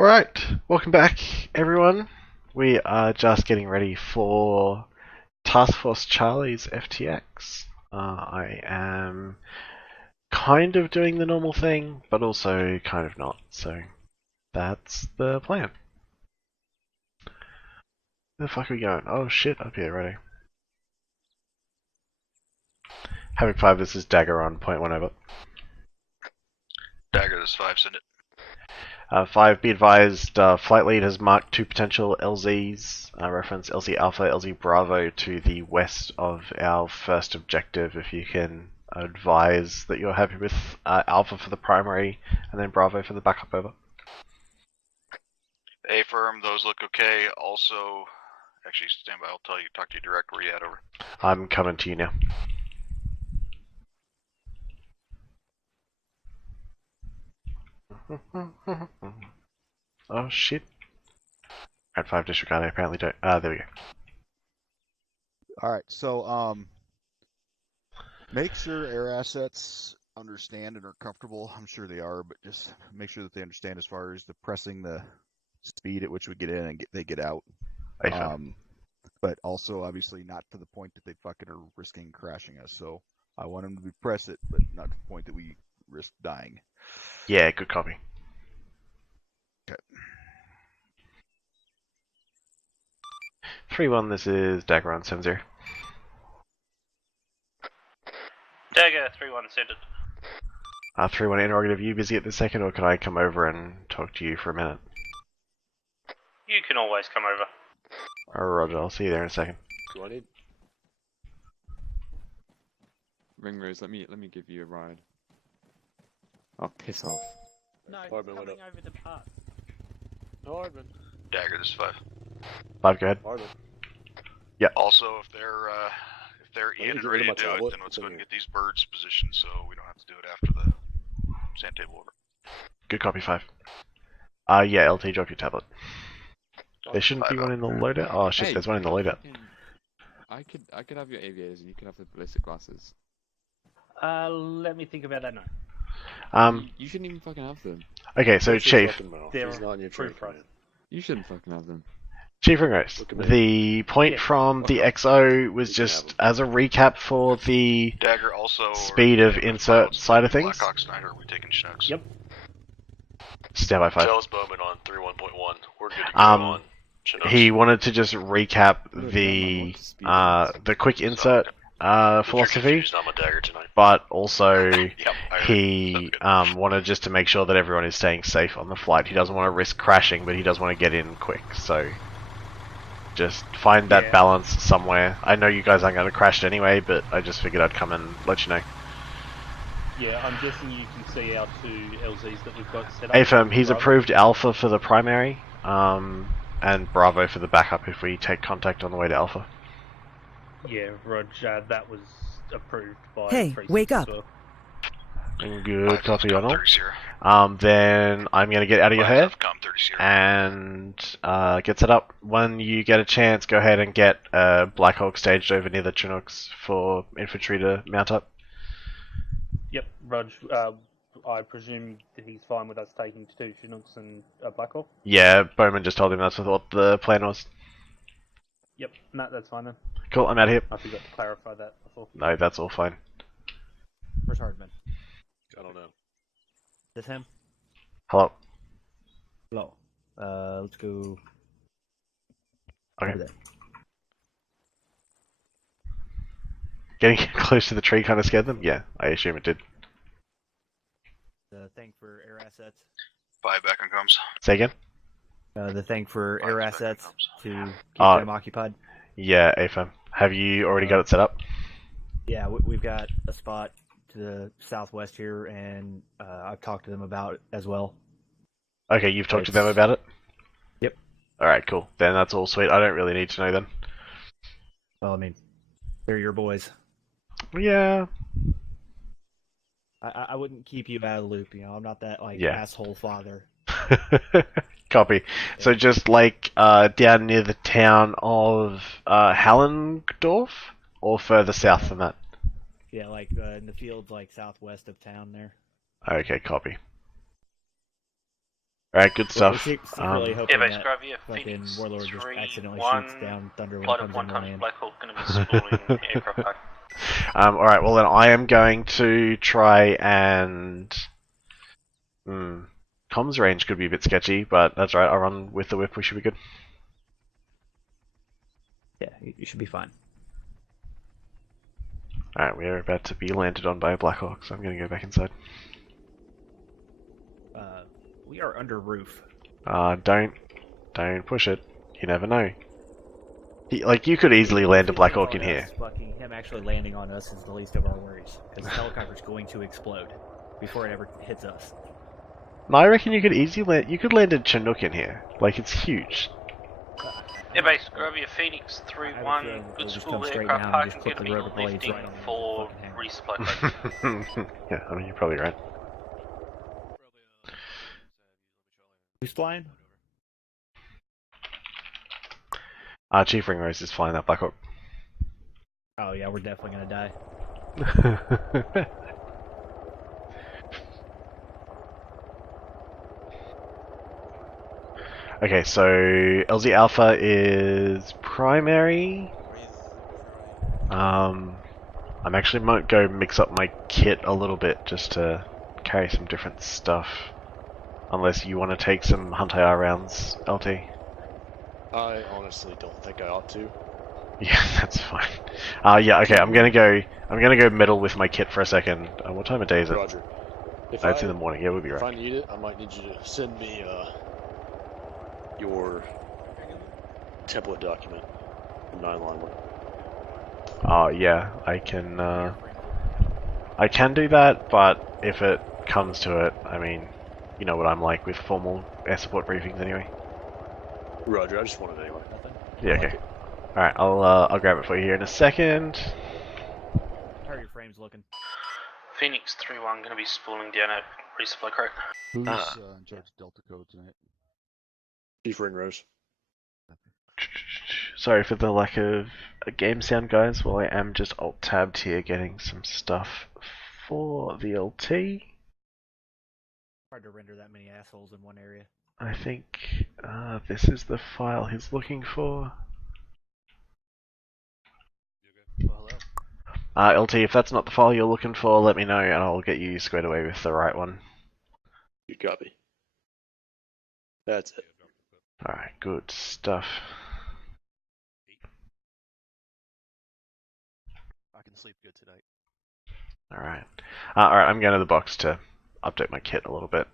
Alright, welcome back everyone. We are just getting ready for Task Force Charlie's FTX. I am kind of doing the normal thing, but also kind of not, so that's the plan. Where the fuck are we going? Oh shit, up here, ready. Havoc 5, this is Dagger on point 1 over. Dagger, this is 5, send it. 5, be advised, flight lead has marked 2 potential LZs, reference LZ Alpha, LZ Bravo to the west of our first objective. If you can advise that you're happy with Alpha for the primary and then Bravo for the backup, over. A firm, those look okay. Also, actually stand by, I'll talk to you direct. Where you at, over? I'm coming to you now. Oh shit. At 5 disregard, I apparently don't. There we go. Alright, so make sure air assets understand and are comfortable. I'm sure they are, but just make sure that they understand as far as the pressing the speed at which we get in and they get out. But also obviously not to the point that they fucking are risking crashing us. So I want them to press it, but not to the point that we risk dying. Yeah, good copy. Okay. 3-1, this is Dagger on 7-0. Dagger, 3-1, send it. 3-1 interrogative, you busy at this second, or can I come over and talk to you for a minute? You can always come over. Roger, I'll see you there in a second. Do I need? Ringrose, let me give you a ride. Oh, piss off. No, Hardman coming went up. over the pass. Hardman. Dagger, this is 5. 5, go ahead. Hardman. Also, if they're I need in to and get rid ready of my to do it, tablet. then let's It's go in ahead and here. get these birds positioned so we don't have to do it after the sand table, over. Good copy, 5. Yeah, LT, drop your tablet. There shouldn't be 5 one in the loadout. Oh shit, Hey, there's one in the loadout. I could have your aviators and you can have the ballistic glasses. Let me think about that now. You shouldn't even fucking have them. Okay, so Shut your Chief, fucking mouth. They're He's not in your proof trade, run. man. You shouldn't fucking have them. Chief Ringrose, Look at me. the point Yeah. from the Okay. XO was You can just have 'em. as a recap for the Dagger, also. speed of Dagger, insert pilots, side of things. Blackhawk Snyder, are we taking Chinooks? Yep. Stand by 5. Tell us Bowman on 3.1.1. We're good to go on Chinooks. He wanted to just recap Look, the what's the speed limit? the quick insert You're philosophy, confused on my Dagger tonight. but also Yep, I heard. he Sounds good. wanted just to make sure that everyone is staying safe on the flight. He doesn't want to risk crashing, but he does want to get in quick. So just find that Yeah. balance somewhere. I know you guys aren't going to crash it anyway, but I just figured I'd come and let you know. Yeah, I'm guessing you can see our 2 LZs that we've got set up. AFM, he's Bravo. approved Alpha for the primary, and Bravo for the backup if we take contact on the way to Alpha. Yeah, Roger, that was approved by Hey, Precinct wake as up. well. Good copy on all. 30 Sierra. Then I'm going to get out of your 5 hair Com 30 Sierra. and get set up. When you get a chance, go ahead and get Black Hawk staged over near the Chinooks for infantry to mount up. Yep, Rog, I presume that he's fine with us taking 2 Chinooks and a Black Hawk? Yeah, Bowman just told him that's what the plan was. Yep, no, that's fine then. Cool, I'm out of here. I forgot to clarify that before. No, that's all fine. Where's Hardman? I don't know. This him? Hello. Hello. Let's go Okay. over there. Getting close to the tree kind of scared them? Yeah, I assume it did. The thing for air assets. 5 back on comms. Say again? The thing for air Five's back on assets comms. to keep Oh. them occupied. Yeah, AFM. Have you already got it set up? Yeah, we've got a spot to the southwest here, and I've talked to them about it as well. Okay, you've talked to them about it? Yep. Alright, cool. Then that's all sweet. I don't really need to know then. Well, I mean, they're your boys. Yeah. I wouldn't keep you out of the loop, you know. I'm not that Yeah. asshole father. Copy. So just like down near the town of Hallendorf, or further south than that? Yeah, like in the fields, like southwest of town there. Okay, copy. Alright, good We're stuff. secretly Yeah, hoping base that Gravia, fucking Phoenix Warlord just 3, accidentally 1, shoots down Thunder when it flight of comes 1 in times land. Black Hawk going to be spawning aircraft back. Alright, well then I am going to try and... Comms range could be a bit sketchy, but that's right, I'll run with the whip, we should be good. Yeah, you should be fine. Alright, we are about to be landed on by a Black Hawk, so I'm gonna go back inside. We are under roof. Don't push it. You never know. You could easily land a Black Hawk in here. Fucking him actually landing on us is the least of our worries, because the helicopter's going to explode before it ever hits us. No, I reckon you could easily land. You could land a Chinook in here. Like, it's huge. Yeah, base Gravia, Phoenix 3, I have a 1, feeling good we'll just school come straight aircraft down and parking just going put to the be rotor blades lifting right on the for fucking hangar. resupply crates. Yeah, I mean, you're probably right. Who's flying? Chief Ringrose is flying that Black Hawk. Oh yeah, we're definitely gonna die. Okay, so LZ Alpha is primary. I'm actually might go mix up my kit a little bit just to carry some different stuff. Unless you want to take some Hunt IR rounds, LT. I honestly don't think I ought to. Yeah, that's fine. Yeah, okay, I'm gonna go middle with my kit for a second. What time of day is it? Roger. If It's in the morning, yeah, we'll be If I right. need it, I might need you to send me your template document from 9-line one. Yeah, I can do that, but if it comes to it, I mean, you know what I'm like with formal air support briefings anyway. Roger, I just wanted it anyway. Yeah, okay. Alright, I'll grab it for you here in a second. How are your frames looking? Phoenix 3, 1 going to be spooling down a resupply crate. Who's in charge of Delta Code tonight? Chief Ringrose. Sorry for the lack of a game sound, guys, while I am just alt-tabbed here getting some stuff for the LT. Hard to render that many assholes in one area. I think this is the file he's looking for. Well, hello. LT, if that's not the file you're looking for, let me know and I'll get you squared away with the right one. Good copy. That's it. Alright, good stuff. I can sleep good tonight. Alright. Alright, I'm going to the box to update my kit a little bit.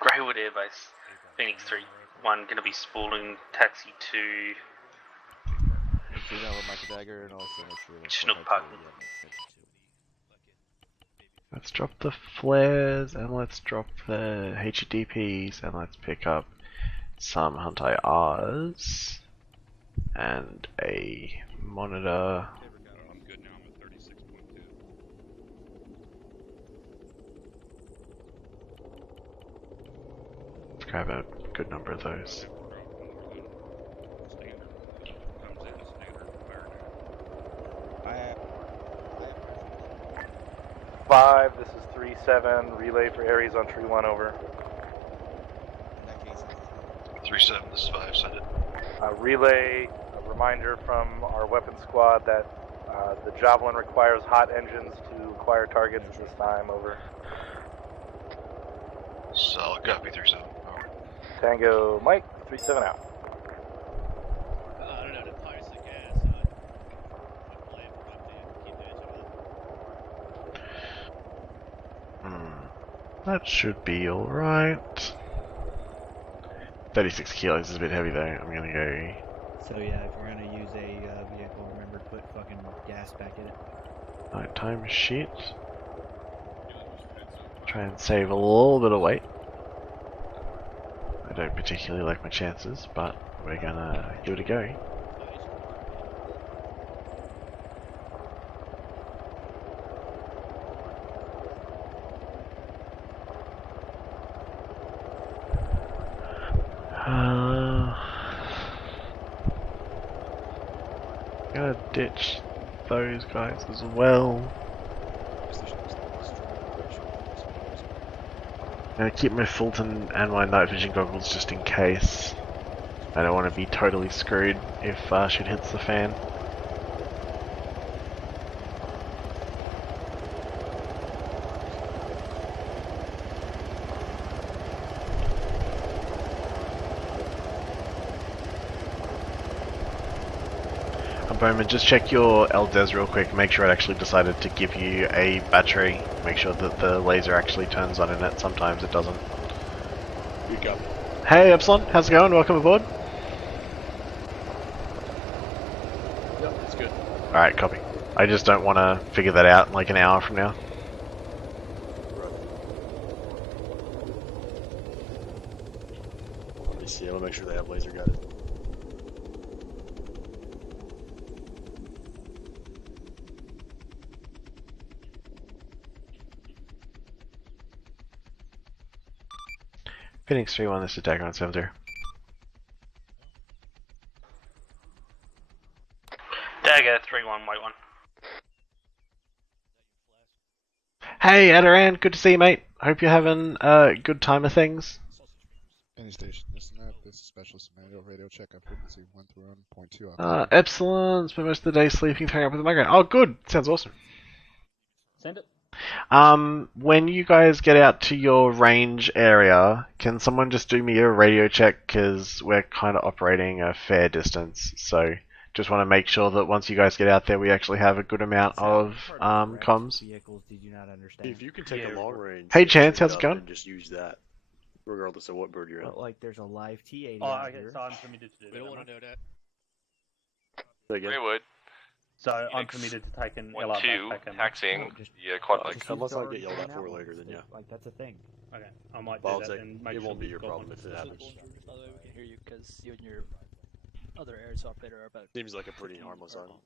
Greywood Air Base, Phoenix 3, 1 going to be spooling taxi to So now with my Dagger and also make sure that Chinook Park. Let's drop the flares and let's drop the HDPs and let's pick up some Hunt IRs and a monitor. I'm good now. I'm at 36.2. Let's grab a good number of those. 5, this is 3-7, relay for Aries on tree 1, over. 3-7, this is 5, send it. Relay, a reminder from our weapons squad that the Javelin requires hot engines to acquire targets at this time, over. Solid copy, 3-7. Over. Tango Mike, 3-7 out. That should be alright. 36 kilos is a bit heavy though. I'm gonna go. So yeah, if you're gonna use a vehicle, remember to put fucking gas back in it. Nighttime shit. Try and save a little bit of weight. I don't particularly like my chances, but we're gonna give it a go. Gonna ditch those guys as well. I'm gonna keep my Fulton and my night vision goggles just in case. I don't want to be totally screwed if shit hits the fan. Bowman, just check your LDES real quick, make sure it actually decided to give you a battery. Make sure that the laser actually turns on in it, sometimes it doesn't. Good go. Hey Epsilon, how's it going? Welcome aboard. Yep, that's good. Alright, copy. I just don't want to figure that out in like an hour from now. Let me see, I'll make sure they have laser guided. Phoenix 3-1, this is Dagger on 70. Dagger 3-1, wait 1. Hey Adaran, good to see you mate. Hope you're having a good time of things. Any station, listen up. This is Specialist Manual Radio Check on frequency 1 through 1.2. Epsilon, spent most of the day sleeping, throwing up with a migraine. Oh good, sounds awesome. Send it. When you guys get out to your range area, can someone just do me a radio check? Because we're kind of operating a fair distance, so just want to make sure that once you guys get out there, we actually have a good amount of comms. Vehicles, did you not understand? If you can take a long range, Hey Chance, how's it going? and just use that, regardless of what bird you're at. But, like, there's a live T-80 Oh, out okay, here. so I'm permitted to do We that. don't want am to know that. We would. So I'm Phoenix permitted to take an 1-2, LR backpack, am I? taxing Just- the quad bike. Just Unless I already get yelled at going for out later, ones. then yeah. Like, that's a thing. Okay, I might Well, do it's that like, and make it sure won't be we've your got problem one. if it happens. By the way, we can hear you because you and your other air operator are about. Seems like a pretty harmless item.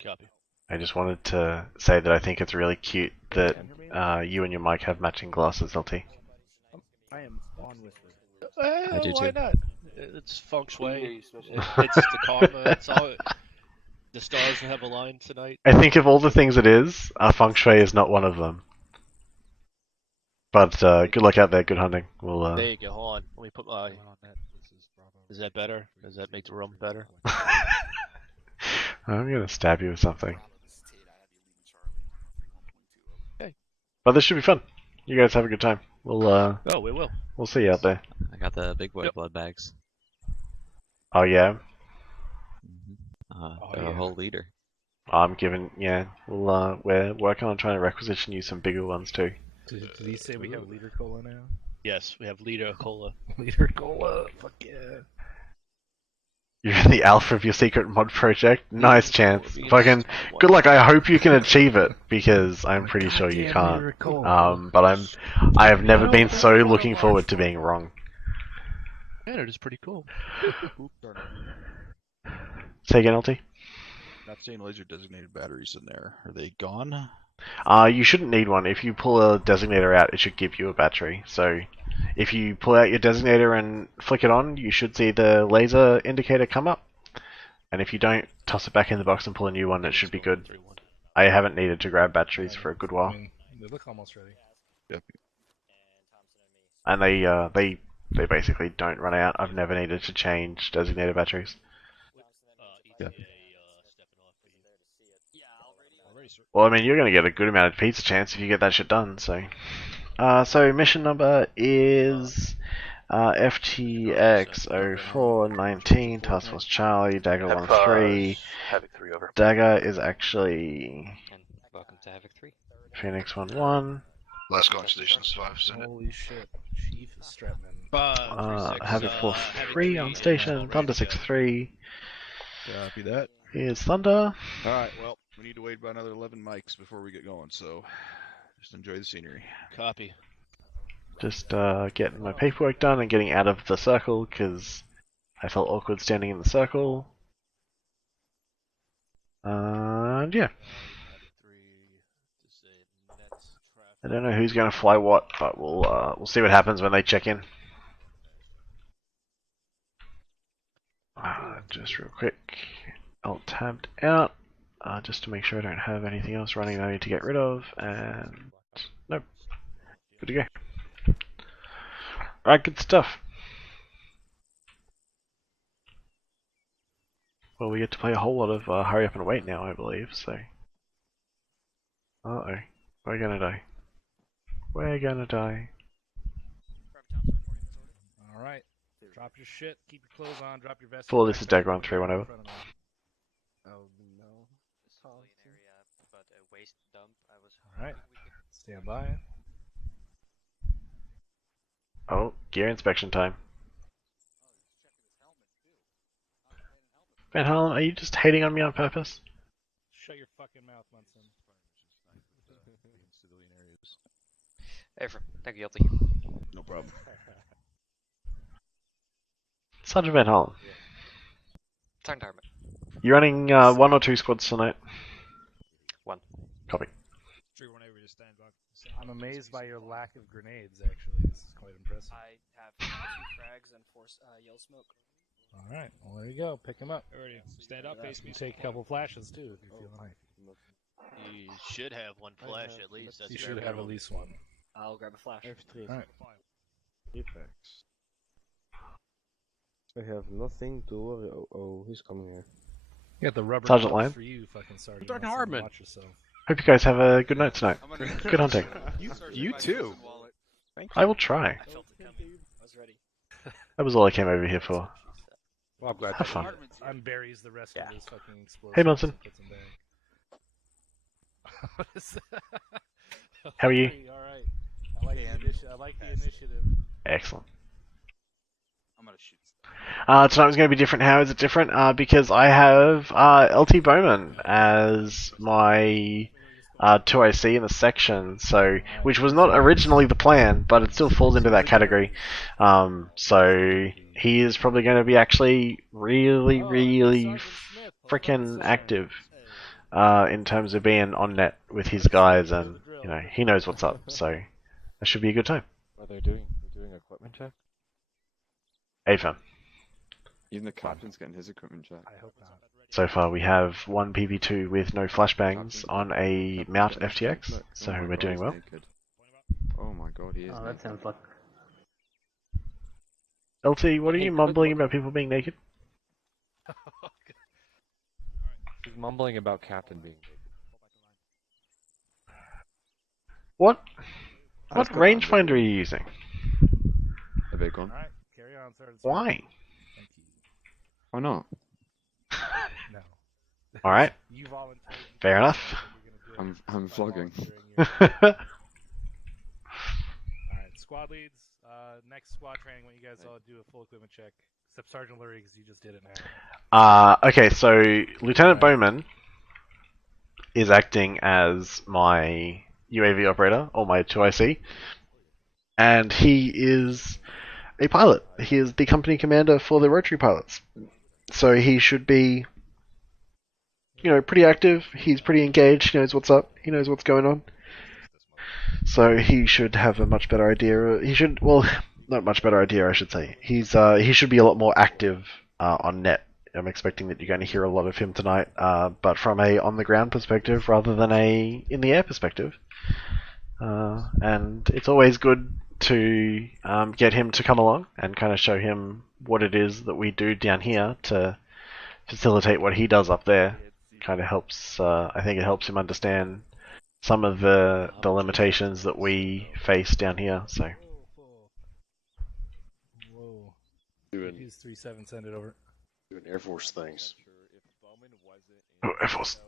Copy. I just wanted to say that I think it's really cute that you and your mic have matching glasses, LT. I am on Whisper. Well, do why too. not? It's feng shui. It's the karma. It's all. The stars have aligned tonight. I think of all the things it is, feng shui is not one of them. But good luck out there, good hunting. We'll. There you go. Hold on. Let me put my. Is that better? Does that make the room better? I'm gonna stab you with something. Okay. But this should be fun. You guys have a good time. We'll Oh, we will. we'll see you out there. I got the big boy blood bags. Oh yeah, They're a whole liter. I'm giving. Yeah, we're working on trying to requisition you some bigger ones too. Did he say we have liter cola now? Yes, we have Lito Cola. Liter cola, fuck yeah. You're the alpha of your secret mod project. Nice chance. Fucking good luck. I hope you can achieve it because I'm pretty sure you can't. But I have never been so looking forward to being wrong. Yeah, it is pretty cool. Say again, LT. Not seeing laser designated batteries in there. Are they gone? You shouldn't need one. If you pull a designator out, it should give you a battery. So if you pull out your designator and flick it on, you should see the laser indicator come up. And if you don't, toss it back in the box and pull a new one, it should be good. I haven't needed to grab batteries for a good while. They look almost ready. Yep. And they basically don't run out. I've never needed to change designator batteries. Yep. Well, I mean, you're going to get a good amount of pizza chance if you get that shit done, so... so mission number is FTX 0419, Task Force Charlie, Dagger 1-3. Havoc 3 over. Dagger is actually Welcome to Havoc 3. Phoenix 1-1. Last going stations 5, send it. Holy shit, Chief Stratman. Havoc 4-3 on station, Thunder 6-3. Copy that. Here's Thunder. Alright, well, we need to wait about another 11 mics before we get going, so just enjoy the scenery. Copy. Just getting my paperwork done and getting out of the circle because I felt awkward standing in the circle. And yeah. I don't know who's going to fly what, but we'll see what happens when they check in. Just real quick, Alt tabbed out, just to make sure I don't have anything else running that I need to get rid of, and nope. Good to go. Alright, good stuff. Well, we get to play a whole lot of hurry up and wait now, I believe, so... Uh-oh. We're gonna die. We're gonna die. Alright. Drop your shit, keep your clothes on, drop your vest. Full, this is Dagger on 3, whenever. Oh no. Waste dump. Alright. Stand by. Oh, gear inspection time. Van Halen, are you just hating on me on purpose? Shut your fucking mouth, Munson. Hey, TACP. No problem. Sergeant Van Halen. TSgt Hardman. You running 1 or 2 squads tonight? 1. Copy. I'm amazed by your lack of grenades, actually. This is quite impressive. I have 2 frags and 4 yellow smoke. Alright, well there you go. Pick him up. Already. Stand up, face me. Take a couple flashes, too, if you feel like. You should have 1 flash at least. That's You should have at least 1. I'll grab a flash. F3. Alright. Apex. I have nothing to worry. Oh, he's coming here. You got the rubber Sergeant gloves Lyon. for you, fucking Sergeant. TSgt Hardman. Watch yourself. Hope you guys have a good night tonight. Good hunting. You too. I will try. I felt it coming. I was ready. That was all I came over here for. Well, I'm glad. Have fun. Unburies the rest of his fucking explosives. Hey, Munson. And puts them back. What is that? How are you? Alright. I like the initiative. Excellent. I'm gonna shoot. Tonight was going to be different. How is it different? Because I have LT Bowman as my 2IC in the section, so which was not originally the plan, but it still falls into that category. So he is probably going to be actually really freaking active in terms of being on net with his guys, and you know he knows what's up. So that should be a good time. What are they doing? They're doing equipment check? AFAM. Even the captain's getting his equipment check. I hope not. So far we have 1 PV2 with no flashbangs on a MOUT FTX, so Oh my we're God, doing he's well. naked. Oh my god, he is Oh, that naked. sounds like. LT, what are you mumbling about people being naked? He's mumbling about Captain being. What That's rangefinder are you using? A big one. Alright, carry on, Sergeant. Why? Thank you. Why not? No. Alright, You volunteered. fair enough. I'm vlogging. Alright, squad leads. Next squad training, when you guys all do a full equipment check. Except Sergeant Lurie, because you just did it now. Okay, so Lieutenant Bowman is acting as my UAV operator, or my 2IC, and he is a pilot. He is the company commander for the rotary pilots. So he should be, you know, pretty active. He's pretty engaged. He knows what's up. He knows what's going on. So he should have a much better idea. He should, well, not much better idea, I should say. He should be a lot more active on net. I'm expecting that you're going to hear a lot of him tonight, but from a on the ground perspective rather than a in the air perspective. And it's always good to get him to come along and kind of show him what it is that we do down here to facilitate what he does up there. Kind of helps. I think it helps him understand some of the limitations that we face down here. So. Whoa. Doing Use 3-7, send it over. doing Air Force things. Oh, Air Force.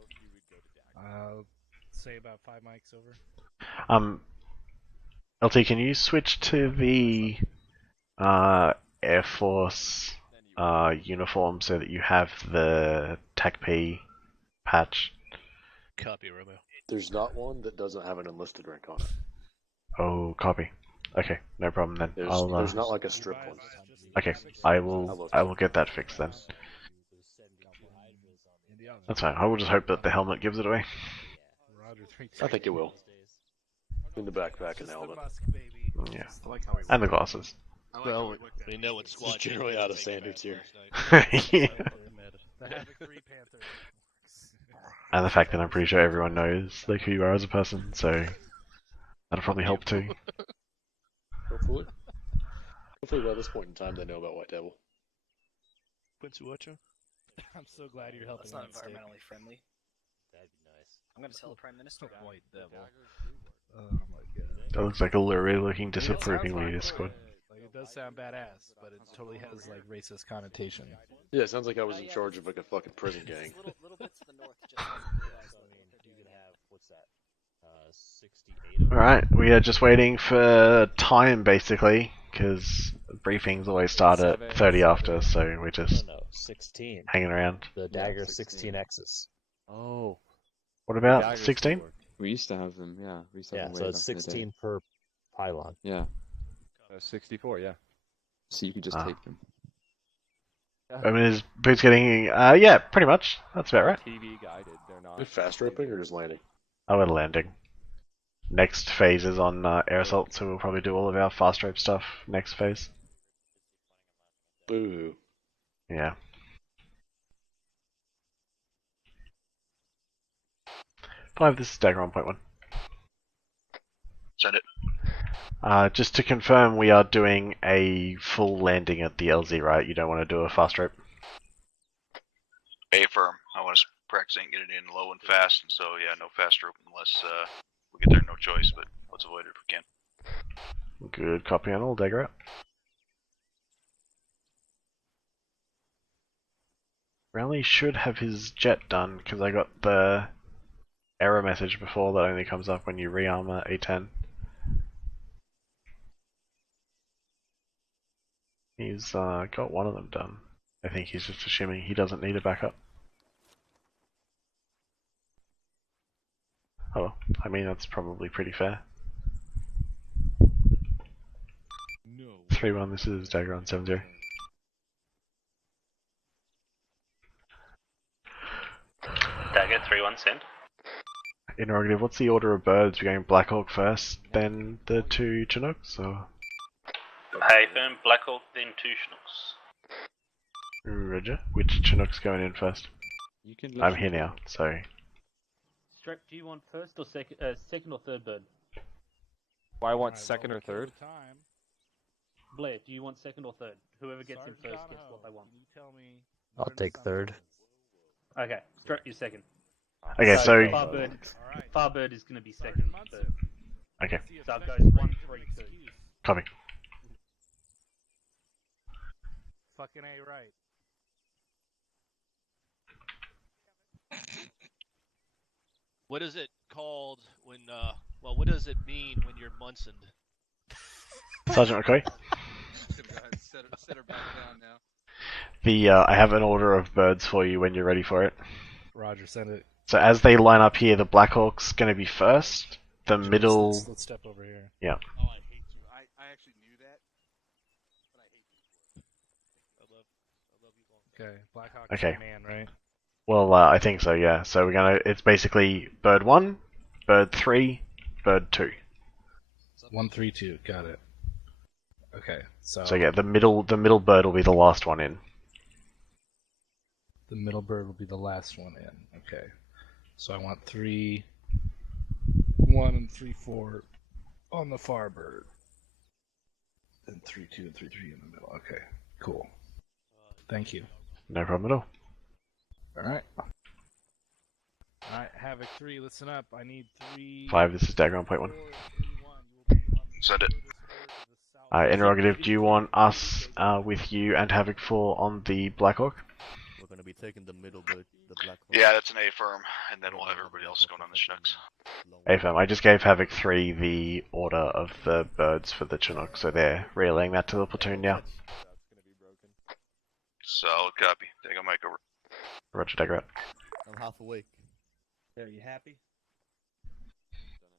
Say about 5 mics over. LT, can you switch to the Air Force uniform so that you have the TACP patch? Copy, Romeo. There's not one that doesn't have an enlisted rank on it. Oh, copy. Okay, no problem then. There's not like a strip one. Okay, I will get that fixed then. That's fine. I will just hope that the helmet gives it away. I think it will. In the backpack and the helmet. Yeah, and the glasses. Well, we know what squad. It's generally out of standards here. Yeah. And the fact that I'm pretty sure everyone knows like who you are as a person, so that'll probably help too. Hopefully. Hopefully by this point in time they know about White Devil. I'm so glad you're helping. That's not me, Stick. environmentally friendly. That'd be nice. I'm gonna tell the Prime Minister. White Devil. Oh my god. That looks like a Lurie looking It sounds disapprovingly fine. Discord. Like, it does sound badass, but it totally has like racist connotation. Yeah, it sounds like I was in charge of like a fucking prison gang. Little bits to the north just hasn't realized So, I mean, what you they're could doing. have, what's that? 68 of Alright, we are just waiting for time basically, because briefings always start at 30 after, so we're just No, 16. hanging around. The Dagger 16X's. Oh. What about Daggers 16? do work. We used to have them, yeah. We used to have Yeah, them so way it's back in the day. 16 per pylon. Yeah. 64, yeah. So you could just take them. I mean, is Boots getting... yeah, pretty much. That's about right. TV guided, they're not. They're fast roping or just landing? Oh, we're landing. Next phase is on air assault, so we'll probably do all of our fast rope stuff next phase. Boo. Yeah. Five, this is Dagger on point one. Send it. Just to confirm, we are doing a full landing at the LZ, right? You don't want to do a fast rope? Affirm. I want to practice and get it in low and fast, and so yeah, no fast rope unless we get there, no choice, but let's avoid it if we can. Good copy on all, Dagger out. Brownlee should have his jet done, because I got the error message before that only comes up when you re-armor A10. He's got one of them done. I think he's just assuming he doesn't need a backup. Oh, well, I mean, that's probably pretty fair. No. 3-1, this is Dagger on 7-0. Dagger 3-1 send. Interrogative, what's the order of birds? We're going Black Hawk first, then the two Chinooks, or? Affirm, Black Hawk, then 2 Chinooks. Roger. Which Chinook's going in first? You can I'm here now, so... Strap, do you want first or second or third bird? Why I want second or third? Blair, do you want second or third? Whoever gets in first gets what they want. You tell me. I'll take third. Okay, Strap, you're second. Okay, so... Farbird is going to be second. Third. Okay. So it goes 1, 3, 2. Copy. Fucking A right. What is it called when, well, what does it mean when you're Munson? Sergeant McCoy? Set her back down now. The, I have an order of birds for you when you're ready for it. Roger, send it. So as they line up here, the Black Hawk's going to be first, the middle... Let's step over here. Yeah. Oh, I hate you. I actually knew that, but I hate you for it. I love you long. Okay, Blackhawk Okay. man, right? Well, I think so, yeah. So we're gonna... It's basically bird 1, bird 3, bird 2. 1, 3, 2. Got it. Okay, so... So yeah, the middle bird will be the last one in. The middle bird will be the last one in. Okay. So I want 3, 1, and 3, 4 on the far bird. Then 3, 2, and 3, 3 in the middle. Okay, cool. Thank you. No problem at all. Alright. Alright, Havoc 3, listen up. I need 3... 5, this is Dagger on point 1. Send it. Interrogative, do you want us with you and Havoc 4 on the Black Hawk? We're going to be taking the middle bird, the Black Hawk. Yeah, that's an A-firm, and then we'll have everybody else going on the Chinooks. AFM, I just gave Havoc 3 the order of the birds for the Chinook, so they're relaying that to the platoon now. Solid copy. Take a mic over. Roger, Dagger out. I'm half awake. There, you happy?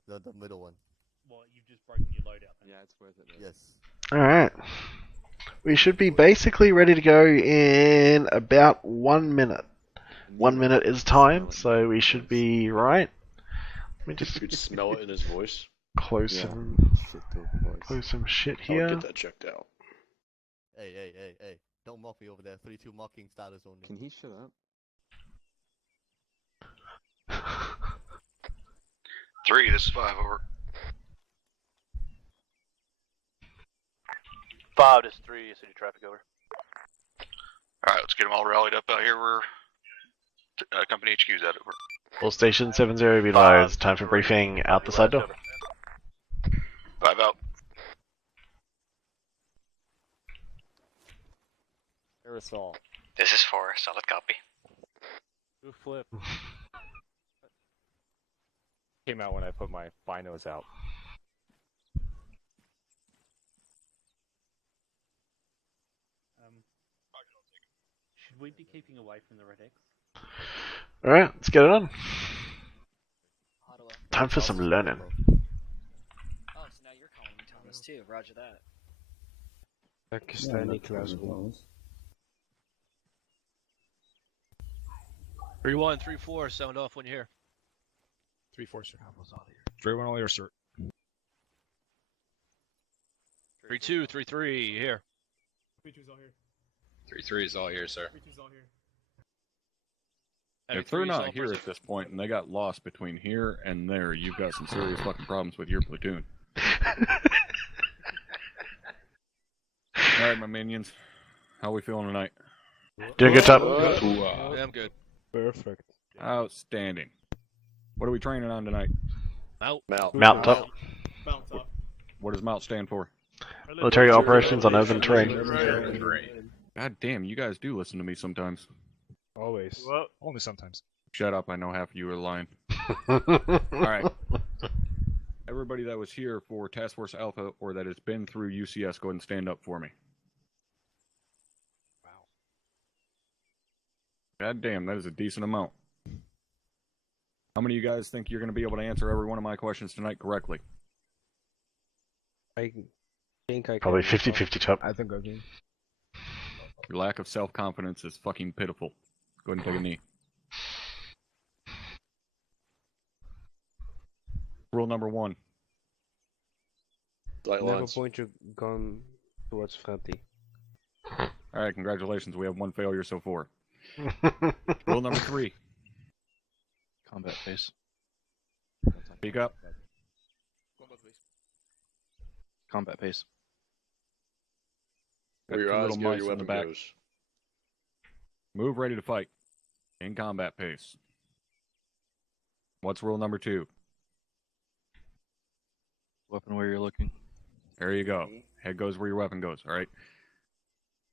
The middle one. Well, you've just broken your loadout. Yeah, it's worth it. Yes. Alright. We should be basically ready to go in about 1 minute. 1 minute is time, so we should be right. Let me just You could smell it in his voice. close some shit I'll here. get that checked out. Hey. Don't mock me over there. 3-2 mocking status only. Can he shut up? 3, this is 5, over. 5 to 3, city traffic over. Alright, let's get them all rallied up out here. We're company HQ's at it. All stations 7-0 be advised. Time for briefing out the side door. 5 out. Aerosol. This is 4, solid copy. Who flip? Came out when I put my binos out. Should we be keeping away from the Red X? Alright, let's get it on. Time for some learning. Oh, so now you're calling me Thomas too. Roger that. Pakistani Glasgow. 3-1, 3-4, sound off when you're here. 3-4, sir. 3-1 all here, sir. 3-2, 3-3, here. 3-2's all here. 3-3 is all here, sir. 3-2's all here. If they're not here at this point and they got lost between here and there, you've got some serious fucking problems with your platoon. Alright, my minions. How we feeling tonight? Doing good, Top. Yeah, I'm good. Perfect. Outstanding. What are we training on tonight? MOUT. MOUT, Top. MOUT, Top. What does MOUT stand for? Military Operations on Urban Terrain. God damn, you guys do listen to me sometimes. Always. Well, only sometimes. Shut up, I know half of you are lying. Alright. Everybody that was here for Task Force Alpha or that has been through UCS, go ahead and stand up for me. Wow. God damn, that is a decent amount. How many of you guys think you're going to be able to answer every one of my questions tonight correctly? I think I can. Probably 50-50, Top. I think I can. Your lack of self-confidence is fucking pitiful. Go ahead and take a knee. Rule number 1. Never point your gun towards Fratty. Alright, congratulations. We have 1 failure so far. Rule number 3. Combat phase. Speak up. Combat pace. Got Where your two eyes little go, mice your in the weapon back. goes. Move ready to fight. In combat pace. What's rule number 2? Weapon where you're looking. There you go. Head goes where your weapon goes, alright?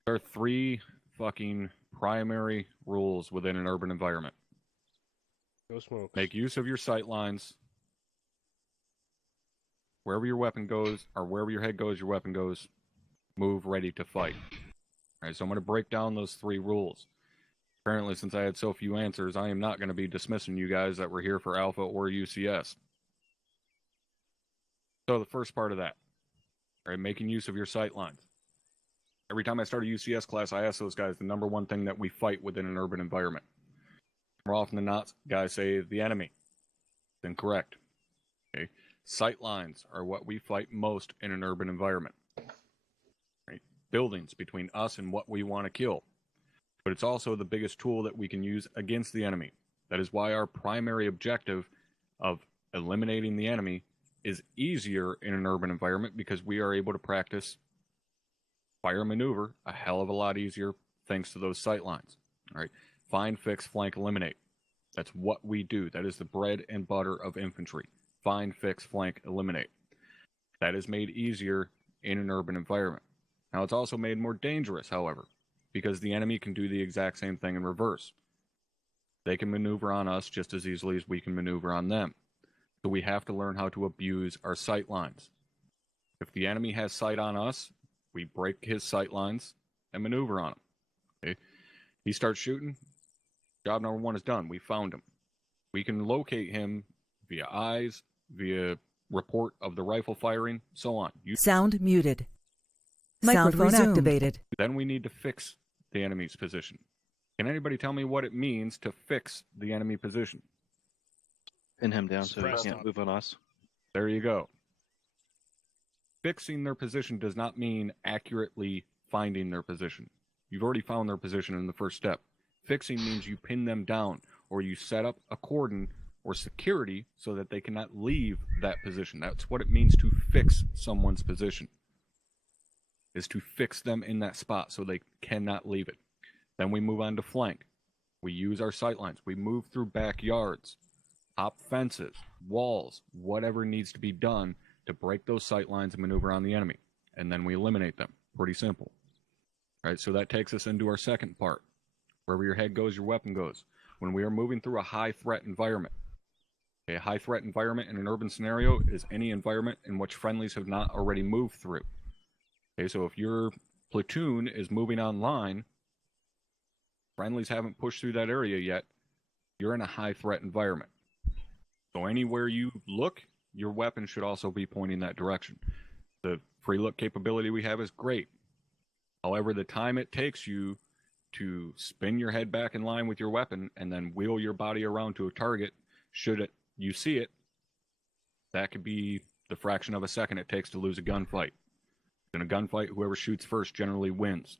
There are 3 fucking primary rules within an urban environment. No smoke. Make use of your sight lines. Wherever your weapon goes, or wherever your head goes, your weapon goes. Move ready to fight. Alright, so I'm going to break down those 3 rules. Apparently, since I had so few answers, I am not going to be dismissing you guys that were here for Alpha or UCS. So the first part of that, right, making use of your sight lines. Every time I start a UCS class, I ask those guys the number 1 thing that we fight within an urban environment. More often than not, guys say the enemy. It's incorrect. Okay, sight lines are what we fight most in an urban environment. Right? Buildings between us and what we want to kill. But it's also the biggest tool that we can use against the enemy. That is why our primary objective of eliminating the enemy is easier in an urban environment, because we are able to practice fire maneuver a hell of a lot easier thanks to those sight lines. All right, find, fix, flank, eliminate. That's what we do. That is the bread and butter of infantry. Find, fix, flank, eliminate. That is made easier in an urban environment. Now, it's also made more dangerous, however, because the enemy can do the exact same thing in reverse. They can maneuver on us just as easily as we can maneuver on them. So we have to learn how to abuse our sight lines. If the enemy has sight on us, we break his sight lines and maneuver on him. Okay? He starts shooting, job number 1 is done. We found him. We can locate him via eyes, via report of the rifle firing, so on. Sound muted. Microphone activated. Then we need to fix the enemy's position. Can anybody tell me what it means to fix the enemy position? Pin him down so he can't move on us. There you go. Fixing their position does not mean accurately finding their position. You've already found their position in the first step. Fixing means you pin them down, or you set up a cordon or security so that they cannot leave that position. That's what it means to fix someone's position. is to fix them in that spot so they cannot leave it. Then we move on to flank. We use our sightlines. We move through backyards, hop fences, walls, whatever needs to be done to break those sightlines and maneuver on the enemy. And then we eliminate them. Pretty simple. All right, so that takes us into our second part. Wherever your head goes, your weapon goes. When we are moving through a high-threat environment, a high-threat environment in an urban scenario is any environment in which friendlies have not already moved through. Okay, so if your platoon is moving online, friendlies haven't pushed through that area yet, you're in a high-threat environment. So anywhere you look, your weapon should also be pointing that direction. The free look capability we have is great. However, the time it takes you to spin your head back in line with your weapon and then wheel your body around to a target, you see it, that could be the fraction of a second it takes to lose a gunfight. In a gunfight, whoever shoots first generally wins.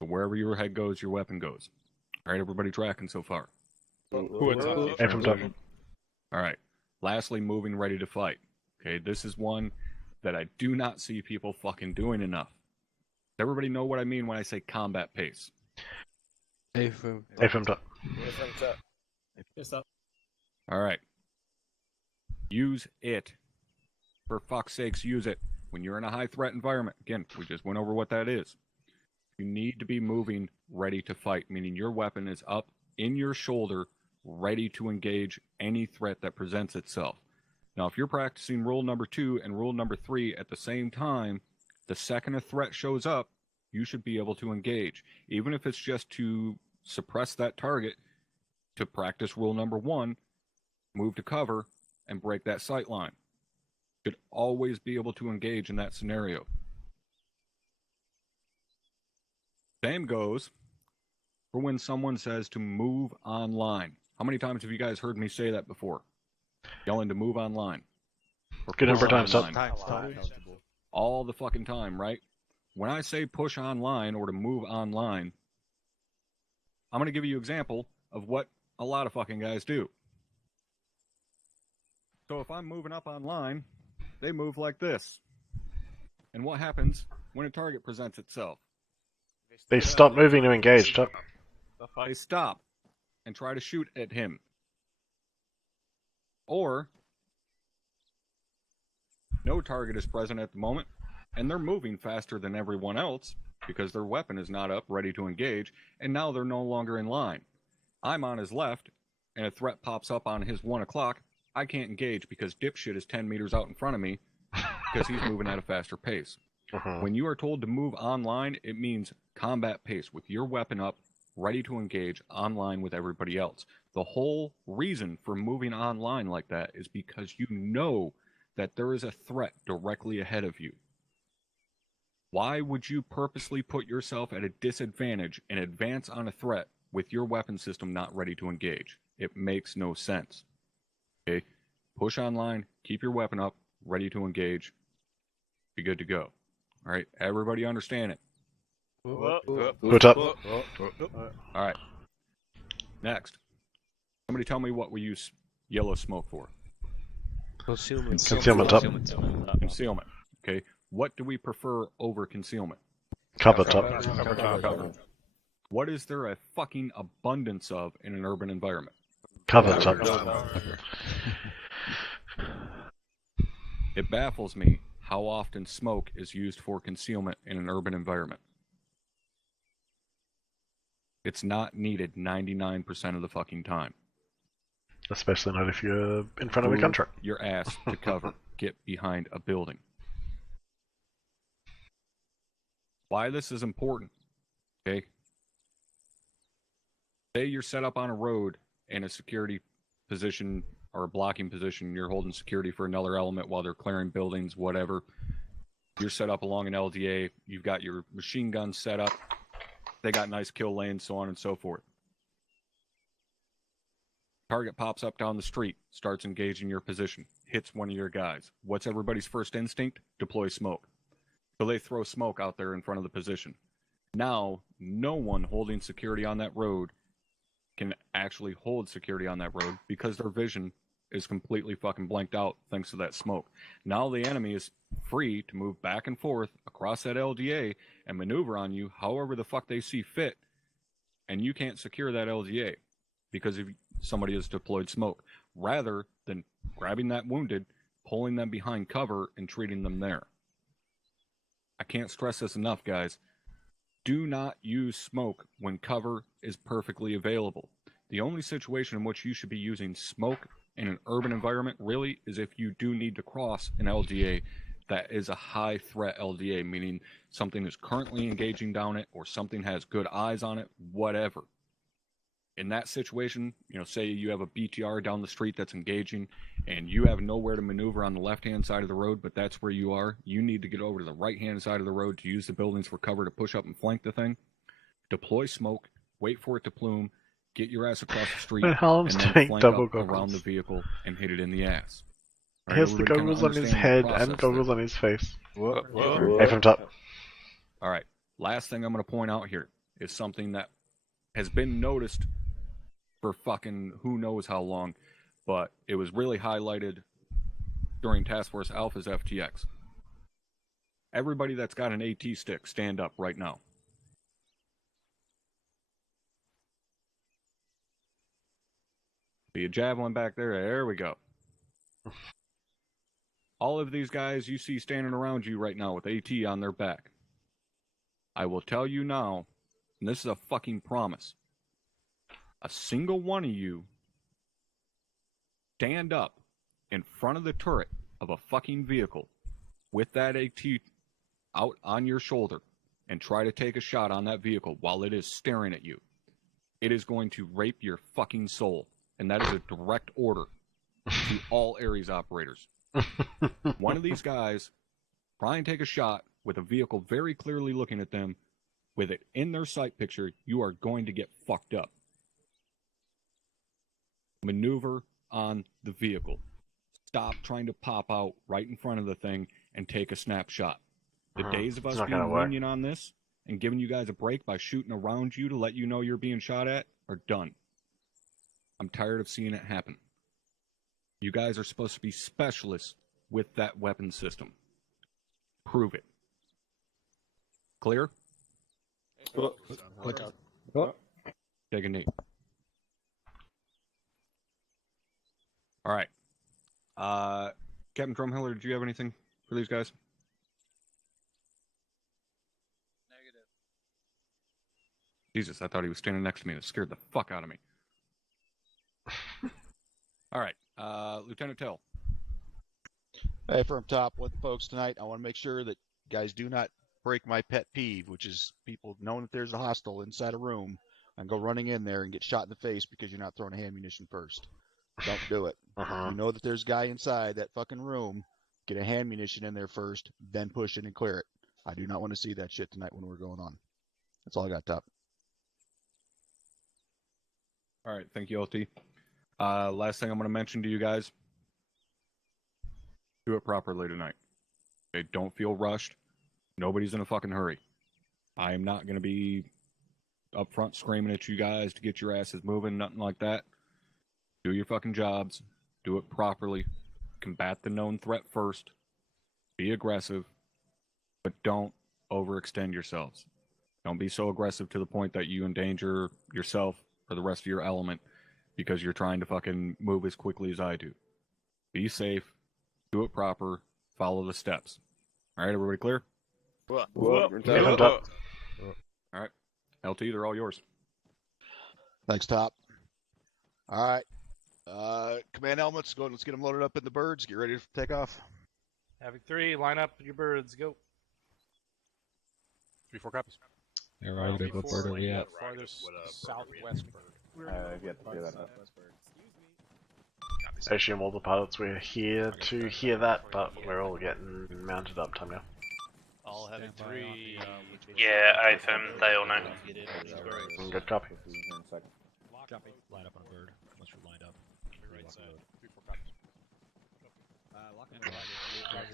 So wherever your head goes, your weapon goes. All right, everybody tracking so far? All right. Lastly, moving ready to fight. Okay, this is one that I do not see people fucking doing enough. Does everybody know what I mean when I say combat pace? Affirmed up. Yes, up. All right. Use it. For fuck's sakes, use it. When you're in a high-threat environment, again, we just went over what that is. You need to be moving ready to fight, meaning your weapon is up in your shoulder, ready to engage any threat that presents itself. Now, if you're practicing rule number 2 and rule number 3 at the same time, the second a threat shows up, you should be able to engage. Even if it's just to suppress that target, to practice rule number 1, move to cover, and break that sight line. Should always be able to engage in that scenario. Same goes for when someone says to move online. How many times have you guys heard me say that before? Yelling to move online. Good number of times. All the fucking time, right? When I say push online or to move online, I'm going to give you an example of what a lot of fucking guys do. So if I'm moving up online, they move like this. And what happens when a target presents itself? They stop moving to engage. They stop and try to shoot at him. Or no target is present at the moment, and they're moving faster than everyone else because their weapon is not up, ready to engage, and now they're no longer in line. I'm on his left, and a threat pops up on his 1 o'clock. I can't engage because dipshit is 10 meters out in front of me because he's moving at a faster pace. When you are told to move online, it means combat pace with your weapon up, ready to engage online with everybody else. The whole reason for moving online like that is because you know that there is a threat directly ahead of you. Why would you purposely put yourself at a disadvantage and advance on a threat with your weapon system not ready to engage? It makes no sense. Okay, push online, keep your weapon up, ready to engage, be good to go. All right, everybody understand it? What's up? All right. Next. Somebody tell me what we use yellow smoke for. Concealment. Concealment up. Concealment. Okay. What do we prefer over concealment? Cover top. Cover. What is there a fucking abundance of in an urban environment? Cover top. It baffles me how often smoke is used for concealment in an urban environment. It's not needed 99% of the fucking time. Especially not if you're in front of a gunshot. Your ass to cover. Get behind a building. Why this is important, okay? Say you're set up on a road in a security position or a blocking position, you're holding security for another element while they're clearing buildings, whatever. You're set up along an LDA, you've got your machine gun set up, they got nice kill lanes, so on and so forth. Target pops up down the street, starts engaging your position, hits one of your guys. What's everybody's first instinct? Deploy smoke. So they throw smoke out there in front of the position. Now, no one holding security on that road can actually hold security on that road because their vision is completely fucking blanked out thanks to that smoke. Now the enemy is free to move back and forth across that LDA and maneuver on you however the fuck they see fit, and you can't secure that LDA because if somebody has deployed smoke, rather than grabbing that wounded, pulling them behind cover, and treating them there. I can't stress this enough, guys. Do not use smoke when cover is perfectly available. The only situation in which you should be using smoke in an urban environment really is if you do need to cross an LDA that is a high threat LDA, meaning something is currently engaging down it or something has good eyes on it, whatever. In that situation, you know, say you have a BTR down the street that's engaging and you have nowhere to maneuver on the left-hand side of the road, but that's where you are. You need to get over to the right-hand side of the road to use the buildings for cover to push up and flank the thing. Deploy smoke, wait for it to plume, get your ass across the street, and then flank up around the vehicle and hit it in the ass. He has the goggles on his head and goggles on his face. Hey, from top. Alright, last thing I'm going to point out here is something that has been noticed for fucking who knows how long, but it was really highlighted during Task Force Alpha's FTX. Everybody that's got an AT stick, stand up right now. Be a javelin back there. There we go. All of these guys you see standing around you right now with AT on their back. I will tell you now, and this is a fucking promise, a single one of you stand up in front of the turret of a fucking vehicle with that AT out on your shoulder and try to take a shot on that vehicle while it is staring at you. It is going to rape your fucking soul. And that is a direct order to all Ares operators. One of these guys, try and take a shot with a vehicle very clearly looking at them, with it in their sight picture, you are going to get fucked up. Maneuver on the vehicle. Stop trying to pop out right in front of the thing and take a snapshot. The days of us being lenient on this and giving you guys a break by shooting around you to let you know you're being shot at are done. I'm tired of seeing it happen. You guys are supposed to be specialists with that weapon system. Prove it. Clear? Click out. Take a knee. Alright. Captain Drumhiller, did you have anything for these guys? Negative. Jesus, I thought he was standing next to me. It scared the fuck out of me. Alright, Lieutenant Tell. Hey, from top with the folks tonight, I want to make sure that guys do not break my pet peeve, which is people knowing that there's a hostile inside a room and go running in there and get shot in the face because you're not throwing a hand munition first. Don't do it. You know that there's a guy inside that fucking room, get a hand munition in there first, then push it and clear it. I do not want to see that shit tonight when we're going on. That's all I got, top. Alright, thank you, LT. Last thing I'm going to mention to you guys, do it properly tonight. Okay, don't feel rushed. Nobody's in a fucking hurry. I am not going to be up front screaming at you guys to get your asses moving, nothing like that. Do your fucking jobs. Do it properly. Combat the known threat first. Be aggressive, but don't overextend yourselves. Don't be so aggressive to the point that you endanger yourself or the rest of your element because you're trying to fucking move as quickly as I do. Be safe, do it proper, follow the steps. Alright, everybody clear? Alright, LT, they're all yours. Thanks, Top. Alright. Command elements, go. Let's get them loaded up in the birds. Get ready to take off. Havoc 3, line up your birds. Go. 3-4 copies. Yeah, right. What bird are we at? Farthest southwest bird. I've yet to do that. Actually, all the pilots, we're here to hear that, but we're all getting mounted up time now. All having 3. Yeah, Atham, they all know. Good copy. Copy. Line up on bird. Once we're lined up. Right side. 3-4 copies.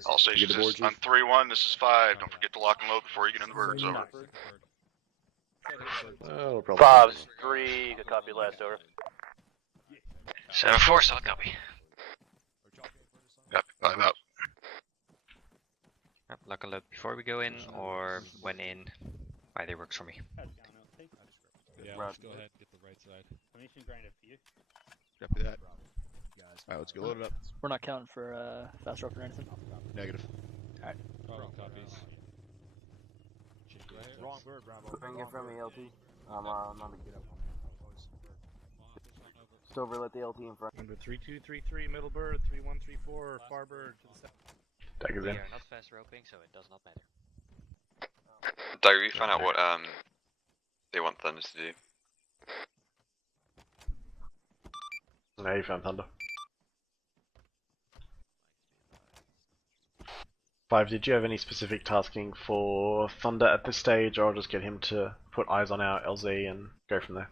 All stations, this is on 3-1, this is 5. Don't forget to lock and load before you get in the birds, over. Oh, 5-3, good copy, last over. 7-4, solid copy. Yep, 5 out. load before we go in or when in? Either works for me. Yeah, let's go ahead and get the right side. Permission granted for you. Copy that. Alright, let's get loaded up. We're not counting for fast rope or anything. Negative. Alright. Wrong copies. Wrong bird, Bravo. Bring it from me, LT. I'm on the get up. Stover, let the LT in front. Number 3233, middle bird, 3134, far bird to the south. Dagger's We in. are not fast roping, so it does not matter. Dagger, you find out what they want Thunder to do. Now you found Thunder. 5, did you have any specific tasking for Thunder at this stage, or I'll just get him to put eyes on our LZ and go from there?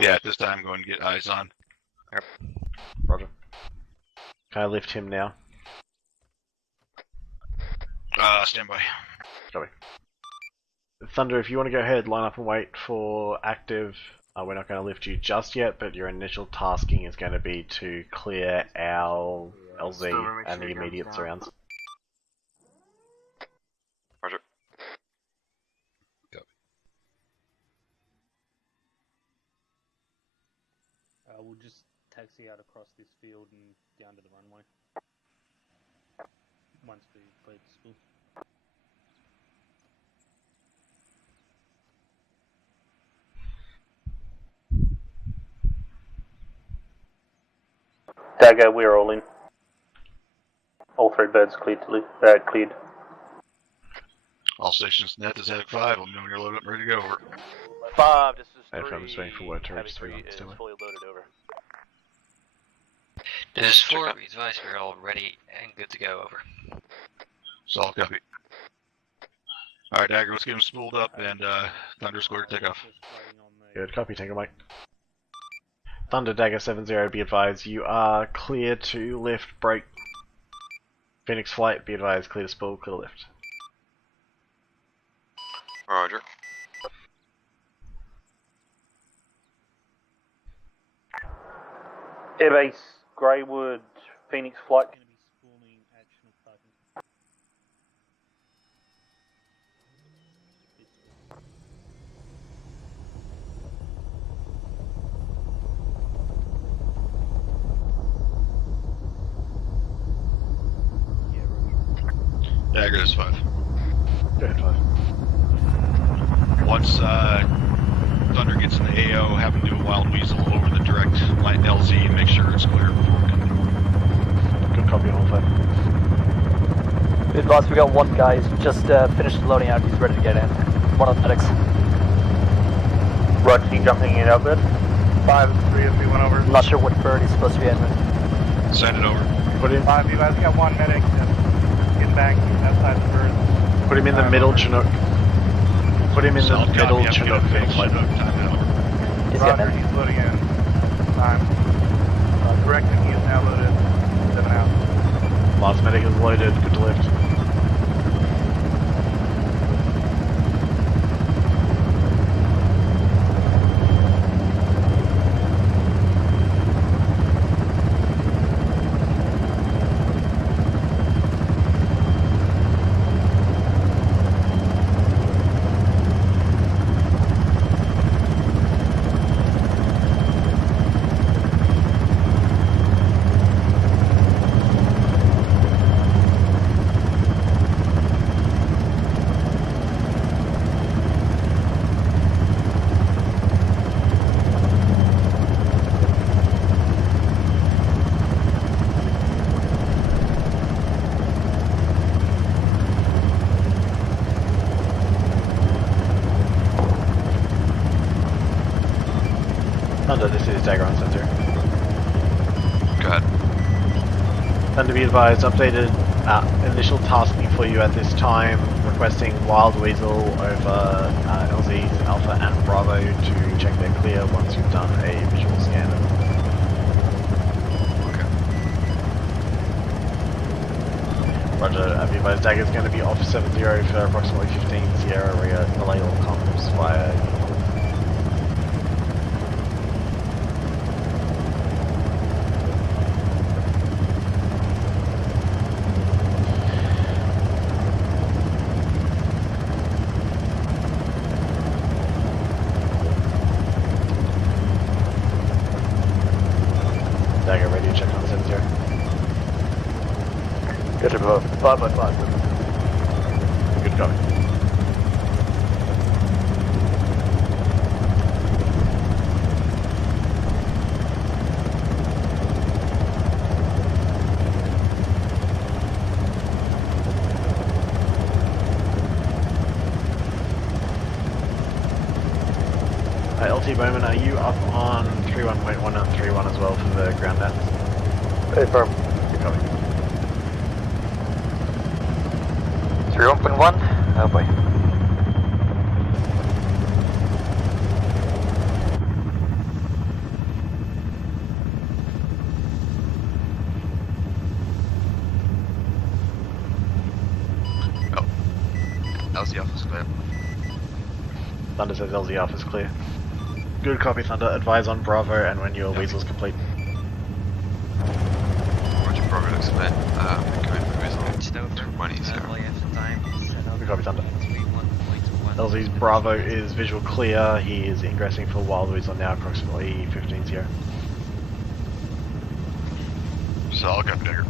Yeah, at this time, go and get eyes on. Yep. Roger. Can I lift him now? Stand by. Copy. Thunder, if you want to go ahead, line up and wait for active. We're not going to lift you just yet, but your initial tasking is going to be to clear our LZ and the immediate surrounds. Roger. We'll just taxi out across this field and down to the runway. Once we clear the school. Dagger, we're all in. All 3 birds cleared to cleared. All stations net is Havoc 5. Let me know when you're loaded up and ready to go. Over. 5, this is 3. I'm just waiting for word to Havoc reach 3 through. is fully loaded over. This is 4. We advise we're all ready and good to go. Over. Solid copy. Alright, Dagger, let's get him spooled up and Thunder square to take off. Good copy, Tango Mike. Thunder Dagger 70, be advised, you are clear to lift, brake. Phoenix Flight, be advised, clear to spool, clear to lift. Roger. Airbase, Greywood, Phoenix Flight. Dagger, this is 5. Go ahead, 5. Once Thunder gets in the AO, have him do a wild weasel over the direct line LZ and make sure it's clear before we come in. Good copy, all 5. Good boss, we got one guy. He's just finished loading out. He's ready to get in. One of the medics. Roger, you jumping in out bed? 5, 3 as we went over. I'm not sure what bird he's supposed to be in with. Send it over. Put him. 5, you guys got 1 medic. Get back that side of the bird. Put him in the middle, Chinook. Put him in the middle, Chinook, Phoenix Flight. Roger, he's loading in. Time. Correction, he is now loaded. 7 out. Last medic is loaded, good to lift. Thunder, this is Dagger on sensor. Go ahead. Thunder, be advised, updated initial tasking for you at this time, requesting Wild Weasel over LZs, Alpha and Bravo to check they're clear once you've done a visual scan of them. Roger, be advised, Dagger's going to be off 70 for approximately 15 Sierra, relay all comms via Gotcha, 5x5. Good copy. LT Bowman, are you up on 31.1 and 31 as well for the ground nets? Hey, firm. Good copy. 31.1? Oh boy. LZ Alpha's clear. Thunder says LZ Alpha's clear. Good copy, Thunder. Advise on Bravo and when your weasel's complete. Roger, Bravo looks clear. Coming for weasel. When he's Good copy, Thunder. LZ's Bravo is visual clear. He is ingressing for Wild Weasel now, approximately 15-0. So I'll go Dagger.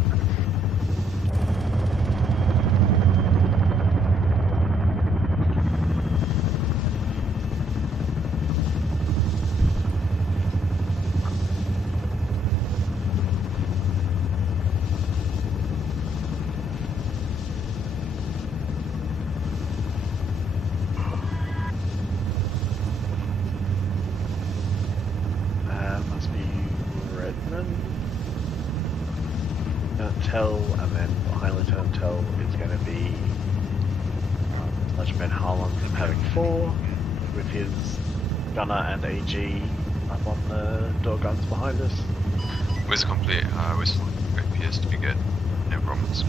Must be Redman. Tell, and then behind Lieutenant Tell is going to be Legend Harlan from Havoc 4 with his gunner and AG up on the door guns behind us. Whiz complete, whistle appears to be good. No problems.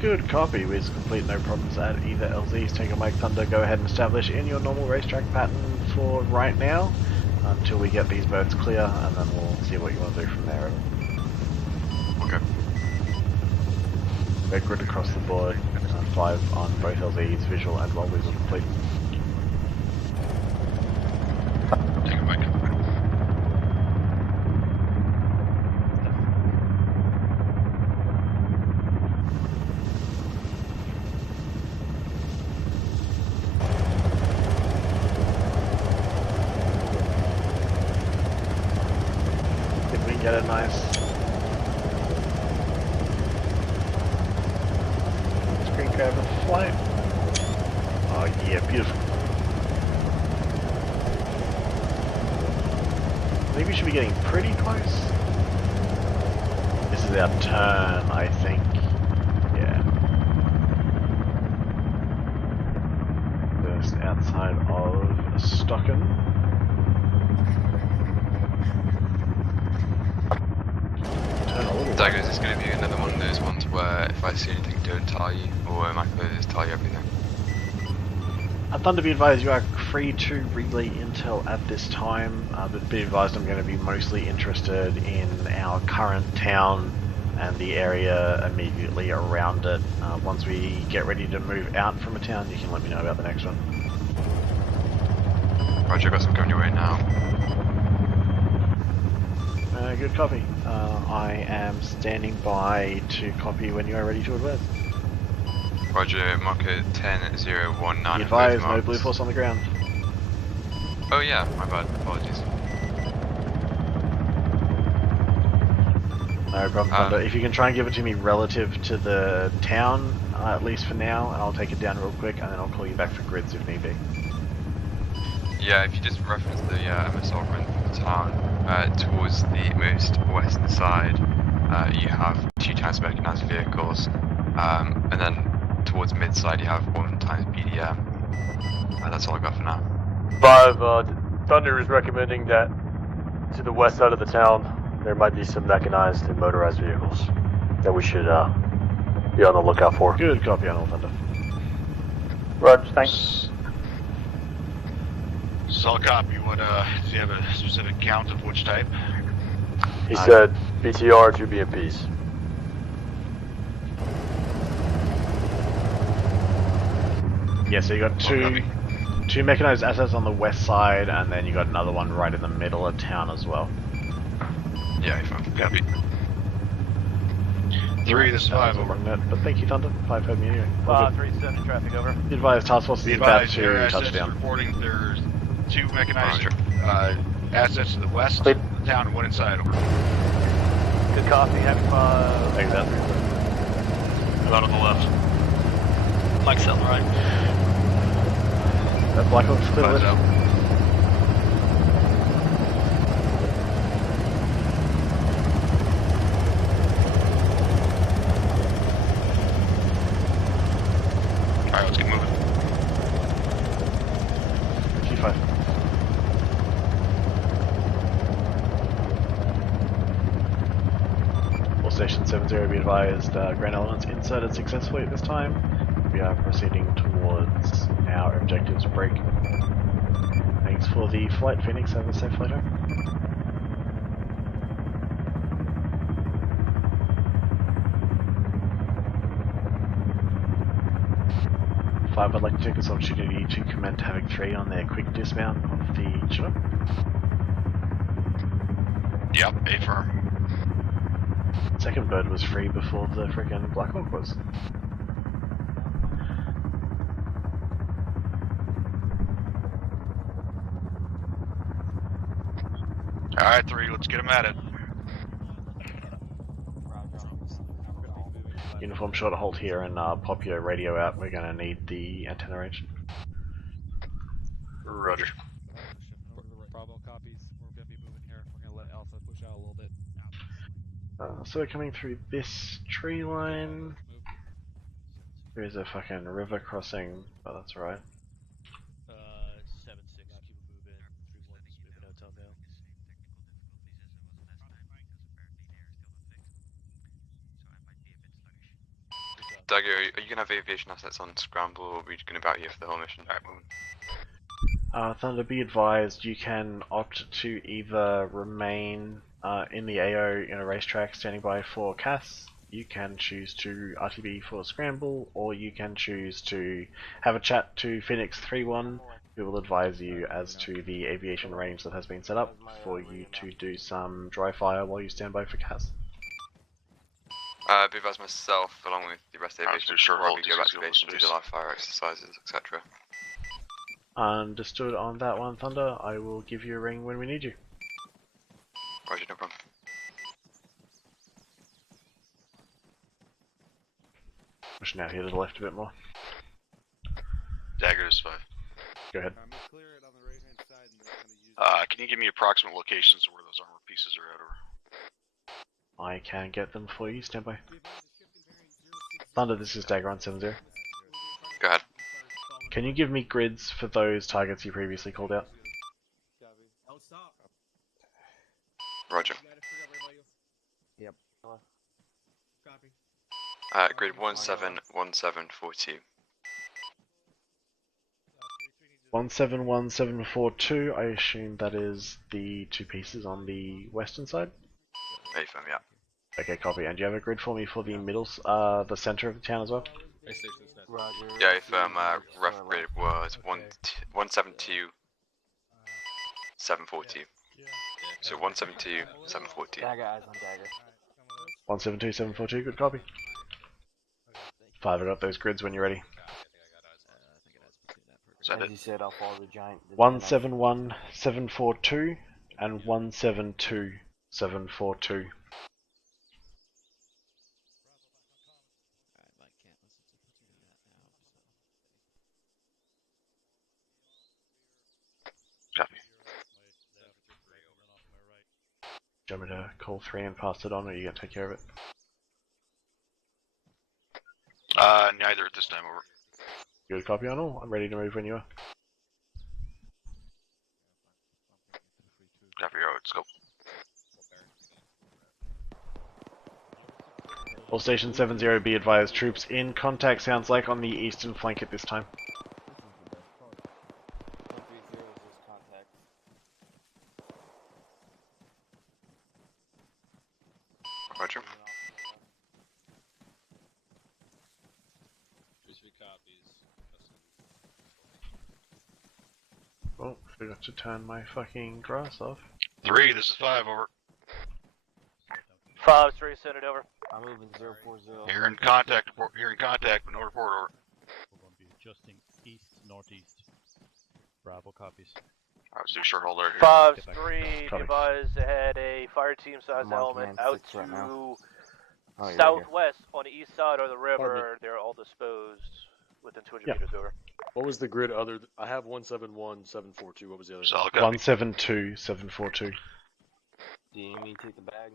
Good copy, Wiz complete, no problems at either LZ's. Tango Mike Thunder, go ahead and establish in your normal racetrack pattern for right now until we get these birds clear, and then we'll see what you want to do from there. Okay. Red grid across the board, 5 on both LZs, visual and Wild Weasel complete. Take it back. If we can get a nice screen grab and flight. Oh yeah, beautiful. I think we should be getting pretty close. This is our turn, I think. Yeah. Just outside of Stockton. Dagger, is this going to be another one of those ones where if I see anything, don't tell you, or am I going to just tell you everything? Thunder, be advised, you are free to relay intel at this time, but be advised I'm going to be mostly interested in our current town and the area immediately around it. Once we get ready to move out from a town, you can let me know about the next one. Roger, got some coming your way now. Good copy. I am standing by to copy when you are ready to advance. Roger, marker 10-0-1-9. Be advised, no blue force on the ground. Oh yeah, my bad, apologies. No problem, Thunder. If you can try and give it to me relative to the town, at least for now, and I'll take it down real quick, and then I'll call you back for grids if need be. Yeah, if you just reference the MSL run for the town, towards the most western side, you have 2 times mechanized vehicles, and then towards mid-side you have 1 times BDM. That's all I got for now. 5, Thunder is recommending that to the west side of the town there might be some mechanized and motorized vehicles that we should be on the lookout for. Good copy on all, Thunder. Roger, thanks. Solid copy. What, does he have a specific count of which type? He said BTR, 2 BMPs. Yeah, so you got two mechanized assets on the west side, and then you got another one right in the middle of town as well. Yeah, if I'm copy. 3, this is 5, over. But thank you, Thunder. 5 heard me anyway. 3 sending traffic over. Be advised, task force is Be about advised, air to assets touch down. reporting there's 2 mechanized assets to the west of the town and 1 inside, over. Good copy, having 5. Exactly. About on the left. Mike's on the right. That Black Hawk's clear left. Out. Alright, let's get moving. G5. All station 70 be advised, ground elements inserted successfully at this time. We are proceeding towards our objectives break. Thanks for the flight, Phoenix. Have a safe flight home. I'd like to take this opportunity to commend Havoc 3 on their quick dismount of the Chinook. Yep, A firm. Second bird was free before the frickin' Black Hawk was. Alright, 3, let's get him at it. Uniform short to hold here and pop your radio out. We're going to need the antenna range. Roger. Bravo copies. We're going to be moving here. We're going to let Alpha push out a little bit. So we're coming through this tree line. There's a fucking river crossing, but that's alright. 7-6, keep it moving. 3-1's moving out now. Dagger, are you going to have aviation assets on scramble, or are we going to be out here for the whole mission? Alright, moving. Thunder, be advised, you can opt to either remain in the AO in a racetrack standing by for CAS, you can choose to RTB for scramble, or you can choose to have a chat to Phoenix 3-1, who will advise you as to the aviation range that has been set up for you to do some dry fire while you stand by for CAS. Be advised myself, along with the rest of the aviation, probably go back to base and do the live fire exercises, etc. Understood on that one, Thunder. I will give you a ring when we need you. Roger, no problem. Pushing out here to the left a bit more. Dagger is 5. Go ahead. Can you give me approximate locations where those armor pieces are at, or? I can get them for you, stand by. Thunder, this is Dagger on 70. Go ahead. Can you give me grids for those targets you previously called out? Roger. Yep. Grid 171742. 171742, I assume that is the 2 pieces on the western side? AFM, yeah. Okay, copy. And do you have a grid for me for the middle, the center of the town as well? Roger. Yeah, AFM, rough grid was 172 742. So 172 742. Dagger, eyes on Dagger. 172 742, good copy. 5, I got those grids when you're ready. As you said, I'll follow the giant. 171 742 and 172 742. Copy. Do you want me to call 3 and pass it on, or are you going to take care of it? Neither at this time, over. Good copy on all. I'm ready to move when you are. Copy, road, scope. All station 70, be advised, troops in contact sounds like on the eastern flank at this time. Roger. Oh, forgot to turn my fucking grass off. 3, this is 5, over. 5-3, send it over. I'm moving 040. You're in contact. You're in contact, but no report over. We're going to be adjusting east, northeast. Bravo copies. Alright, let's do a short hold there. 5-3, be advised, ahead a fire team size element out to southwest on the east side of the river. They're all disposed within 200 meters over. What was the grid other? I have 171, 742. What was the other? 172, 742. Do you mean take the bag?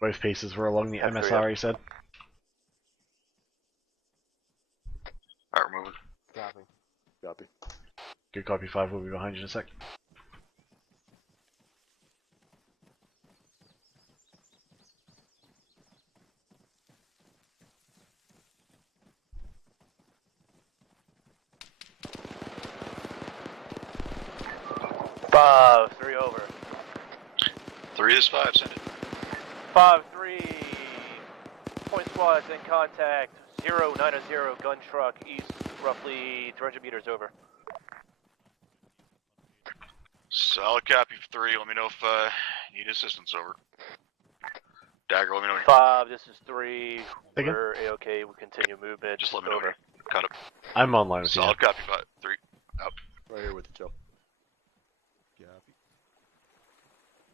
Both pieces were along the MSR, he said. Alright, we're moving. Copy. Copy. Good copy, 5. We'll be behind you in a sec. Five, 3 over. 3 is 5, send it. 5-3, point squads in contact, 090 gun truck east, roughly 300 meters over. Solid copy for 3. Let me know if you need assistance over. Dagger, let me know. 5, this is 3. We're A-OK. We continue movement. Just let me know. Over. Cut it. I'm online with you. Solid copy 5. 3. Out. Right here with you, Joe. Copy.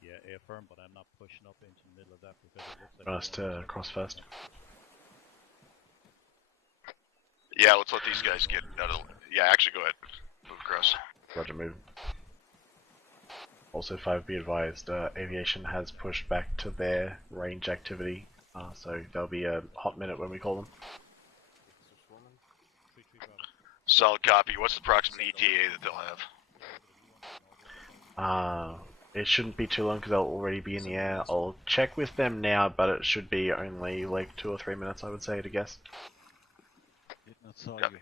Yeah, affirm, but I'm not pushing up into the middle of that because it looks like... Nice to cross first. Yeah, let's let these guys get out of the... Yeah, actually, go ahead. Move across. Roger, move. Also, 5, be advised, aviation has pushed back to their range activity, so there'll be a hot minute when we call them. Solid copy. What's the approximate ETA that they'll have? It shouldn't be too long because they'll already be in the air. I'll check with them now, but it should be only like 2 or 3 minutes, I would say, to guess. Copy. Negative.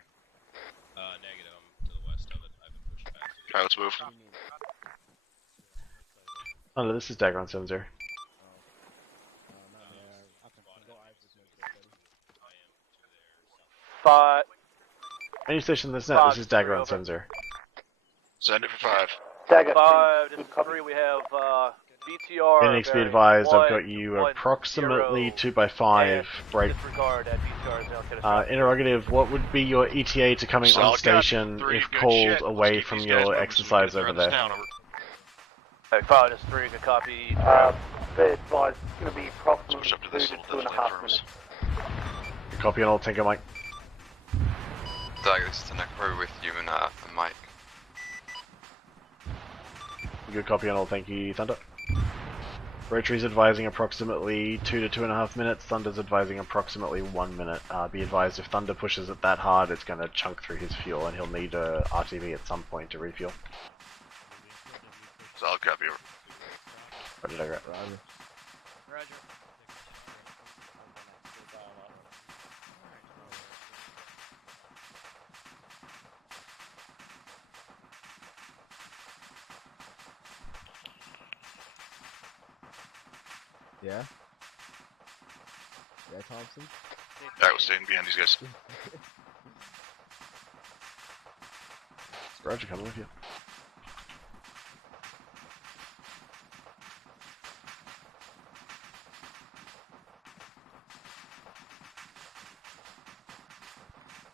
I'm to the west of it. I've been pushed back. Alright, let's move. Oh no, this is Dagger on 70. Five. Any station that's net, this is Dagger on 70. Send it for 5. Dagger 5, this is 3, we have BTR. Phoenix, be advised, I've got you approximately 2x5 break. Interrogative, what would be your ETA to coming on station if called away from your exercise over there? Alright, 5, this is 3, good copy. They advised it's going to be approximately 2 to 2.5 minutes. Good copy on all Tinker, Mike. Dagger, this is Tanaka with you and Mike. Good copy on all, thank you, Thunder. Rotary's advising approximately 2 to 2.5 minutes, Thunder's advising approximately 1 minute. Be advised, if Thunder pushes it that hard, it's going to chunk through his fuel and he'll need a RTV at some point to refuel. Solid copy over. Roger, Dagger. Roger. Yeah? Yeah, Thompson? Alright, we'll stay behind these guys. Roger, coming with you.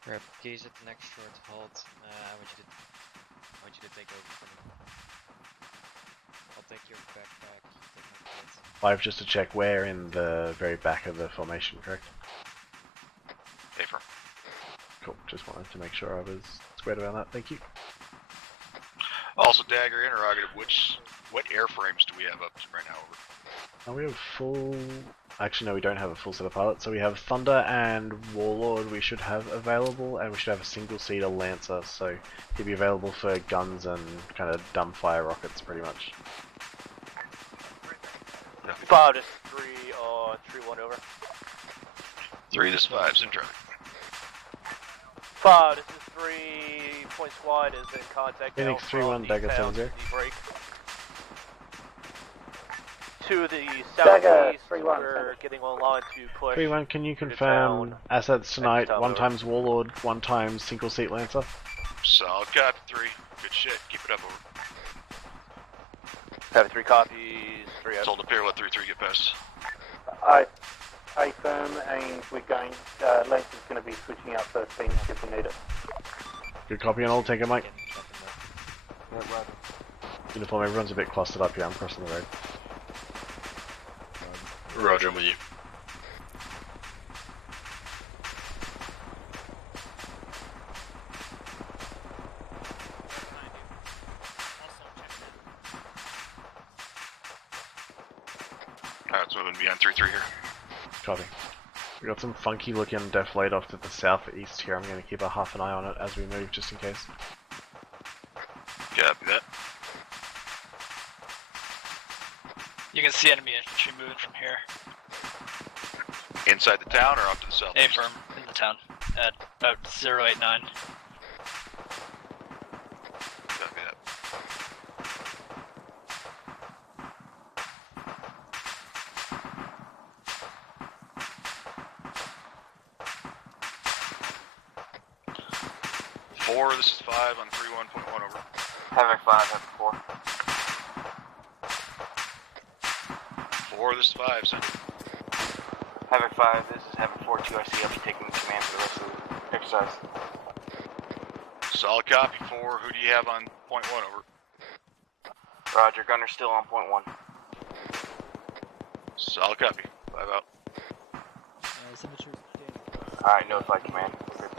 Rep, gaze at the next short halt. I want you to take over from me. I'll take your backpack. Take my kids. 5, just to check, we're in the very back of the formation, correct? Paper. Cool, just wanted to make sure I was squared around that, thank you. Also, Dagger, interrogative, what airframes do we have up to right now? Over. Now we have full... Actually, no, we don't have a full set of pilots, so we have Thunder and Warlord we should have available, and we should have a single-seater Lancer, so he'll be available for guns and kind of dumbfire rockets, pretty much. 5, this is 3 on 3-1 over. 3, this is 5, in traffic. 5, this is 3, point squad is in contact. Phoenix 3-1, Dagger 70. To the southeast, we're getting online to push. 3-1, can you confirm assets tonight, 1 times Warlord, 1 times single-seat Lancer? Solid copy, 3. Good shit, keep it up, over. Have 3 copies, 3 out. Hold up here, let 3-3 get past. Alright. A firm, and we're going. Lance is going to be switching out first beam if we need it. Good copy on all, take it, Mike. Yeah, right. Uniform, everyone's a bit clustered up here. I'm crossing the road. Roger, I'm with you. Alright, so we're going to be on 3-3 here. Copy. We got some funky looking def laid off to the southeast here. I'm going to keep a half an eye on it as we move, just in case. Copy that. You can see enemy infantry moving from here. Inside the town or up to the south? A firm in the town at about 089. Copy that. Four, this is 5 on 3-1.1 over. Havoc 5, Havoc 4. 4, this is 5, send it. Havoc 5, this is Havoc 4 2. I see I'll be taking command for the rest of the exercise. Solid copy, 4. Who do you have on point 1 over? Roger, Gunner's still on point 1. Solid copy, 5 out. Alright, notified command. We're good.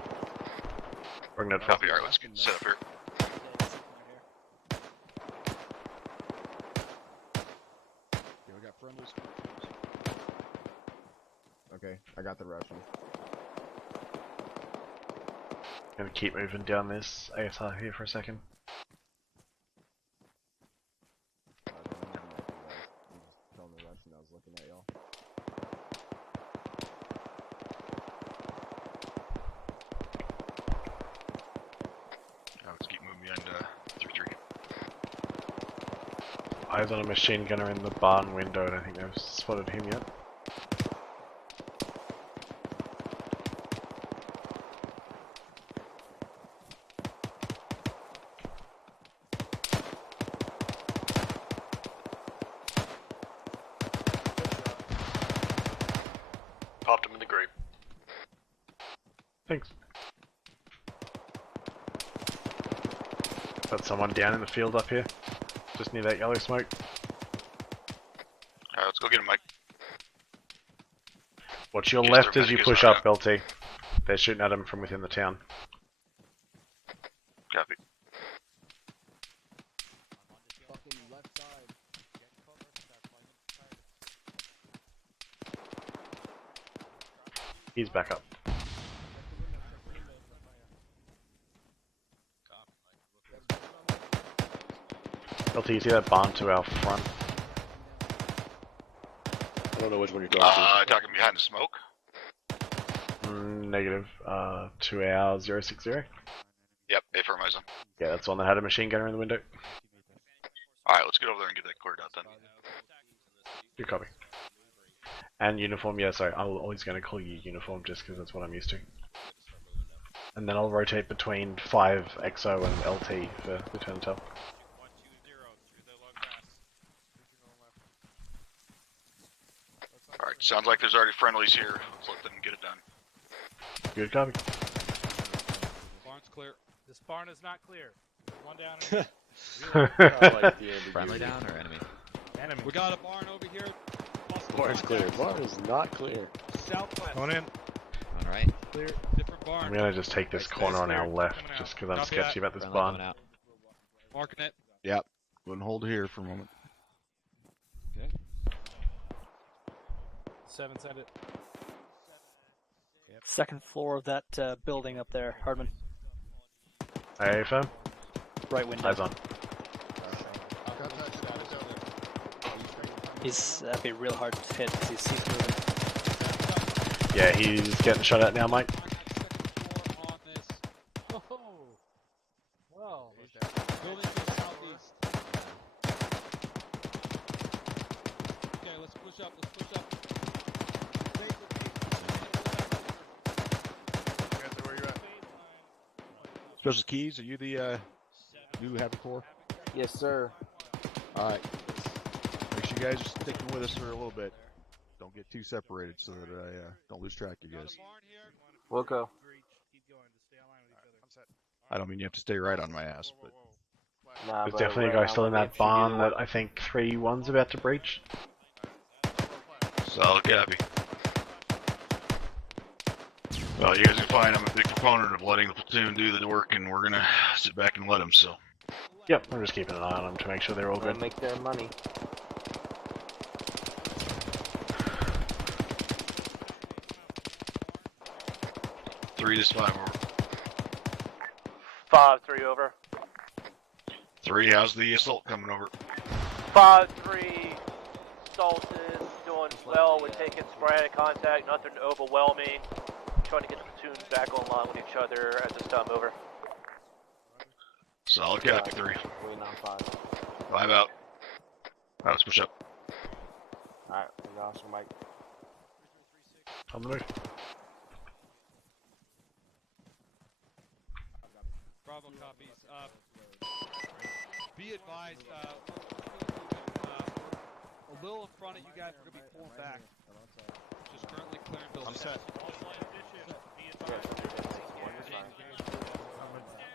Bring that Copy, alright, let's get set up here. Okay, we got friendlies. Okay, I got the Russian. Gonna keep moving down this ASR here for a second. I'm just telling the Russian I was looking at y'all. Let's keep moving behind 3-3. Eyes on a machine gunner in the barn window. I don't think they've spotted him yet. Popped him in the grave. Thanks. Got someone down in the field up here, just near that yellow smoke. Alright, let's go get him, Mike. Watch your Yes, left they're as you medicus push right up, LT. They're shooting at him from within the town. Copy. He's back up. LT, you see that barn to our front? I don't know which one you're talking to. Talking behind the smoke? Negative. To our 060. Yep, A firm eyes on. Yeah, that's one that had a machine gunner in the window. Alright, let's get over there and get that cleared out then. Good copy. And uniform, yeah, sorry, I'm always going to call you uniform just because that's what I'm used to. And then I'll rotate between 5XO and LT for Lieutenant Tel. Alright, sounds like there's already friendlies here. Let's let them get it done. Good copy. Barn's clear. This barn is not clear. One down. Friendly down or enemy? Enemy. We got a barn over here. Barn's clear. Barn is not clear. Southwest. Going in. All right. Clear. Different barn. I'm going to just take this corner on our left just because I'm Copy sketchy that. about this barn. Marking it. Yep. Go ahead and hold here for a moment. Okay. 7, send it. Second floor of that building up there, Hardman. Hey, fam. Right window. Eyes on. That'd be real hard to hit because he's moving. Yeah, he's getting shot at now, Mike. Oh. Well. Building to the southeast. Okay, let's push up. Let's push up. Where you at? Special Keys, are you the new Havoc 4? Yes, sir. Alright. Make sure you guys are sticking with us for a little bit. Don't get too separated so that I don't lose track of you guys. We'll go. I don't mean you have to stay right on my ass, but... Nah, There's definitely a guy still in that barn that I think 3-1's about to breach. Solid copy. Well, you guys are fine. I'm a big proponent of letting the platoon do the work, and we're gonna sit back and let them, so. Yep, I'm just keeping an eye on them to make sure they're all good. Make their money. Three, this 5 over. 5-3 over. 3, how's the assault coming over? 5-3, assault is doing well. We're taking sporadic contact, nothing overwhelming. Trying to get the platoons back online with each other at this time, over. Solid copy, 3. Waiting on 5. 5 out. Alright, let's push up. Alright, we got some Mike. On the move. Bravo copies. Be advised, a little in front of you guys, we're going to be pulling back. Just currently clearing buildings. I'm set.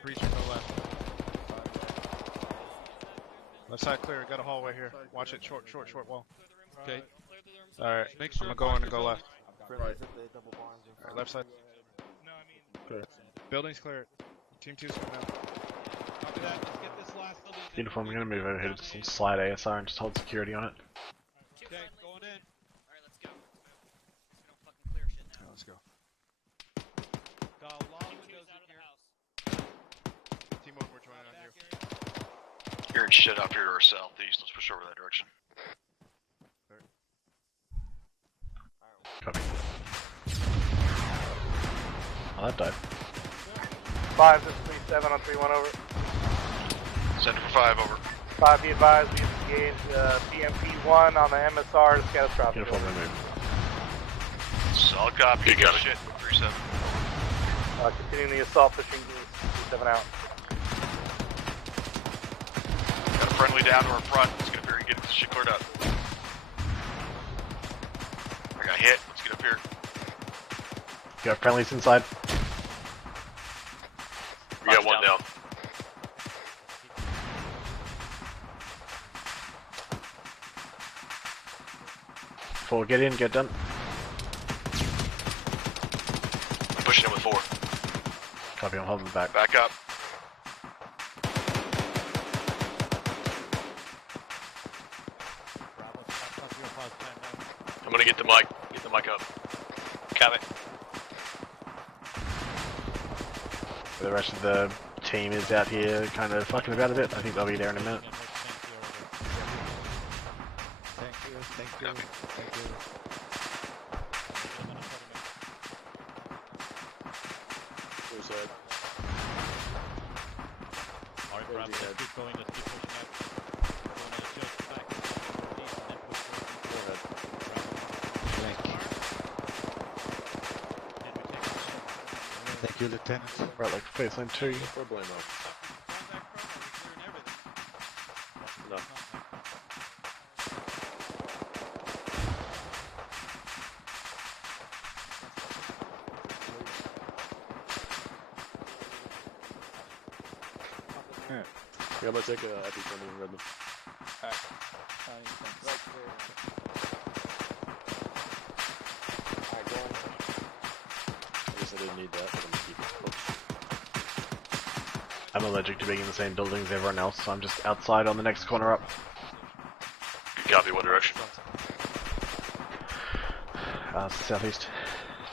Breach on the left. Left side clear. Got a hallway here. Watch it. Short wall. Okay. Alright. Make sure I'm gonna go in and go left. Right. Alright, left side. Clear. Building's clear. Team 2's coming out. Copy that. Let's get this last building. Uniform, I'm gonna move over here to some slide ASR and just hold security on it. Okay, going in. Alright, let's go. We don't fucking clear shit now. Let's go. Got a lot of windows in here. Team 1, we're joining on you. Hearing shit up here to our southeast. Let's push over that direction. Copy. Oh, that died. 5, this is 3-7 on 3-1 over. Send it for 5 over. 5, be advised, we engaged BMP-1 on the MSR, it's catastrophic. Uniform removed. Solid copy. You got it. 3-7. Continuing the assault, pushing east, 3-7 out. Got a friendly down to our front. Let's get up here and get this shit cleared up. I got hit. Let's get up here. You got friendlies inside. We got one down. Four, get in, get done. I'm pushing in with 4. Copy, I'm holding back. Back up. I'm gonna get the mic. Get the mic up. Copy. The rest of the team is out here kind of fucking about a bit. I think they'll be there in a minute. Thank you, thank you, thank you. Where's that? Alright, Brad, let's keep going, let's keep pushing out. Going on the church back, east, and then push forward. Thank you, Lieutenant. Right, like baseline 2. Problemo. No. Yeah, I'm gonna take a epi from you, Redman. Alright. Alright, go on. I guess I didn't need that, but I'm gonna keep it. Oops. I'm allergic to being in the same building as everyone else, so I'm just outside on the next corner up. Copy, what direction? Southeast.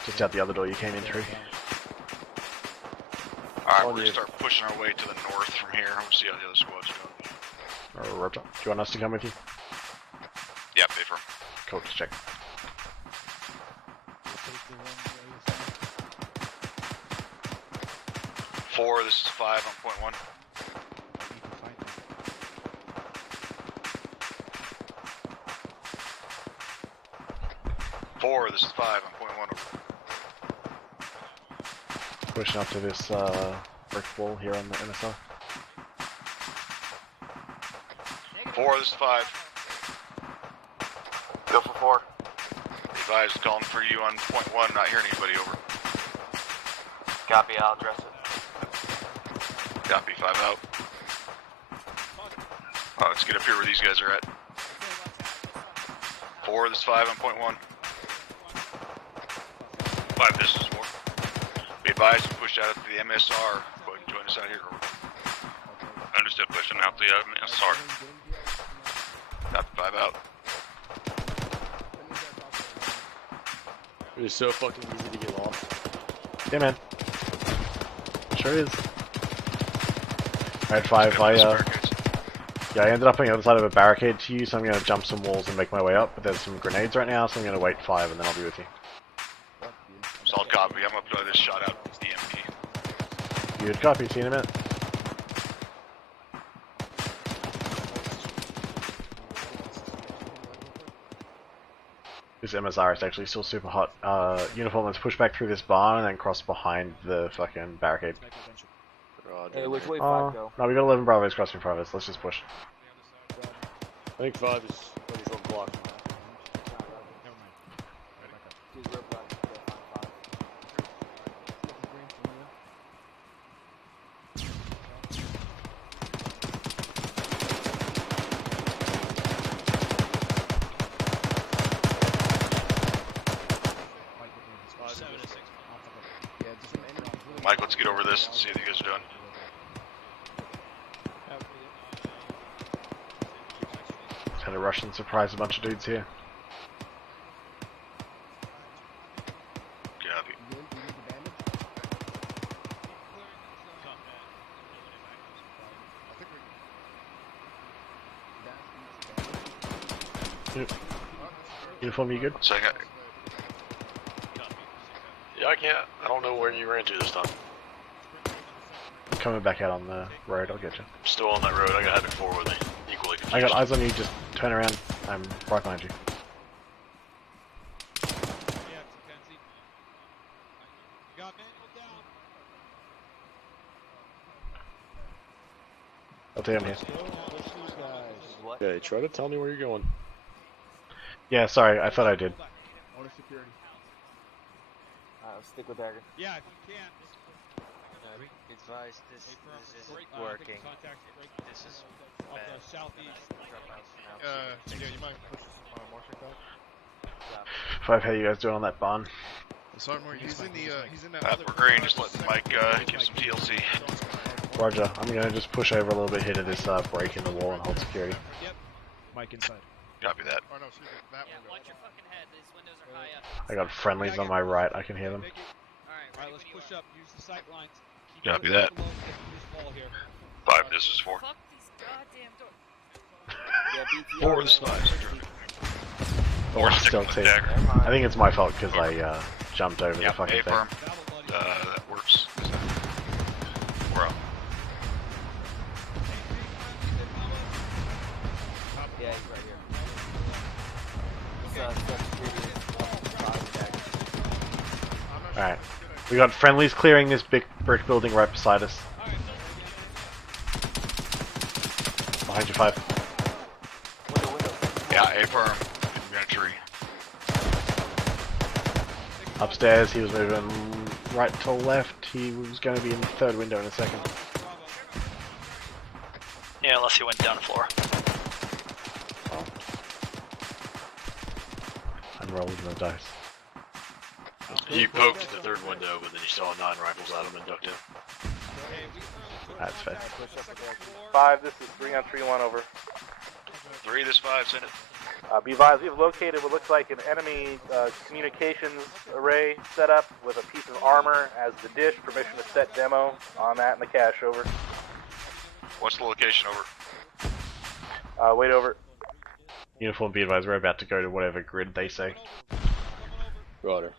Just out the other door you came in through. Alright, we're gonna start pushing our way to the north from here. We'll see how the other squad's going. Roger. Do you want us to come with you? Yep, pay for 'em. Cool, just check. Four, this is 5 on point 1. Four, this is 5 on point 1 over. Pushing up to this brick wall here on the MSR. 4, this is 5. Go for 4. advised, calling for you on point 1, not hearing anybody, over. Copy, I'll address it. Copy, 5 out. Let's get up here where these guys are at. 4, this is 5 on point 1. 5, this is 4. Be advised, we pushed out to the MSR. Go ahead and join us out here. Understood, pushing out the MSR. Copy, 5 out. It is so fucking easy to get lost. Yeah, man. Sure is. Alright, 5, I ended up on the other side of a barricade to you, so I'm going to jump some walls and make my way up, but there's some grenades right now, so I'm going to wait 5 and then I'll be with you. Solid copy, I'm up to this shot out with the MP. Good copy, see you in a minute. This MSR is actually still super hot. Uniform, let's push back through this barn and then cross behind the fucking barricade. Hey, which way 5 go? No, we got 11 Bravos crossing in front of us, let's just push. I think 5 is ready for a block. Mike, let's get over this and see what you guys are doing. Had a Russian surprise a bunch of dudes here. Copy. Uniform, you good? Second. Yeah, I can't. I don't know where you ran to this time. I'm coming back out on the road, I'll get you. I'm still on that road. I got Havoc 4 with me. Equally confused. I got eyes on you, just turn around. I'm right behind you. I'll tell you I'm here. Okay, try to tell me where you're going. Yeah, sorry, I thought I did. Owner security. Stick with Dagger. Yeah, if you can. Advise, this isn't working. This is bad. Southeast. Yeah, you might push some mortar back. 5, how you guys doing on that barn? Sergeant, he's in the, he's in that we're green, just let Mike give some TLC. Roger, I'm gonna just push over a little bit here to this break in the wall and hold security. Yep. Mike inside. Copy that. Oh no, excuse me, that window. Watch your fucking head, these windows are high up. I got friendlies on my right, I can hear them. Alright, let's push up, use the sight lines. Copy that. 5, this is 4. Fuck these goddamn doors. 4, this is 5. Oh, still team. I think it's my fault because I jumped over the fucking thing. A-firm. That works. We're up. Yeah, he's right here. Alright. We got friendlies clearing this big brick building right beside us. Behind you, 5. Yeah, A-firm. Infantry. Upstairs, he was moving right to left. He was going to be in the 3rd window in a second. Yeah, unless he went down the floor. I'm rolling the dice. You poked at the 3rd window, but then you saw 9 rifles out of them and ducked in. That's fair. 5, this is 3 on 3-1 over. 3, this 5, send it. Be advised, we've located what looks like an enemy communications array set up with a piece of armor as the dish. Permission to set demo on that in the cache, over. What's the location, over? Wait, over. Uniform, be advised, we're about to go to whatever grid they say. Roger.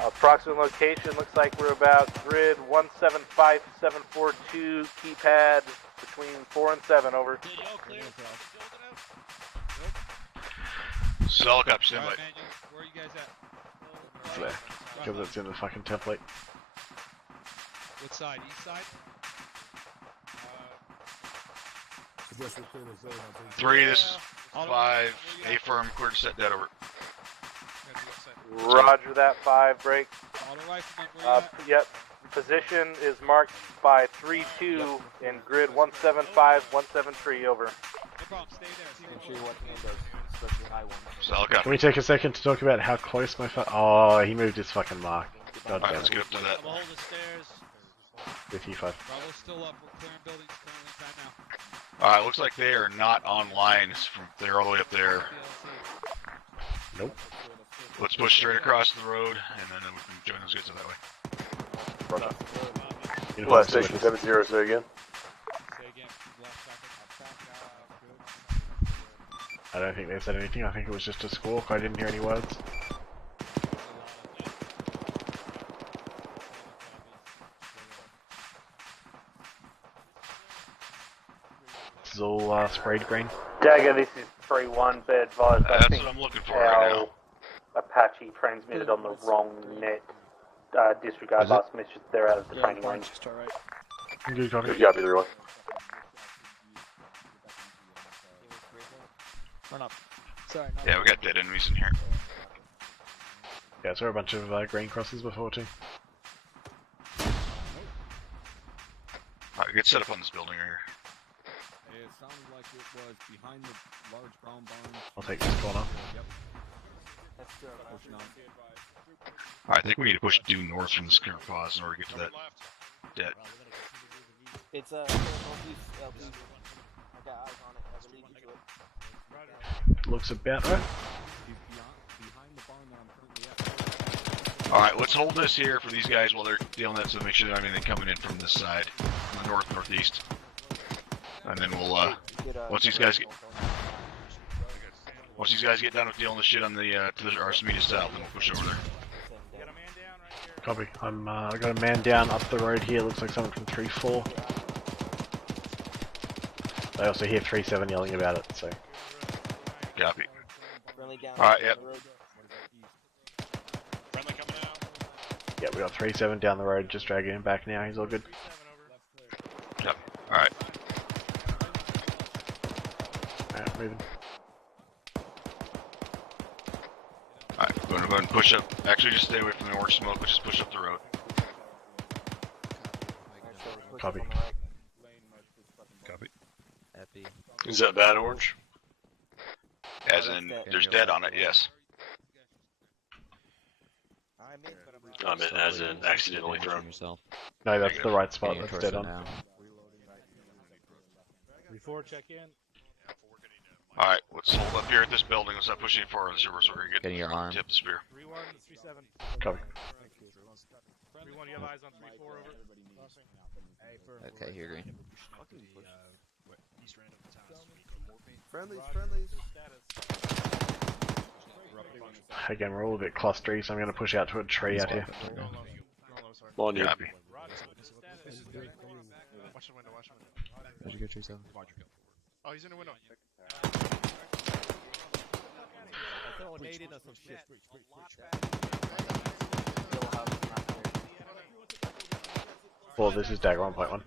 Approximate location looks like we're about grid 175742, keypad between 4 and 7, over. Solid copy, stand by. Where are you guys at? It's there. Because it's in the fucking template. What side? East side? 3, this is 5. A firm, clear to set dead over. Roger that, 5, break. Yep, position is marked by 3-2 in grid 175-173, over. Can we take a second to talk about how close my oh, he moved his fucking mark. God Alright, damn let's it. get up to that. With you 5. Bravo's still up. We're clearing buildings currently time now. Alright, looks like they are not online. It's from there all the way up there. Nope. Let's push straight across the road, and then we can join those guys that way. Last station 70, say again. I don't think they said anything. I think it was just a squawk. I didn't hear any words. This is all sprayed green. Dagger, this is 3-1, be advised. That's what I'm looking for right now. Apache transmitted on the wrong net. Disregard last message, they're out of the training range. Good copy. Good copy, everyone. Run up. Sorry, Yeah, we got dead enemies in here. Yeah, I saw a bunch of green crosses before too. Alright, get set up on this building right here. It sounded like it was behind the large brown barn. I'll take this corner. Yep. Alright, I think we need to push due north from this current pause in order to get to that dead. It's northeast, please. I got eyes on it. I will lead you to it. Looks about right. Alright, let's hold this here for these guys while they're dealing with it, so make sure they don't have anything coming in from this side, from the north, northeast. And then we'll, once these guys get done with dealing with shit on the, to our immediate south, then we'll push over there. Copy. I got a man down up the road here. Looks like someone from 3-4. I also hear 3-7 yelling about it, so. Copy. Alright, yep. Yeah, we got 3-7 down the road, just dragging him back now, he's all good. Yep. Alright. Alright, moving. Alright, go ahead and push up. Actually, just stay away from the orange smoke, but just push up the road. Copy. Copy. Is that bad, orange? As in, there's dead on it, yes. I meant as in accidentally thrown. No, that's the right spot, that's dead on. 3-4, check in. Alright, let's hold up here at this building. Let's not push any forward so we're getting your arm. Tip the spear. 3-1, 3-7. Copy. 3-1, you have eyes on 3-4, over. Okay, here, green. Friendlies. Again, we're all a bit clustery, so I'm going to push out to a tree out here. On you. Copy. Watch the window. How'd you go, tree 7? Oh, he's in the window. Well, this is Dagger 1.1.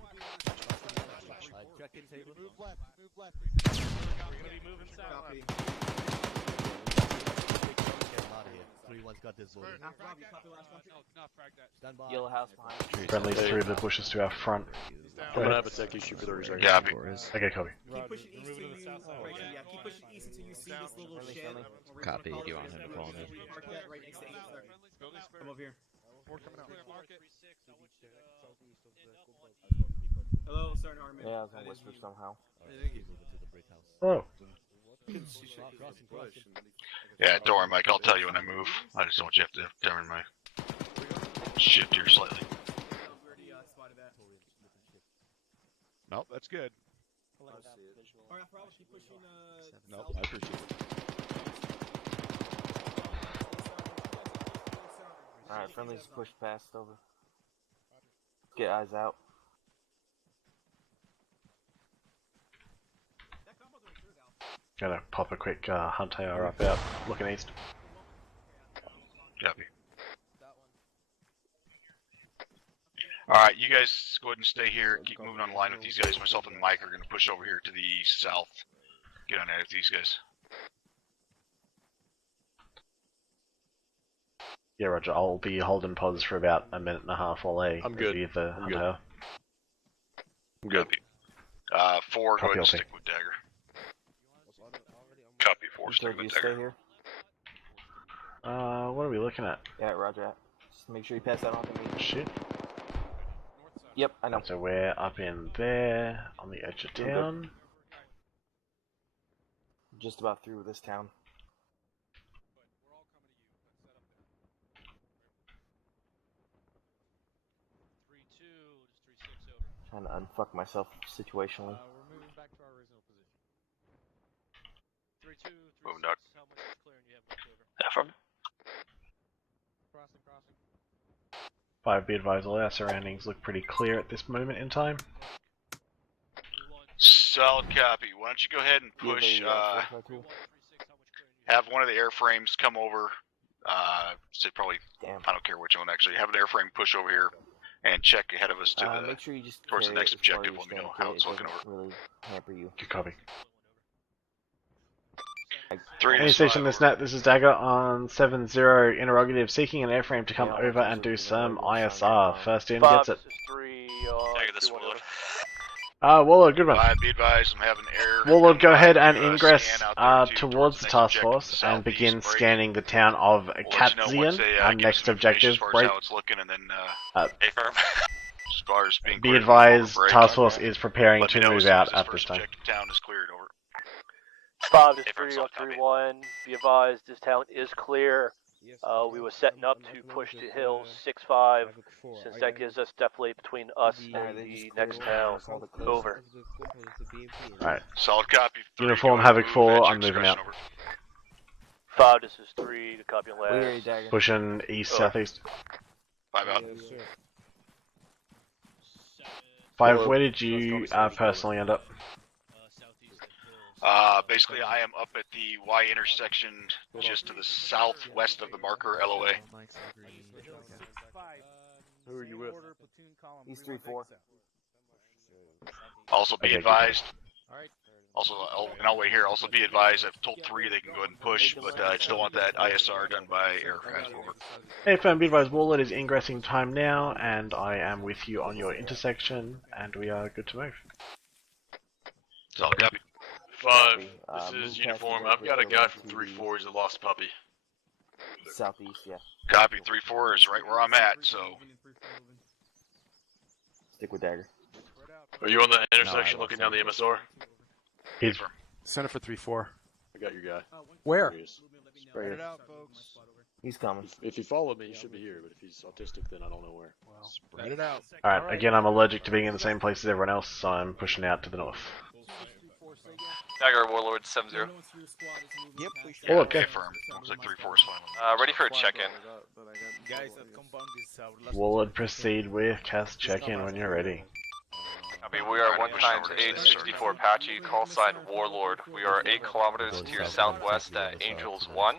Yellow house behind. Friendlies through the bushes to our front. I'm gonna have a tech issue for 30 seconds. Copy. Okay, copy. Keep pushing east until you, keep pushing east until you see this little shed. Copy. Do you want him to call me? Mark that right next to Instructor. Come over here. Hello, Sergeant Hardman. Yeah, I was gonna whisper somehow. Oh. Yeah, don't worry, Mike. I'll tell you when I move. I just don't want you to have to turn my shift here slightly. Nope, that's good. Alright, probably keep pushing, Nope, I appreciate it. Alright, friendly's push past over. Get eyes out. Gonna pop a quick hunt AR up out, looking east. Copy. Alright, you guys go ahead and stay here. Keep moving on the line with these guys. Myself and Mike are going to push over here to the south. Get on there with these guys. Yeah, Roger. I'll be holding pause for about a minute and a half while they I'm good. review the I'm good. hunter. I'm good. Copy. 4, go Copy, ahead and okay. stick with Dagger. Copy, 4, stick Do you with stay Dagger. here? What are we looking at? Yeah, Roger that. Just make sure you pass that on to me. Shit. Yep, I know. So we're up in there, on the edge of Doing good. town. Just about through this town. Trying to unfuck myself situationally. We're moving back to our original position. 3-2, 3-6, how much clearing do you have left over? Affirm. Crossing. 5, be advised, all our surroundings look pretty clear at this moment in time. Solid copy. Why don't you go ahead and push, have one of the airframes come over, say probably, I don't care which one actually, have an airframe push over here and check ahead of us to the, make sure you just towards the carry next it as far objective. as Let me you know can. how it's It looking doesn't over. really hamper you. Good copy. Three Any to station, five, this net, this is Dagger on 7-0, interrogative, seeking an airframe to come over and do some ISR. First in gets it. This is 3, Dagger, this is Warlord. Warlord, good one. Be advised, I'm having air. Warlord, go ahead and scan ingress out there towards the task force and begin scanning the town of Katsian, our next objective. As far as Break. how it's looking, and then affirm. As far as being Be cleared advised, for break. task force is preparing Let me to know move as soon out as this at this first time. objective town is cleared. Over. 5 to 3-3-1. Be advised, this town is clear. We were setting up to push to hills 6-5, since that gives us definitely between us and the next town. Over. Alright. Solid copy. 3, Uniform Havoc 4, I'm moving out. 5, this is 3 to copy on last. Pushing east, southeast. 5 out. 5, where did you personally end up? Basically, I am up at the Y intersection, just to the southwest of the marker LOA. Who are you with? He's 3-4. Also be advised. Also, I'll wait here. Also be advised, I've told 3 they can go ahead and push, but I still want that ISR done by aircraft. Over. Hey, firm, be advised, Warlord is ingressing time now, and I am with you on your intersection, and we are good to move. Solid copy. 5, this is uniform. I've got a guy from 3-4, he's a lost puppy. Southeast, yeah. Copy, 3-4 is right where I'm at, so. Stick with Dagger. Are you on the intersection looking down the MSR? He's Center for 3-4. I got your guy. Where? Spread it out, folks. He's coming. If he followed me, he should be here, but if he's autistic, then I don't know where. Spread it out. Alright, again, I'm allergic to being in the same place as everyone else, so I'm pushing out to the north. Dagger, Warlord, 7-0. Yep, Oh, okay. Firm. Looks like 3-4 is fine. Ready for a check-in. Warlord, proceed with cast check-in when you're ready. Copy, we are 1x864 Apache, call sign Warlord. We are 8 kilometers to your southwest at Angels 1.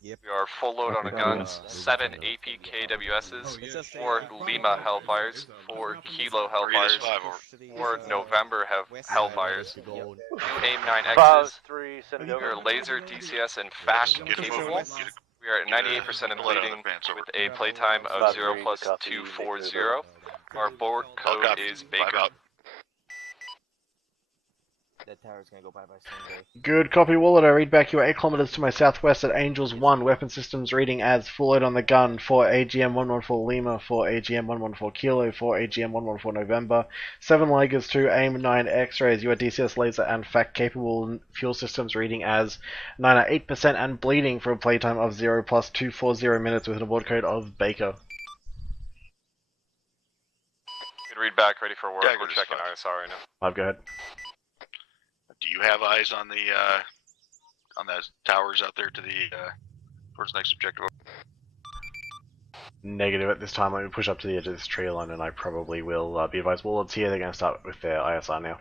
We are full load on the guns, 7 APKWSs, 4 Lima Hellfires, 4 Kilo Hellfires, 4 November Hellfires, 2 AIM-9Xs, we are laser, DCS, and fast capable. We are at 98% of bleeding with a playtime of 0+240. Our board code is Baker. That tower's gonna go bye-bye someday. Good copy, Warlord. I read back you are 8 kilometers to my southwest at Angels 1. Weapon systems reading as full load on the gun. 4 AGM-114 Lima, 4 AGM-114 Kilo, 4 AGM-114 November, 7 Ligers, 2 AIM-9 X-rays. You are DCS laser and FAC capable. Fuel systems reading as 98% and bleeding for a playtime of 0+240 minutes with an abort code of Baker. Good read back, ready for work. Dagger, We're checking ISR right now. Go ahead. Do you have eyes on the towers out there to the towards the next objective? Negative at this time. Let me push up to the edge of this tree line, and I probably will be advised. Warlords here. They're going to start with their ISR now.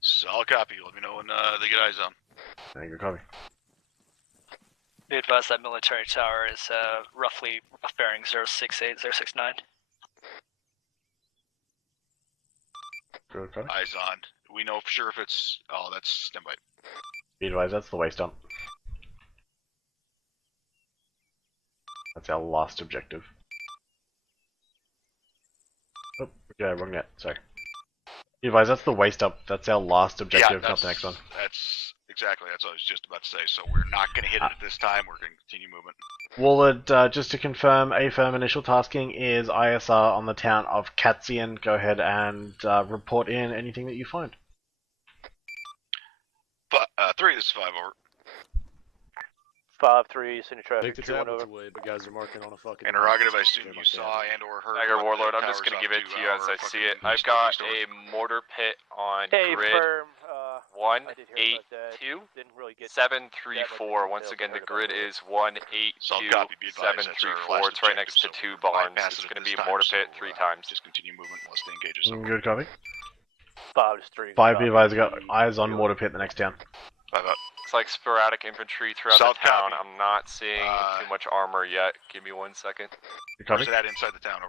Solid copy. Let me know when they get eyes on. Good copy. Be advised that military tower is roughly rough bearing 068, 069. Good copy. Eyes on. We know for sure if it's... Oh, that's standby. Be advised, that's the waste dump. That's our last objective. Oh, yeah, wrong net. Sorry. Be advised, that's the waste dump. That's our last objective, not the next one. That's exactly. That's what I was just about to say. So we're not going to hit it at this time. We're going to continue moving. Woolard, just to confirm, a firm initial tasking is ISR on the town of Katsian. Go ahead and report in anything that you find. But 3, this is 5 over. 5-3, send your traffic. Take the tablets away, but guys are marking on a fucking... Interrogative, I assume you saw and or heard... Dagger Warlord, I'm just going to give it to you as I see it. I've got a mortar pit on grid firm, 182 734. Once again, the grid is 182734. It's right next to 2 barns. It's going to be a mortar pit 3 times. Just continue movement unless they engage us. Good copy. 5-3. 5 be advised, got eyes on mortar pit the next town. 5 up. It's like sporadic infantry throughout the town. I'm not seeing too much armor yet. Give me 1 second. Where's it at inside the town?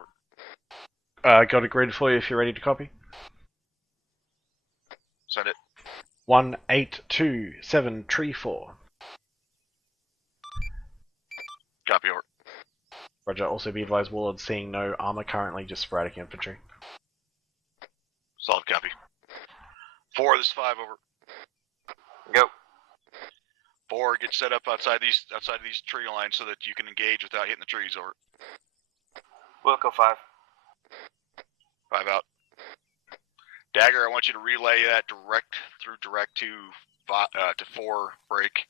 Over. Got a grid for you if you're ready to copy. Send it. 182734. Copy, over. Roger, also be advised, Warlord seeing no armor currently, just sporadic infantry. Solid copy. 4, this is 5 over. Go. 4, get set up outside these tree lines so that you can engage without hitting the trees. Over. Wilco 5. 5 out. Dagger, I want you to relay that direct to 4 break.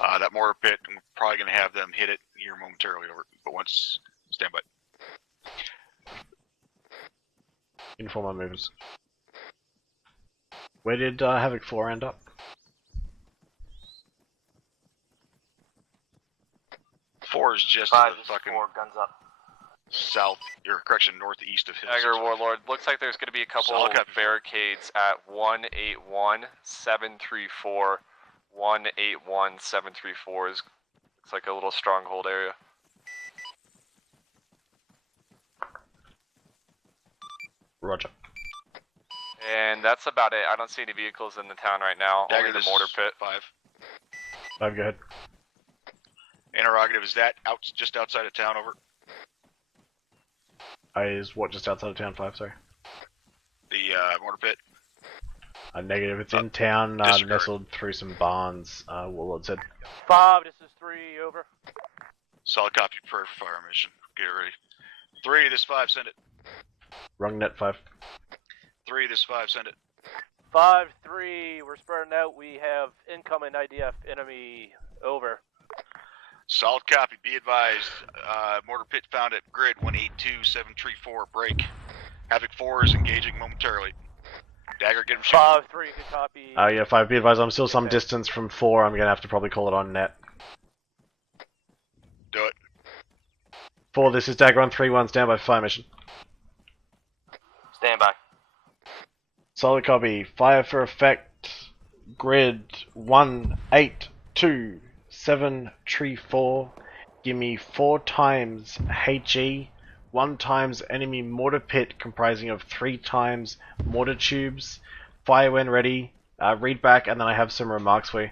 That mortar pit, I'm probably going to have them hit it here momentarily. Over, but once stand by. Inform our movers. Where did Havoc 4 end up? 4 is just 5 to the is fucking 4, guns up. south, or correction, northeast of hills. Dagger Warlord, looks like there's going to be a couple barricades at 181734. 181734 is looks like a little stronghold area. Roger. And that's about it. I don't see any vehicles in the town right now. Dagger, only the mortar pit. 5. 5, go ahead. Interrogative, is that just outside of town? Over. Is what just outside of town? 5, sorry. The mortar pit. Negative, it's in town, nestled through some barns, Warlord said. 5, this is 3, over. Solid copy, prayer for fire mission. Get ready. 3, this 5, send it. Wrong net, 5. 3, this 5, send it. 5-3, we're spreading out. We have incoming IDF enemy, over. Solid copy, be advised. Mortar pit found at grid 182734, break. Havoc 4 is engaging momentarily. Dagger, get him shooting. 5-3, good copy. Yeah, 5, be advised, I'm still some distance from 4, I'm gonna have to probably call it on net. Do it. 4, this is Dagger on 3-1, stand by for fire mission. Stand by. Solid copy, fire for effect, grid 182734, give me 4 times HE, 1 times enemy mortar pit comprising of 3 times mortar tubes, fire when ready, read back, and then I have some remarks for you.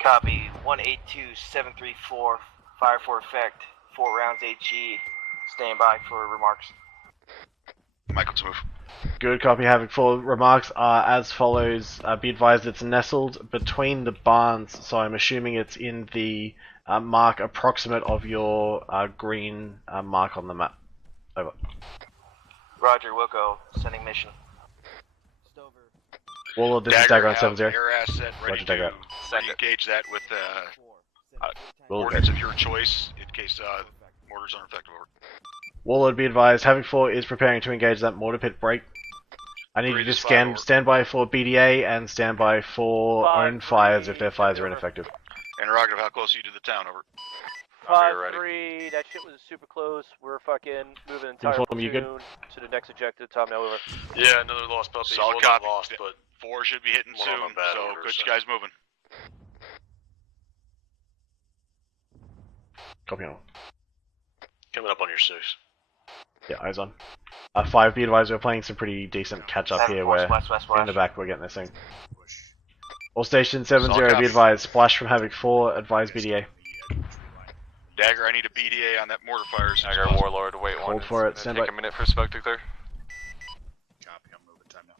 Copy. 182734. Fire for effect. 4 rounds HE. Stand by for remarks. Michael's move. Good copy, Havoc 4. Remarks are as follows. Be advised it's nestled between the barns, so I'm assuming it's in the mark approximate of your green mark on the map. Over. Roger, Wilco. Sending mission. Warlord, this is Dagger on 7-0. Air asset ready to engage that with ordnance of your choice in case mortars aren't effective. Over. Warlord, be advised, Havoc 4 is preparing to engage that mortar pit break. I need you to stand by for BDA and stand by for own fires if their fires are ineffective. Interrogative, how close are you to the town? Over. 5-3, that shit was super close. We're fucking moving entire Inform, you good? platoon to the next objective. Tom, now over. Yeah, another lost puppy. Solid Well, not copy. lost, but 4 should be hitting one soon, on bad so order, good so. you guys moving. Copy on. Coming up on your 6. Yeah, eyes on. 5, be advised, we're playing some pretty decent catch up here where west, in the back we're getting this thing. All stations 7-0, be advised, splash from Havoc 4, advise BDA. Dagger, I need a BDA on that mortar fire. Dagger, Warlord, wait Hold one. for it, It's stand gonna take by. a minute for smoke to clear. Copy, I'm moving time now.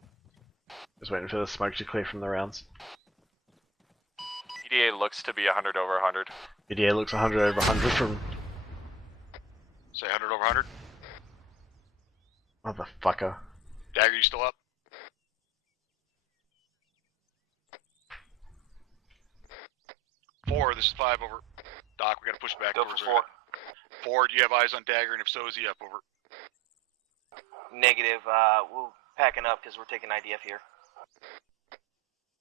Just waiting for the smoke to clear from the rounds. PDA looks to be 100 over 100. BDA looks 100 over 100 from... Say 100 over 100. Motherfucker. Dagger, you still up? Four, this is 5 over. Doc, we gotta push back. Go towards for 4. 4, do you have eyes on Dagger, and if so, is he up? Over. Negative. We're packing up because we're taking IDF here.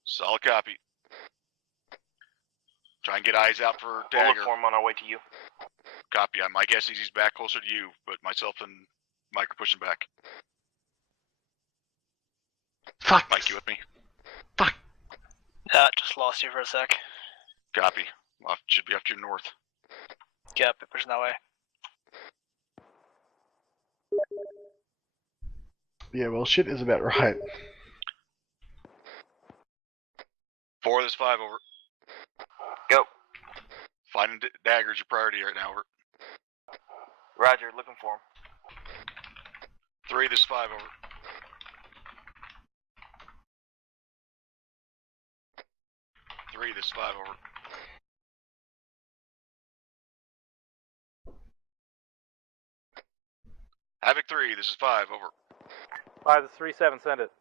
Solid copy. Try and get eyes out for We'll Dagger. look for him on our way to you. Copy. My guess is he's back closer to you, but myself and Mike are pushing back. Fuck! Mike, you with me? Just lost you for a sec. Copy. Should be up to your north. Yep, pushing that way. Yeah, well, shit is about right. 4, this is 5 over. Go. Finding Dagger is your priority right now. Over. Roger, looking for him. 3, this is 5 over. This is 5 over. Havoc 3, this is 5 over. 5 to 3-7, send it.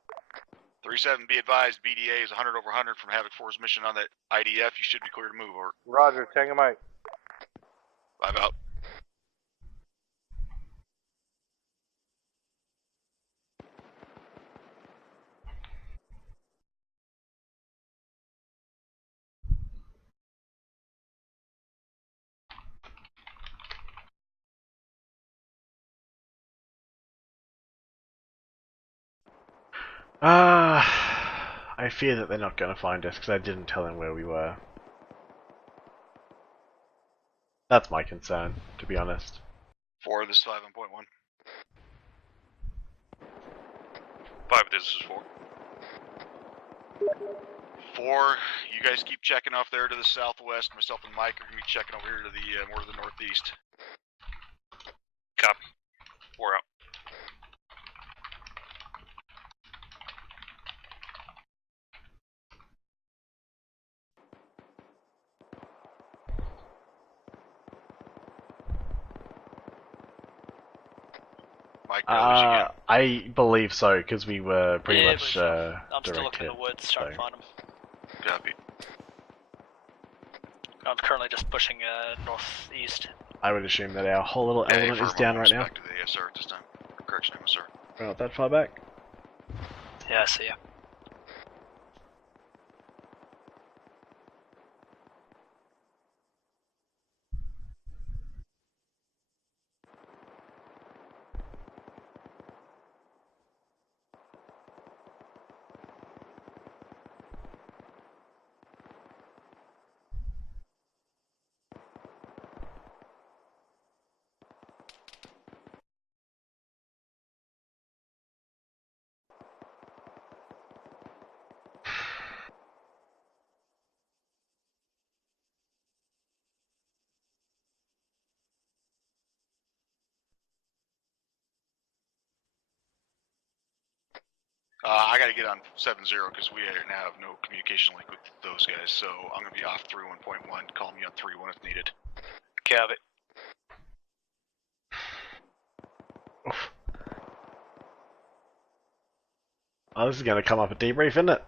3-7, be advised, BDA is 100 over 100 from Havoc 4's mission on that IDF. You should be clear to move. Over. Roger, Tango Mike. 5 out. I fear that they're not going to find us because I didn't tell them where we were. That's my concern, to be honest. 4, this is 5 on point 1. 5, this is 4. 4, you guys keep checking off there to the southwest. Myself and Mike are going to be checking over here to the more to the northeast. Copy. 4 out. Mike, I believe so, because we were pretty much I'm direct still looking hit, in the woods, trying to so. find him. Copy. I'm currently just pushing northeast. I would assume that our whole little element is down right now. Back to the ASR at this time. Correction, sir. We're not that far back. Yeah, I see ya. I gotta get on 7-0 because we now have no communication link with those guys, so I'm gonna be off 3-1.1. Call me on 3-1 if needed. Copy. Oh, this is going to come up a debrief, isn't it?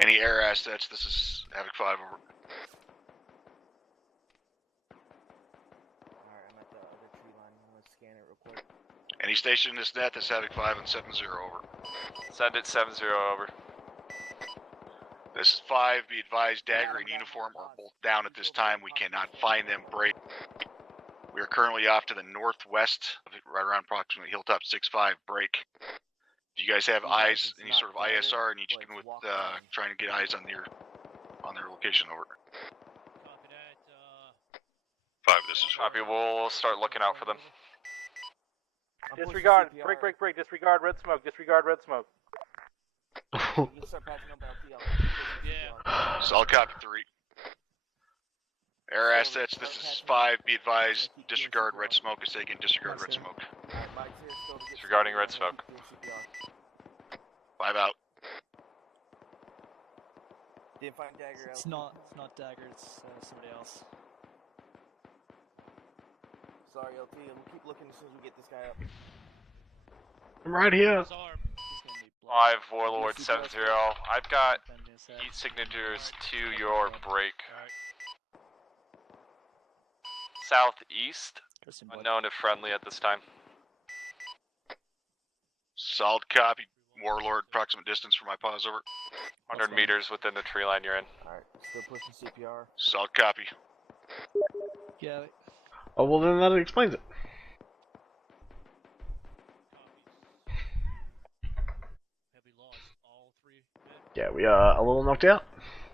Any air assets, this is Havoc 5 over. Alright, I'm at the other tree line. I'm gonna scan it real quick. Any station in this net, this is Havoc 5 and 7-0 over. Send it 7-0 over. This is 5, be advised, Dagger and Uniform are both down at this time. We cannot find them. Break. We are currently off to the northwest, right around approximately Hilltop 6-5. Break. Do you guys have eyes, any sort of ISR? I need you to come with trying to get eyes on their location. Over. 5, this is Copy, we'll start looking out for them. Disregard. Break. Disregard red smoke. Disregard red smoke. Solid copy 3. Air assets, this is 5. Be advised, disregard red smoke is taken. Disregard red smoke. Disregarding red smoke. 5 out. Didn't find Dagger. It's not Dagger. It's somebody else. Sorry, LT. We'll keep looking as soon as we get this guy up. I'm right here. 5 Warlord 70. I've got heat signatures to your break. Southeast. Unknown if friendly at this time. Solid copy. Warlord, approximate distance for my pause, over. 100 meters within the tree line you're in. Alright, still pushing CPR. Solid copy. Yeah. Oh, well then that explains it. Yeah, we are a little knocked out.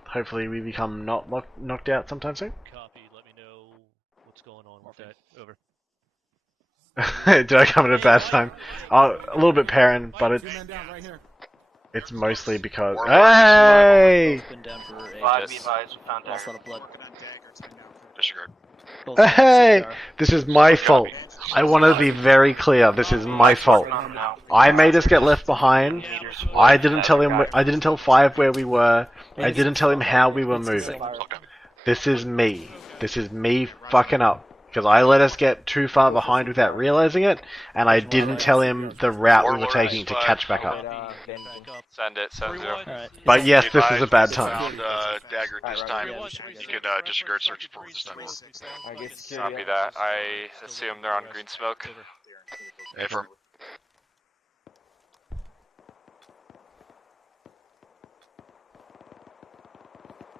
Hopefully we become not knocked out sometime soon. Copy, let me know what's going on with that. Over. Did I come at a bad time? A little bit parent, but it's mostly because... Hey! Disregard. Hey! This is my fault. I want to be very clear. This is my fault. I made us get left behind. I didn't tell him. I didn't tell 5 where we were. I didn't tell him how we were moving. This is me. This is me fucking up. Because I let us get too far behind without realizing it, and I didn't tell him the route we were taking to catch back up. Send it, 70. But yes, this is a bad time. Found Dagger at this time. You can disregard search for this time. Copy that. I assume they're on green smoke. Affirm.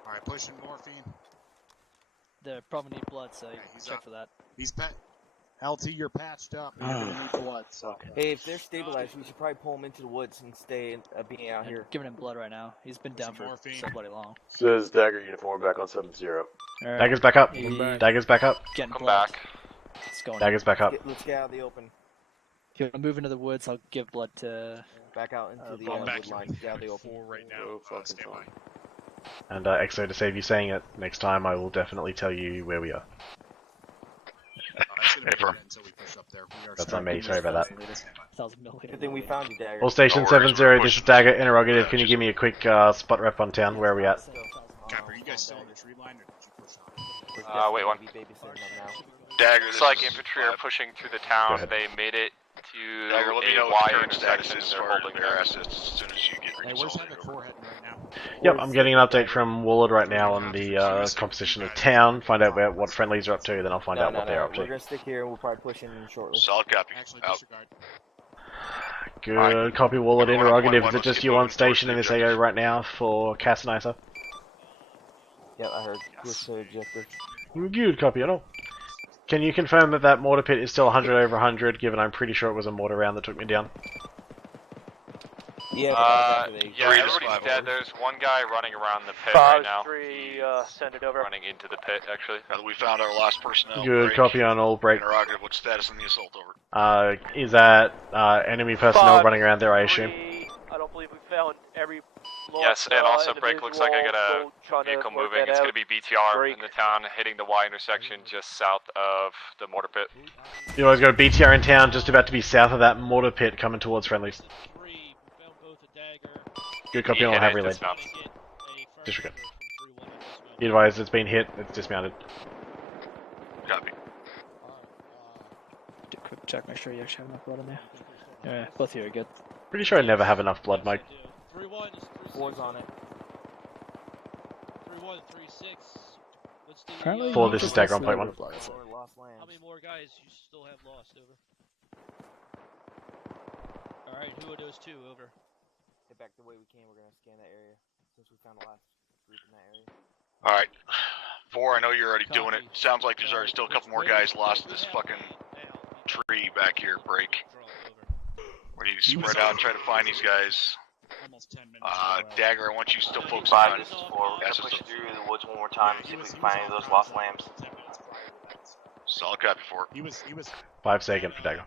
Alright, pushing morphine. They probably need blood, so check for that. He's LT, you're patched up. You're gonna need blood. So. Hey, if they're stabilized, we should probably pull him into the woods and stay being out here. Giving him blood right now. He's been down for so bloody long. Says Dagger uniform back on 70. Right. Dagger's back up. Dagger's back up. Getting Come blood. back. It's going. Dagger's back up. Let's get out of the open. If you want to move into the woods, I'll give blood to... Back out into the wood line. Get out of the open. Right now. Stand by. And EXO, to save you saying it, next time I will definitely tell you where we are. Until we push up there. That's on me, sorry about that. Good thing we found you, Dagger. All station 70, this is Dagger, interrogative. Can you give me a quick spot rep on town? Where are we at? Cap, are you guys still on the tree line or did you push on? Wait one. Dagger, It's like infantry are pushing through the town. They made it to Dagger, let me know a what the Y current status intersection. is as They're far as holding their there. assets as soon as you get Hey, where's consolidated. Havoc 4 heading right now? Yep, I'm getting an update from Warlord right now on the composition of town. Find out what friendlies are up to, then I'll find out what they're up We're to. gonna stick here and we'll probably push in shortly. Solid copy. Out. Good copy, Warlord, interrogative. Is it just you on station in this AO right now for Cass and Isa? Yep, I heard. Push the ejector. Good copy at all. Can you confirm that that mortar pit is still 100 over 100, given I'm pretty sure it was a mortar round that took me down? Yeah, everybody's dead. There's one guy running around the pit right now. 5-3, send it over. Running into the pit, actually. Now that we found our last personnel. Good break. copy on all break. Interrogative, what's status on the assault, over? Is that enemy personnel running around there, I assume? I don't believe we found every Yes, and also break looks like I got a vehicle moving. It's going to be BTR in the town, hitting the Y intersection just south of the mortar pit. You always got a BTR in town, just about to be south of that mortar pit, coming towards friendlies. Good copy on have relayed. Disregard. You advise it's been hit, it's dismounted. Copy. Do a quick check, make sure you actually have enough blood in there. Yeah, both of you are good. Pretty sure I never have enough blood, Mike. 4's on it. 3-1, 3-6. What's the, Apparently For this is Dagger on point 1. How many more guys you still have lost? Over. Alright, who are those two? Over. Get back the way we came. We're gonna scan that area since we found the last group in that area. Alright. 4, I know you're already doing it. Sounds like there's already still a couple more guys lost this fucking tree back here, break. We need to spread out and try to find these guys. Dagger, I want you to still focus on 5, this is 4. We're gonna push through the woods one more time and see if we can find any of those lost lambs. Solid copy 4. He was 5 seconds for Dagger.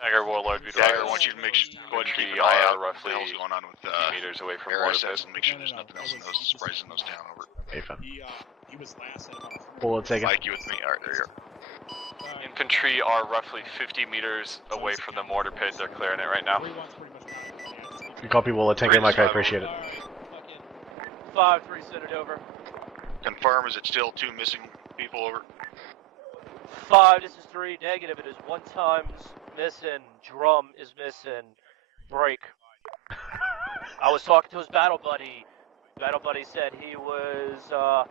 Dagger Warlord, be Dagger, I advised. want you to make sure, go ahead and keep an We eye are out what the roughly hell's going on with 50 meters away from air water assets pit. and make sure there's nothing else in those surprises in those town. Over. Hey, fun. he was last at about Bullet second. Mike, you with me? Alright, there you go. Infantry are roughly 50 meters away from the mortar pit. They're clearing it right now. You copy Waller, tank Mike, I appreciate it. 5-3, send it over. Confirm, is it still 2 missing people over? 5, this is 3, negative. It is 1 times missing. Drum is missing. Break. I was talking to his battle buddy. Battle buddy said he was off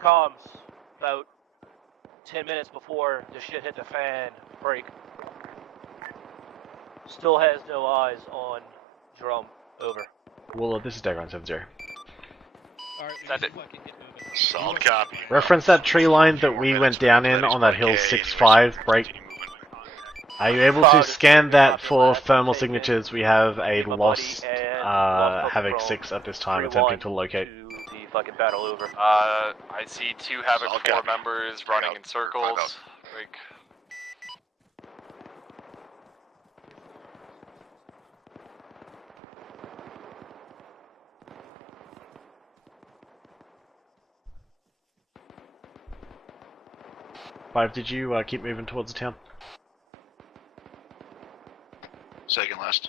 comms about 10 minutes before the shit hit the fan. Break. Still has no eyes on Drum. Over. Waller, this is Dagger on 7-0. Send it. Solid copy. Reference that tree line that we went down in on that hill 6-5 break. Are you able to scan that for thermal signatures? We have a lost Havoc 6 at this time attempting to locate. The fucking battle over. I see 2 Havoc 4 members running in circles. Break. Five, did you keep moving towards the town? Second last.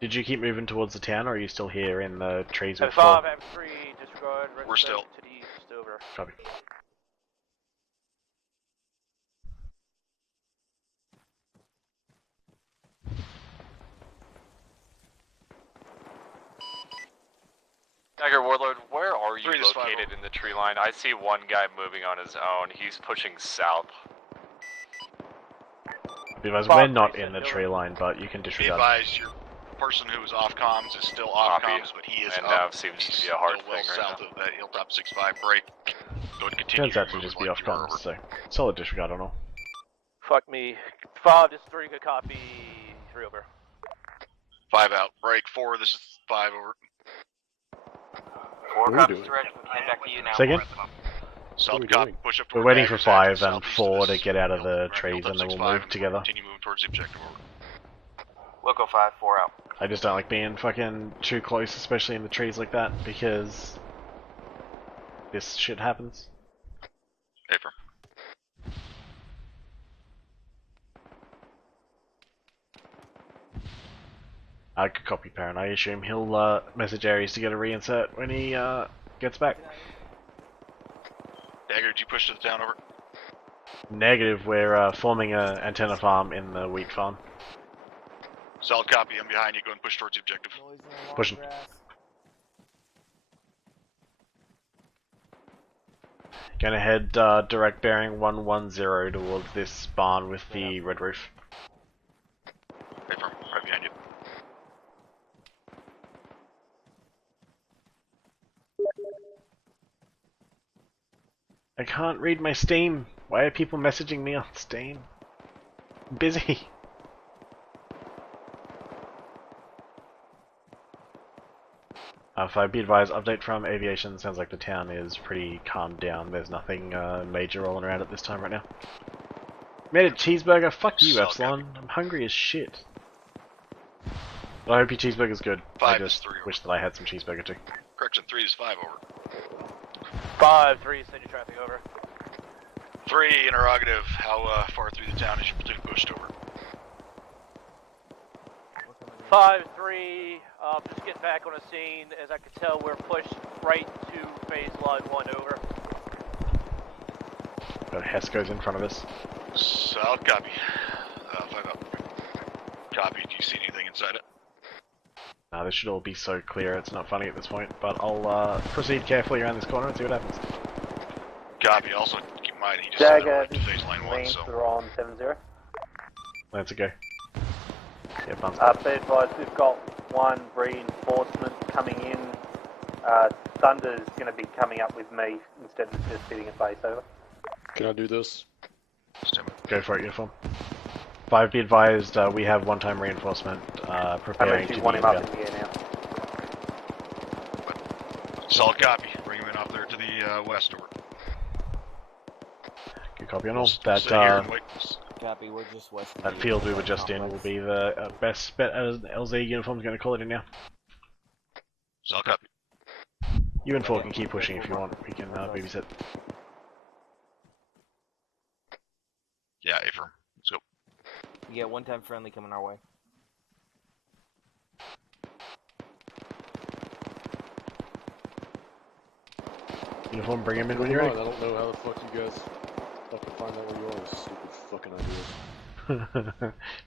Did you keep moving towards the town, or are you still here in the trees with 5, 4? M3, disregard. We're still. To the east, over. Copy. Dagger Warlord, where are you 3 to 5. located in the tree line? I see one guy moving on his own. He's pushing south. Because we're not in the tree line, but you can Be disregard. advised, your person who is off comms is still off comms, but he is And up. seems He's to be a hard still well thing right south now. of that hilltop 6-5 break. Go ahead and continue. Turns out to moving just be like off you were comms, over. so solid disregard on all. Fuck me. 5, this is 3, good copy. 3 over. 5 out. Break 4. This is 5 over. 4 What are we copies doing? direct. Head back to you now. Second? Solid copy. Push up We're toward waiting for Dagger's 5 axis, and southeast 4 of to this get out of the hilltop trees, and then we'll 6-5, move together. Continue moving towards the objective. Over. Loco 5, 4 out. I just don't like being fucking too close, especially in the trees like that, because this shit happens. Affirm. I could copy Parent. I assume he'll message Ares to get a reinsert when he gets back. Dagger, did you push to the town? Over. Negative, we're forming an antenna farm in the wheat farm. Solid copy. I'm behind you. Go and push towards the objective. Pushing. Gonna head direct bearing 110 towards this barn with the red roof. Affirm. Right behind you. I can't read my Steam. Why are people messaging me on Steam? I'm busy. If I be advised, update from aviation. Sounds like the town is pretty calmed down. There's nothing major rolling around at this time right now. Made a cheeseburger? Fuck you, Epsilon. I'm hungry as shit. Well, I hope your cheeseburger's good. 5 I just is 3 over. wish that I had some cheeseburger too. Correction. 3 is 5 over. 5, 3, send your traffic over. 3 interrogative. How far through the town is your platoon pushed over? 5, 3, just get back on the scene. As I can tell, we're pushed right to phase line 1, over. Got Hesco's in front of us. Solid copy. 5 up. Copy. Do you see anything inside it? Nah, this should all be so clear, it's not funny at this point, but I'll proceed carefully around this corner and see what happens. Copy. Also, keep in mind he just Dagger, said phase line 1, so... We're on 7-0. Let's go. Yeah, bumps. Be advised, we've got 1 reinforcement coming in. Thunder's going to be coming up with me instead of just sitting at base, over. Can I do this? Go for it, uniform. 5, be advised, we have one-time reinforcement preparing to be want him up in inbound. the air now. Solid copy. Bring him in off there to the west, over. Copy on all. That Copy, we're just west. that field we were just in will be the best bet as LZ uniform's going to call it in now. So copy. You and 4 can keep pushing if you want. We can babysit. Yeah, A-firm. Let's go. We get one-time friendly coming our way. Uniform, bring him in when you're ready. I don't know how the fuck you guys fucking find out where you are. Stupid fucking ideas.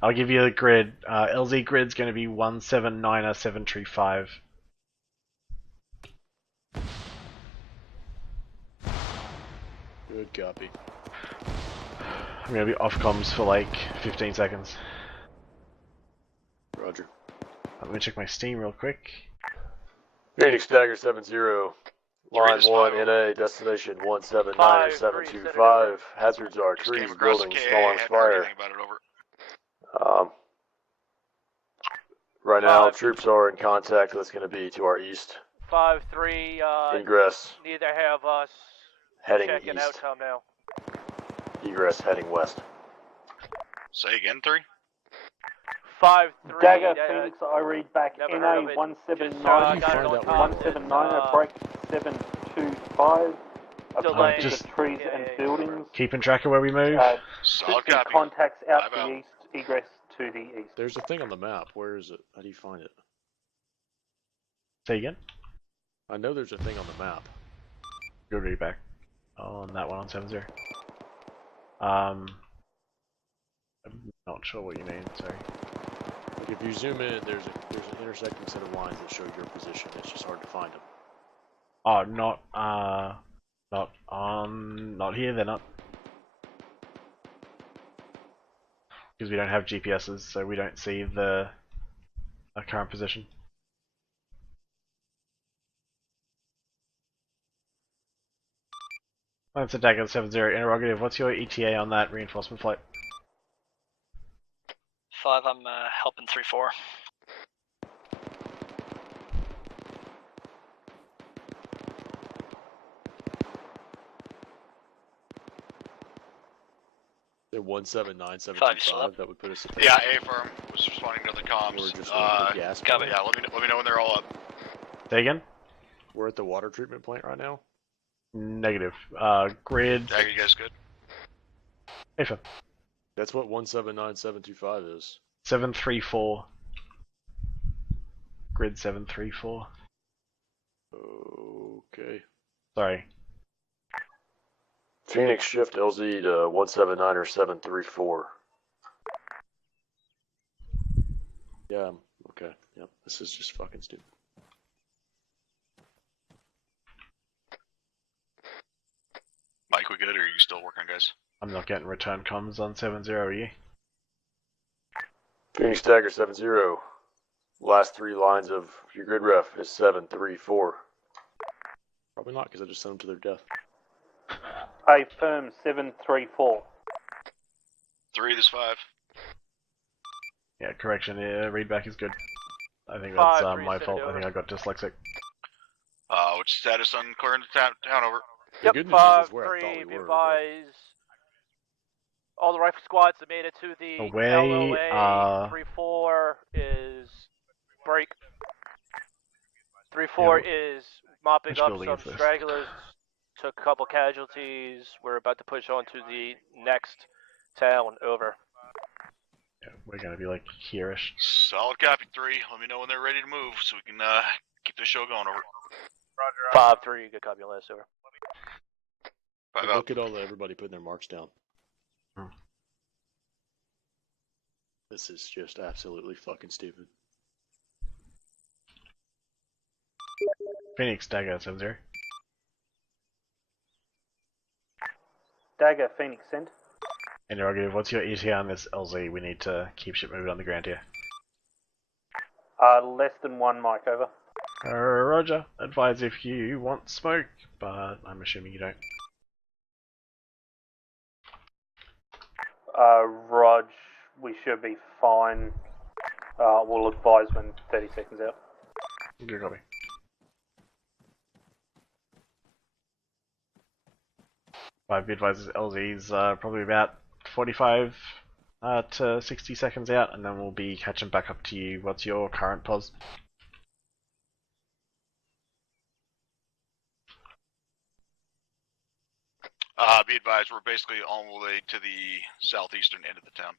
I'll give you the grid. LZ grid's going to be 179er 735. Good copy. I'm going to be off comms for like 15 seconds. Roger. Let me check my Steam real quick. Phoenix Dagger 70. Line 1 NA, destination 179725. Hazards are trees, buildings, small arms fire. Right now, troops are in contact. That's going to be to our east. 5-3. Ingress. Neither have us. Heading checking east. Outcome now. Egress heading west. Say again, 3? 5-3. Dagger Phoenix, I read back never NA heard of it. 179, Got it on time. 179, break 725. Delay. Just trees and buildings. keeping track of where we move. Solid copy. Contacts out to Five the out. east, egress to the east. There's a thing on the map. Where is it? How do you find it? Say again? I know there's a thing on the map. Good read back on that one on 70. I'm not sure what you mean, sorry. Like if you zoom in, there's an intersecting set of lines that show your position. It's just hard to find them. Oh, not here, they're not. Because we don't have GPSs, so we don't see the current position. That's a Dagger 70 interrogative. What's your ETA on that reinforcement flight? 5, I'm helping 3-4. The 179725, that would put us at the Yeah, A-firm was responding to the comms. We're just at the gas Copy. plant. Yeah, let me know when they're all up. Say again? We're at the water treatment plant right now. Negative. Grid. Dagger, you guys good? Hey, fam. That's what 179725 is. 734. Grid 734. Okay. Sorry. Phoenix shift LZ to 179er 734. Yeah, okay. Yep, this is just fucking stupid. Mike, we good, or are you still working, guys? I'm not getting return comms on 70, are you? Phoenix Dagger 70. Last 3 lines of your grid ref is 734. Probably not, because I just sent them to their death. A firm 734. 3, this 5. Yeah, correction. Yeah, readback is good. I think that's 5-3, my send fault. it I over. think I got dyslexic. Which status on clearing the town over? Yep, good news is where I 5-3, thought we be were, advised. All the rifle squads that made it to the Away, LOA. 3-4 is break. 3-4 is mopping which up building some is this? stragglers. Took a couple casualties. We're about to push on to the next town over. Yeah, we're gonna be like here-ish. Solid copy, 3. Let me know when they're ready to move so we can keep the show going over. 5-3, good copy on last over. 5 out. Look at everybody putting their marks down. Hmm. This is just absolutely fucking stupid. Phoenix, Dagger 70. Dagger Phoenix sent. Interrogative, what's your ETA on this LZ? We need to keep shit moving on the ground here. Less than 1 mic over. Roger. Advise if you want smoke, but I'm assuming you don't. Rog, we should be fine. We'll advise when 30 seconds out. Good copy. 5 be advised, LZ's probably about 45 to 60 seconds out, and then we'll be catching back up to you. What's your current pos? Be advised, we're basically on the way to the southeastern end of the town.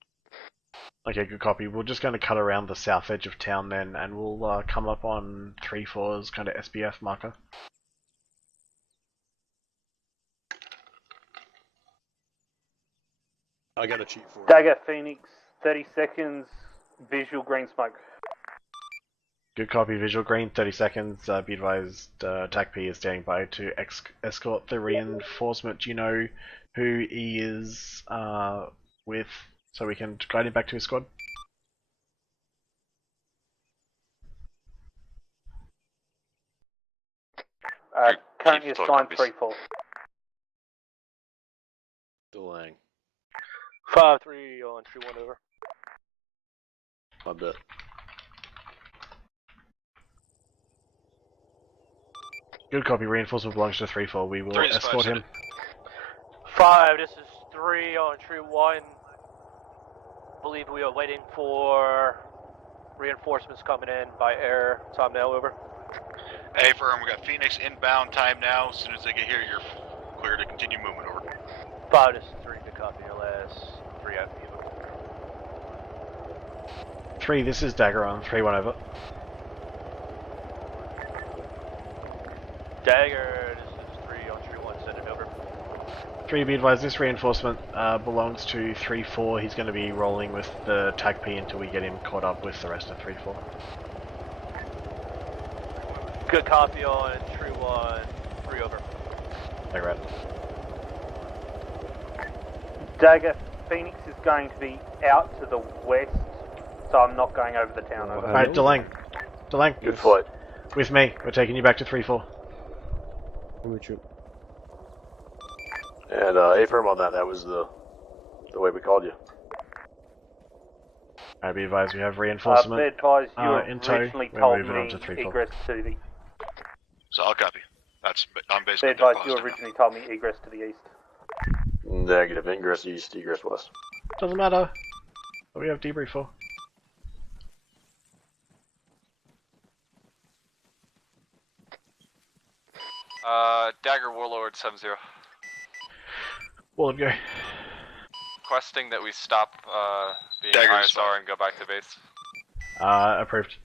Okay, good copy. We're just going to cut around the south edge of town then, and we'll come up on 3-4's kind of SBF marker. I got a cheat for you. Dagger, Phoenix, 30 seconds, visual green smoke. Good copy, visual green, 30 seconds. Be advised, TACP is standing by to escort the reinforcement. Do you know who he is with, so we can guide him back to his squad? Currently assigned 3-4. Delaying. 5-3 on 3-1 over. I bet. Good copy, reinforcement belongs to 3-4. We will escort him. 5, this is 3 on 3-1. Believe we are waiting for reinforcements coming in by air. Time now, over. Hey, firm, we got Phoenix inbound time now. As soon as they get here, you're clear to continue movement, over. 5, this is 3, good copy, your last 3 out of you. 3, this is Dagger on 3-1 over. Dagger, this is 3 on 3-1, send it over. 3, be advised, this reinforcement belongs to 3-4. He's going to be rolling with the TACP until we get him caught up with the rest of 3-4. Good copy on 3-1, 3 over. Dagger out. Dagger, Phoenix is going to be out to the west, so I'm not going over the town. Over. Alright, Delang. Delang. Good flight. With me. We're taking you back to 3-4. And A-firm on that, that was the way we called you. Alright, be advised, we have reinforcement Be advised, you in tow. originally We're told moving on me to 3-4. egress to the... So I'll copy. I'm Be basically advised, you positive. originally told me egress to the east. Negative. Ingress east, egress west. Doesn't matter. What do we have debrief for? Dagger Warlord 70. Warlord, go. Requesting that we stop being Dagger's ISR fine. and go back to base. Approved.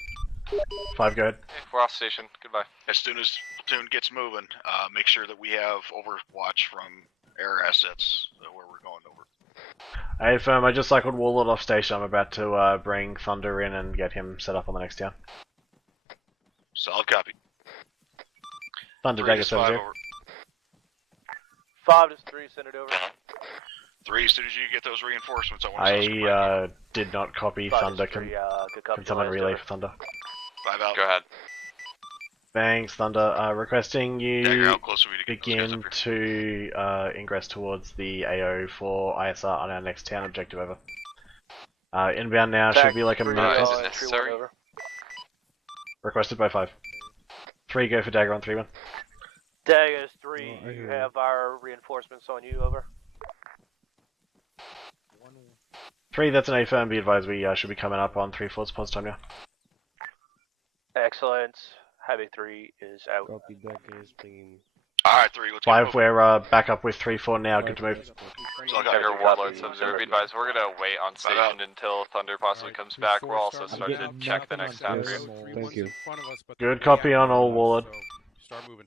5, go ahead. Okay, we're off station. Goodbye. As soon as platoon gets moving, make sure that we have overwatch from air assets where we're going over. Hey, firm, I just cycled Warlord off station. I'm about to bring Thunder in and get him set up on the next town. Solid copy. Thunder, 3 Dagger is 5 70. over. 5 is 3, send it over. 3, as soon as you get those reinforcements, I want to I did not copy 5 Thunder. is 3, good copy, Can someone last relay over. for Thunder? 5 out. Go ahead. Thanks, Thunder. Requesting Dagger, you how close are we to getting those guys begin up here? to ingress towards the AO for ISR on our next town objective, over. Inbound now should be like a minute. Is it necessary? Requested by 5. 3, go for Dagger on 3-1. Dagger is 3, you have our reinforcements on you, over. 3, that's an A firm. Be advised, we should be coming up on 3-4's pause time now. Excellent. Heavy 3 is out. Alright, 3, let's 5, get we're back up with 3-4 now. Good to move. Dagger Warlord 70. Be advised, we're gonna wait on station until Thunder possibly comes back. We're also starting to check the next town for you. Thank you. Good copy on all, Warlord.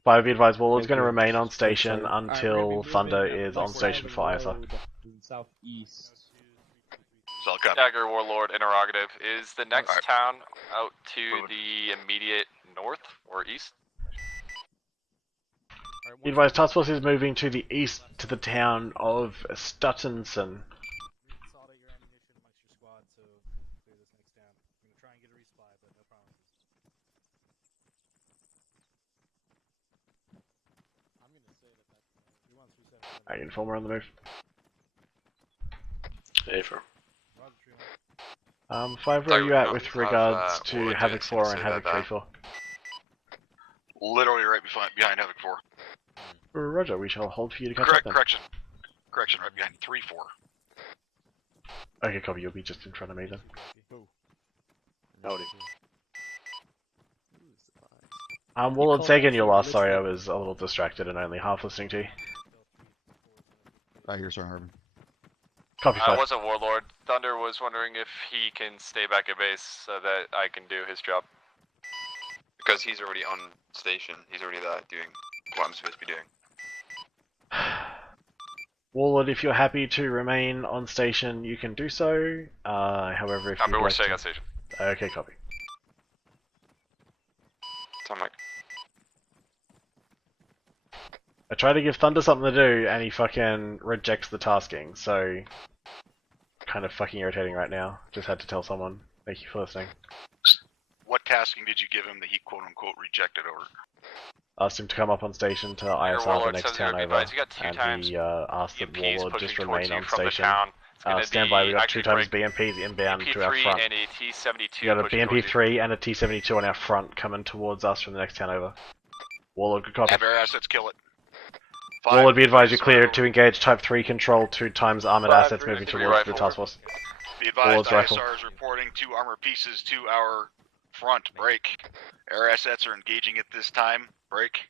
5, be advised, Warlord's going to remain on station until Thunder is on station for ISR. Southeast. Solid copy. Dagger Warlord interrogative. Is the next town out to the immediate north or east? Be advised, Task Force is moving to the east to the town of Stuttenson. Informer on the move. A firm. 5, where are you at with regards to Havoc 4 and Havoc 3-4? Literally right behind Havoc 4. Roger, we shall hold for you to catch up then. Correction. Correction, right behind 3-4. Okay, copy. You'll be just in front of me then. Howdy. Well, it's again your last. Sorry, I was a little distracted and only half listening to you. Right here, Sergeant Hardman. Copy. I wasn't Warlord. Thunder was wondering if he can stay back at base so that I can do his job. Because he's already on station. He's already there doing what I'm supposed to be doing. Warlord, if you're happy to remain on station, you can do so. However, if we're staying on station. Okay, copy. Mike. I try to give Thunder something to do, and he fucking rejects the tasking, so... Kind of fucking irritating right now. Just had to tell someone. Thank you for listening. What tasking did you give him that he quote-unquote rejected over? Asked him to come up on station to ISR the next town over, and he asked that Warlord just remain on station. Stand by, we got 2 times BMPs inbound to our front. And a T-72 We got a BMP-3 and a T-72 on our front coming towards us from the next town over. Warlord, good copy. Have air assets, kill it. Warlord, be advised you're cleared to engage Type 3 control 2 times armored assets moving towards the task force. Be advised, Warlord's ISR is reporting 2 armor pieces to our front. Break. Air assets are engaging at this time. Break.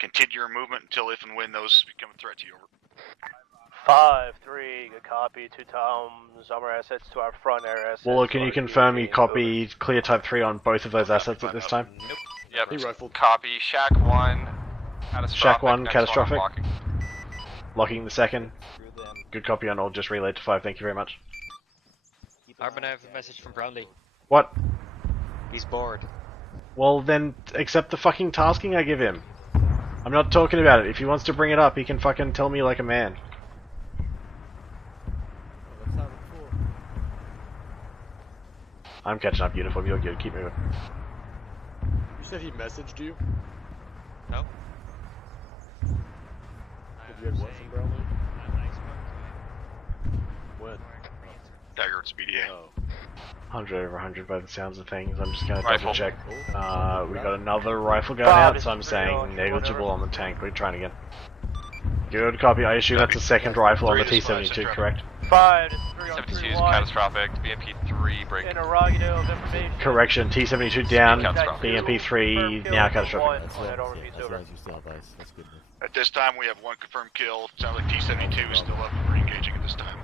Continue your movement until if and when those become a threat to you. Over. 5-3, good copy. 2 times armor assets to our front. Air assets. Warlord, can you confirm you copy clear Type 3 on both of those assets at this time? Nope. Yep. Copy. Shack 1. Catastrophic. Shack 1, Next catastrophic. one, Locking the second. Good copy on all, just relayed to 5, thank you very much. Hardman, I have a message from Brownlee. What? He's bored. Well then, accept the fucking tasking I give him. I'm not talking about it. If he wants to bring it up, he can fucking tell me like a man. I'm catching up, uniform, you're good, keep moving. You said he messaged you? No. Have you had what from Brownlee? When? Dagger at BDA. Oh. 100 over 100 by the sounds of things. I'm just gonna Rifle. double check. We got another rifle going out, so I'm saying negligible on the tank. We're trying again. Good copy. I assume that's the second rifle on the T-72, correct? 72 is catastrophic. BMP-3 break. Interrogative of information. Correction, T-72 down, Catastrophic. BMP-3 now catastrophic. At this time, we have 1 confirmed kill. Sounds like T-72 is still up and re-engaging at this time.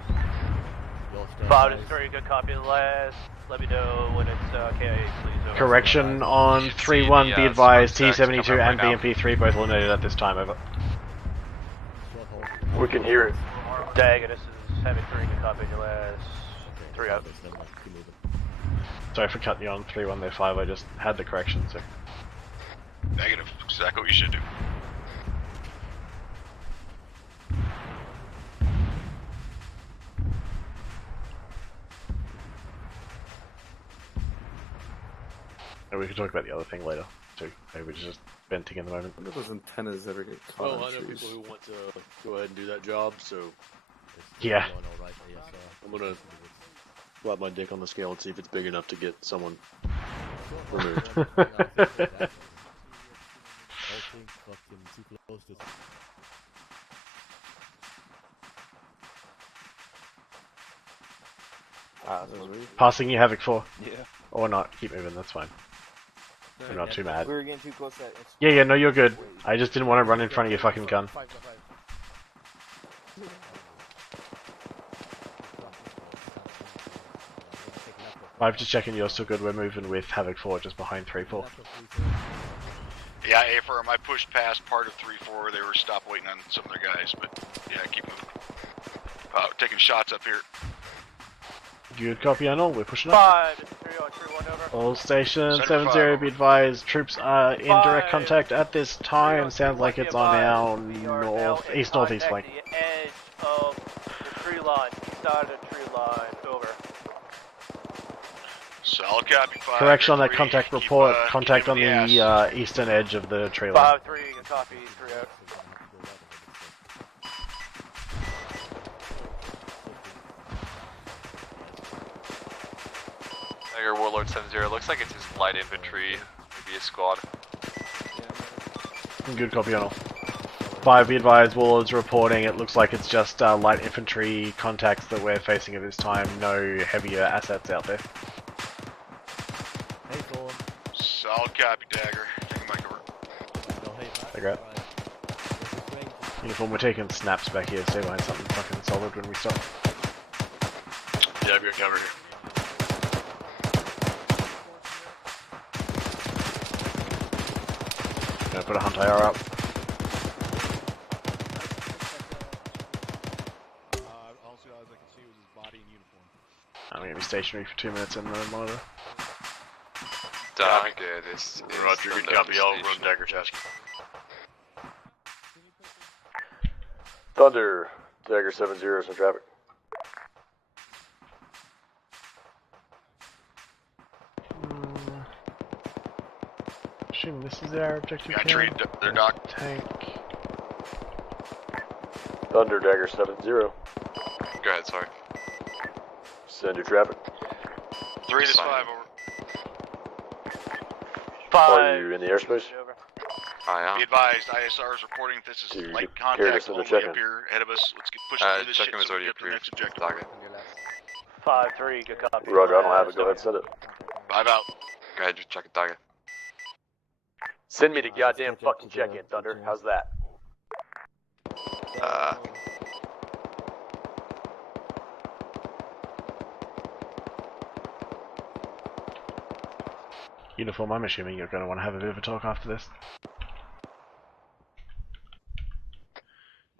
5-3, good copy. Last. Let me know when it's KIA, please. Over. Correction on 3-1, be advised, T-72 and BMP-3 both eliminated at this time, over. We can hear it. Dagger, this is Heavy 3, good copy. Your last. 3 out. Sorry for cutting you on 3-1 there, 5, I just had the correction, so. Negative. Exactly what you should do. And we can talk about the other thing later, too. Maybe we're just venting in the moment. I wonder if those antennas ever get caught Well, on I know trees. people who want to go ahead and do that job, so Yeah. I'm gonna slap my dick on the scale and see if it's big enough to get someone removed. Passing you Havoc 4. Yeah. Or not, keep moving, that's fine. I'm not too mad. We were getting too close to that. Yeah, no, you're good. I just didn't want to run in front of your fucking gun. I'm just checking you're still good. We're moving with Havoc 4 just behind 3-4. Yeah, A-firm, I pushed past part of 3-4. They were stopped waiting on some of their guys, but yeah, keep moving. Taking shots up here. Good copy on all, we're pushing up. 5-3-1 over. All stations, Center 7-0, be advised, troops are in direct contact at this time. Sounds like it's on our east-northeast flank. The edge of the tree line, east side of the tree line, over. Solid copy, 5. Correction on that 3. contact Keep, report, keep contact him on in the eastern edge of the tree line. 5-3, good copy, 3 out. Dagger Warlord 7-0. Looks like it's his light infantry. Maybe a squad. Good copy on all. 5, be advised, Warlord's reporting. It looks like it's just light infantry contacts that we're facing at this time. No heavier assets out there. Hey, Thor. Solid copy, Dagger. Taking my cover. Dagger out. Uniform, we're taking snaps back here. Stay behind something fucking solid when we stop. Yeah, I've got cover here. Gonna put a hunt IR up. Also, as I can see, was his body and uniform. I'm gonna be stationary for 2 minutes in the monitor. Dagger, this is Roger, good copy. I'll run Dagger task. Thunder, Dagger 7-0, some traffic. Assume this is our objective. Yeah, treat their dock. Tank. Thunder, Dagger 7-0. Go ahead, sorry. Send your traffic. 3 to 5 over. 5. Are you in the airspace? Be advised, ISR is reporting this is light contact only up here ahead of us. Let's get pushed through this shit so we get to the next objective. 5-3, good copy. Roger, I don't have it. Go ahead, send it. 5 out. Go ahead, just check it, Dagger. Send me the goddamn fucking check-in, Thunder. How's that? Uniform, I'm assuming you're going to want to have a bit of a talk after this.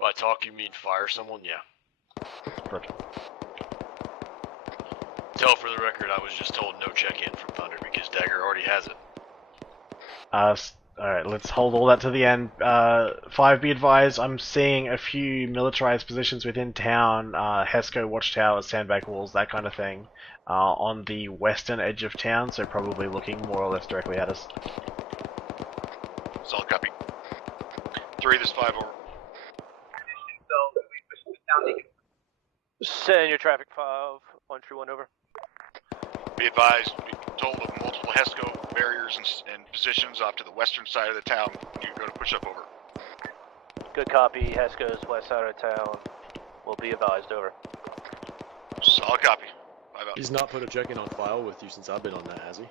By talk, you mean fire someone? Yeah. Roger. Tell for the record, I was just told no check-in from Thunder because Dagger already has it. Alright, let's hold all that to the end. 5, be advised, I'm seeing a few militarized positions within town, HESCO, watchtowers, sandbag walls, that kind of thing, on the western edge of town, so probably looking more or less directly at us. Solid copy. 3, this 5 over. Send your traffic 5, 131 over. Be advised, we told of multiple HESCO barriers and positions off to the western side of the town. You're going to push up over. Good copy, HESCO's west side of town. Will be advised, over. Solid copy. 5 out. He's not put a check-in on file with you since I've been on that, has he?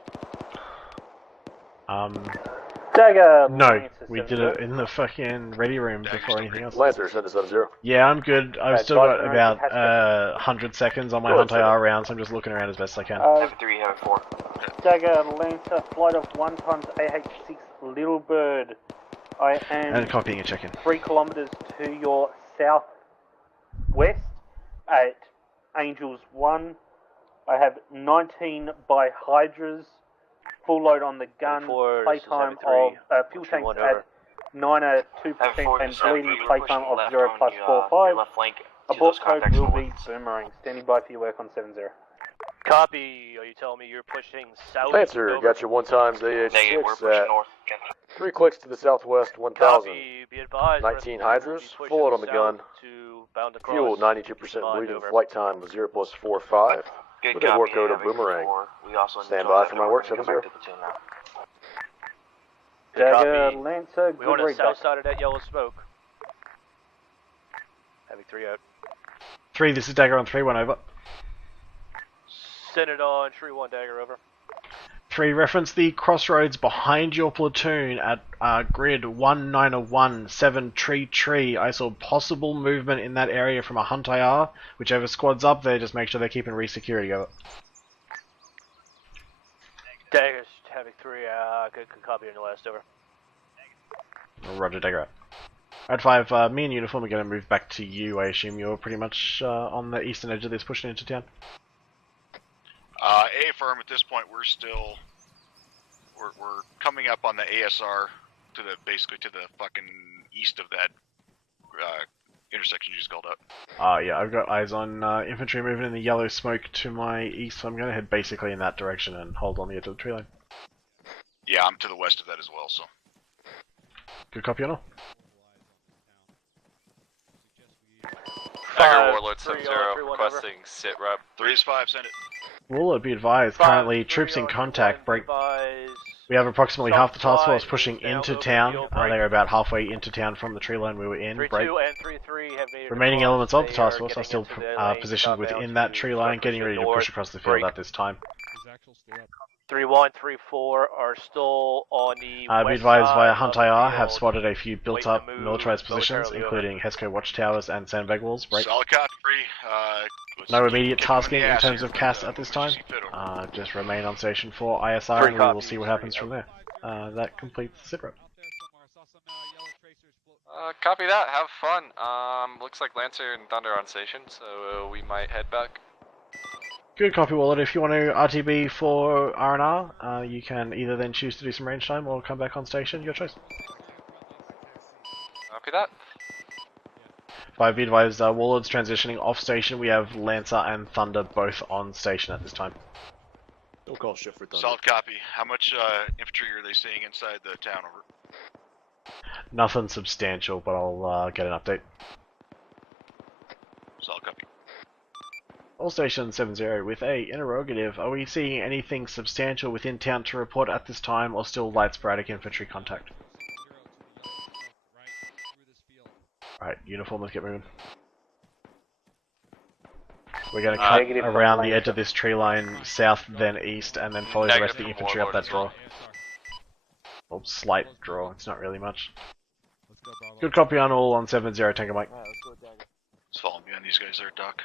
Dagger. No, we did it in the fucking ready room before anything else. Lancer, send us 7-0. Yeah, I'm good. I've still got about 100 seconds on my hunt IR round, so I'm just looking around as best I can. Have 3, have 4. Dagger, Lancer, flight of 1 times AH6 Little Bird. I am And copying a check-in. 3 kilometers to your southwest at Angels 1. I have 19 by Hydras. Full load on the gun, playtime of fuel tanks at 9.2% and bleeding playtime of 0+45. Abort code will be Boomerang. Standing by for your work on 7-0. Copy. Are you telling me you're pushing south? Lancer, got you 1 times AH6 Negative, we're pushing north. 3 clicks to the southwest, 1,000. Copy. Be advised. 19 Hydras, full load on the gun. Fuel 92% bleeding, flight time was 0+45. Good with a copy, work code of Havoc Boomerang. 4. We also Stand by for my work, 7-0. Dagger, Lancer, We good on the read. south side of that yellow smoke. Havoc 3 out. 3, this is Dagger on 3, 1 over. Send it on 3-1 Dagger, over. 3, reference the crossroads behind your platoon at grid 1901 tree. I saw possible movement in that area from a hunt IR. Whichever squad's up there, just make sure they're keeping re-security over. Dagger, Havoc 3, good copy on your last, over. Roger, Dagger out. Alright, 5, me and Uniform are going to move back to you. I assume you're pretty much on the eastern edge of this, pushing into town. A firm at this point, we're coming up on the ASR to the basically to the fucking east of that intersection you just called out. Yeah, I've got eyes on infantry moving in the yellow smoke to my east, so I'm going to head basically in that direction and hold on the edge of the tree line. Yeah, I'm to the west of that as well, so. Good copy on all. Dagger Warlord 7-0, requesting sit rep. 3 is 5, send it. Warlord, be advised, currently troops in contact, break. We have approximately half the task force Side pushing is now into open town. field break. They are about halfway into town from the tree line we were in. 3-2 Break. and 3-3 have made it Remaining across. elements of the They task are force are getting still into the lane positioned southbound within to that tree line, getting ready to north. push across the field Break. at this time. 3-1, 3-4 are still on the Be west advised side via of Hunt the IR have field. spotted a few built-up Waiting to move militarized positions, militarily over. including HESCO watchtowers and sandbag walls. Break. Solid copy. No immediate Kick 'em in tasking the in ass terms here, of CAS but, at this when you time. see fit over. Just remain on station for ISR, Three and we will copies, see what three happens from there. That completes the sitrep. Copy that. Have fun. Looks like Lancer and Thunder are on station, so we might head back. Good copy, Wallet. If you want to RTB for R&R, you can either then choose to do some range time or come back on station. Your choice. Copy that. Be advised, Warlord's transitioning off station. We have Lancer and Thunder both on station at this time. Don't call shift for Thunder. Solid copy. How much infantry are they seeing inside the town? Over. Nothing substantial, but I'll get an update. Solid copy. All station 70 with a interrogative. Are we seeing anything substantial within town to report at this time, or still light sporadic infantry contact? Alright, uniform, let's get moving. We're going to cut around the edge of this tree line, south then east, and then follow the rest of the infantry up that draw. Well, slight draw, it's not really much. Good copy on all on 70 Tango Mike. Just follow me on these guys there, Doc.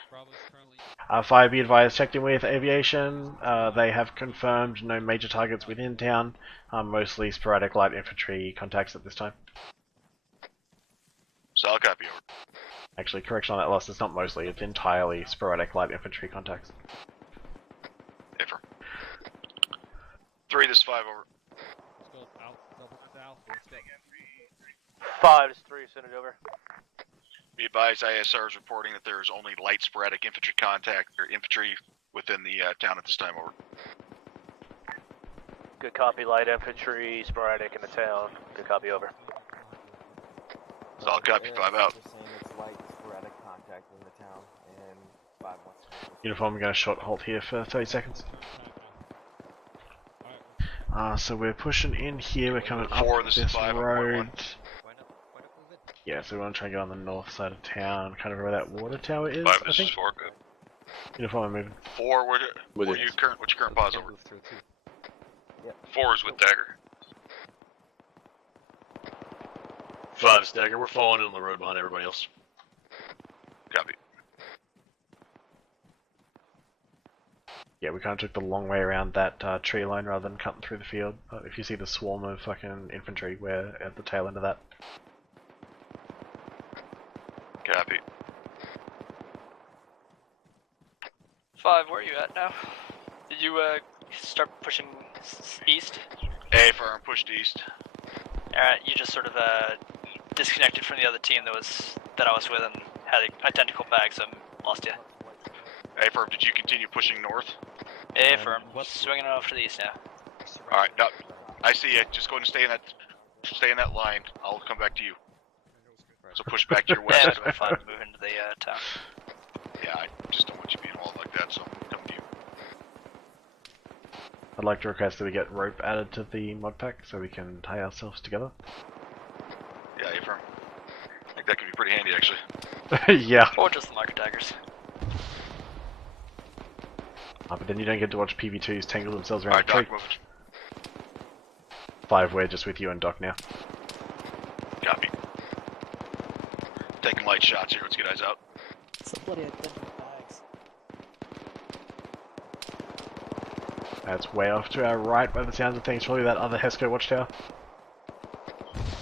Fire be advised, checked in with aviation. They have confirmed no major targets within town, mostly sporadic light infantry contacts at this time. Solid copy, over. Actually, correction on that last, it's not mostly, it's entirely sporadic light infantry contacts. Iffer. 3, this is 5, over. 5 is 3, send it over. Be advised, ISR is reporting that there is only light sporadic infantry contact, or infantry within the town at this time, over. Good copy, light infantry, sporadic in the town. Good copy, over. Solid copy, 5 out. Uniform, I'm going to short halt here for 30 seconds. So we're pushing in here, we're coming up 4, this is this 5, road. Yeah, so we want to try and get on the north side of town, kind of where that water tower is, 5, I this think. is 4, good. Uniform, I'm moving. 4, what's your current pause, over? 4 is with Dagger. 5 is Dagger, we're falling in the road behind everybody else. Copy. Yeah, we kind of took the long way around that tree line rather than cutting through the field. If you see the swarm of fucking infantry, we're at the tail end of that. Copy. 5, where are you at now? Did you start pushing east? A firm, pushed east. Alright, you just sort of disconnected from the other team that I was with and had identical bags, so lost you. A firm, did you continue pushing north? A firm, swinging off to the east now. Alright, no, I see it. Just go and stay in that line. I'll come back to you. So push back to your west. Yeah, we'll find move into the town. Yeah, I just don't want you being all like that, so I'm coming to you. I'd like to request that we get rope added to the mod pack so we can tie ourselves together. Yeah, A firm. I think that could be pretty handy, actually. Yeah. Or just the marker daggers. But then you don't get to watch PV2s tangle themselves around the Doc, tree. move. 5, we're just with you and Doc now. Copy. Taking light shots here. Let's get eyes out. It's a bloody identical bags. That's way off to our right by the sounds of things. Probably that other HESCO watchtower.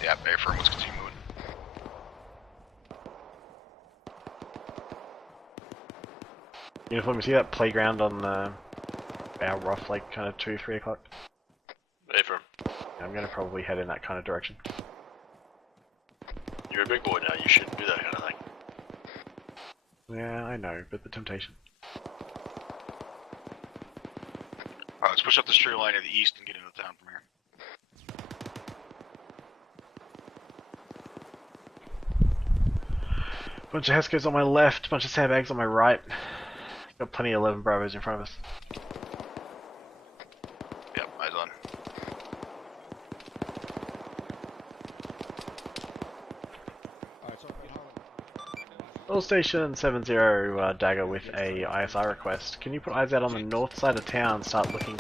Yeah, A firm, let's continue moving. Uniform, you see that playground on our rough, like, kind of 2, 3 o'clock? A firm. I'm going to probably head in that kind of direction. You're a big boy now, you shouldn't do that kind of thing. Yeah, I know, but the temptation. Alright, let's push up this tree line to the east and get into town from here. Bunch of HESCOs on my left, bunch of sandbags on my right. Got plenty of 11 Bravos in front of us. Yep, eyes on. All station 70 Dagger with a ISR request. Can you put eyes out on the north side of town? Start looking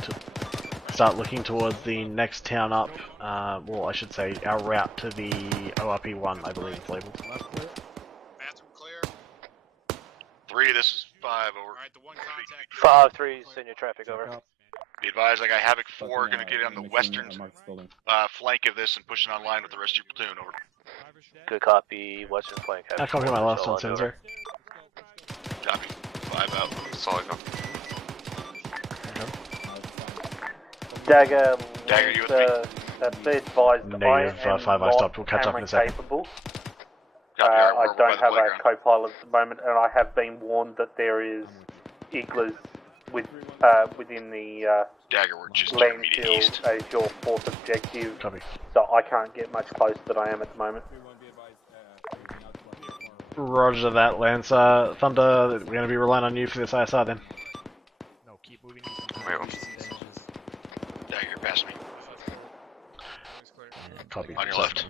towards the next town up. Well, I should say our route to the ORP1, I believe it's labeled. Bathroom clear. 3, this is 5, over. Alright, the one contact. 5-3, send your traffic over. Be advised, I got Havoc 4 going to get on the western flank of this and pushing online with the rest of your platoon, over. Good copy, western flank. I copy my last one, sensor. Copy. 5 out. Solid copy. Dagger, you with me? be advised, Negative, I am 5, I not stopped. We'll catch up in a second. capable. Copy, I we're don't by have the a co-pilot at the moment, and I have been warned that there is igloos within the Dagger, we're just to immediate landfill east. as your fourth objective. Copy. So I can't get much closer than I am at the moment. Roger that, Lancer. Thunder, we're going to be relying on you for this ISR then. No, keep moving. Dagger, pass me. Copy. On your left.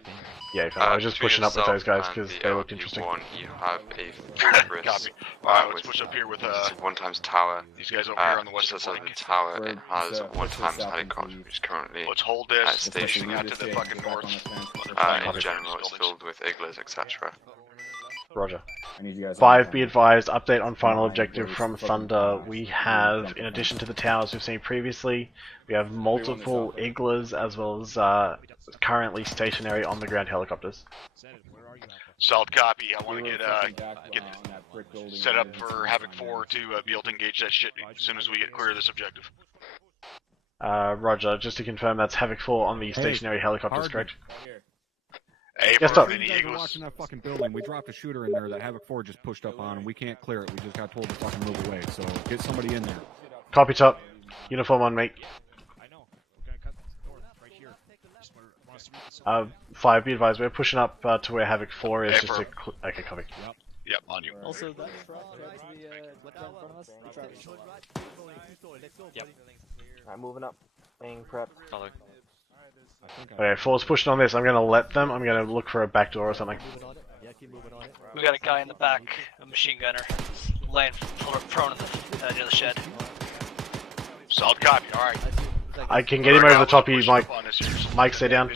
Yeah, I was just pushing up with those guys because they looked interesting. You have a fortress. Copy. Alright, let's push up here with one times tower. these guys over here on the western Just outside flank. the tower, it has one times helicopter, which is currently Let's hold this, station. pushing out to the fucking north. In general, it's filled with igloos, etc. Roger. 5, be advised, update on final objective from Thunder. We have, in addition to the towers we've seen previously, we have multiple igloos as well as currently stationary on the ground helicopters. Solid copy. I want to get set up for Havoc 4 to be able to engage that shit as soon as we get clear of this objective. Roger, just to confirm that's Havoc 4 on the stationary helicopters, Hardman. correct? Hey, yes, sir. You guys are watching that fucking building. We dropped a shooter in there that Havoc 4 just pushed up on, and we can't clear it. We just got told to fucking move away. So get somebody in there. Copy top. Uniform on, mate. 5, be advised, we're pushing up to where Havoc 4 is, just to... Okay, copy. Yep, on you. Also, that truck to the left in front of us. The truck. Yep. Alright, moving up. Being prepped. Follow. Okay, 4's pushing on this. I'm going to let them. I'm going to look for a back door or something. We got a guy in the back, a machine gunner, laying prone in the, near the shed. Solid copy, alright. I can get him over the top of you, Mike. Mike, stay down.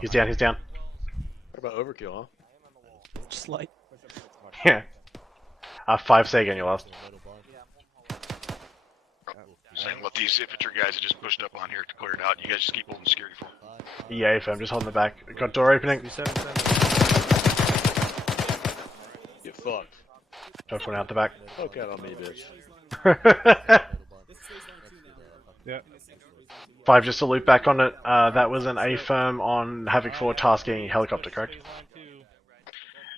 He's down, he's down. What about overkill, huh? Just like. Yeah. 5, say again, your last. Saying let these infantry guys that just pushed up on here to clear it out. You guys just keep holding security for them. Yeah, I'm just holding the back. Got door opening. Get fucked. Just went out the back. Poke out on me, bitch. Yeah. 5, just to loop back on it. That was an A firm on Havoc 4 tasking helicopter, correct?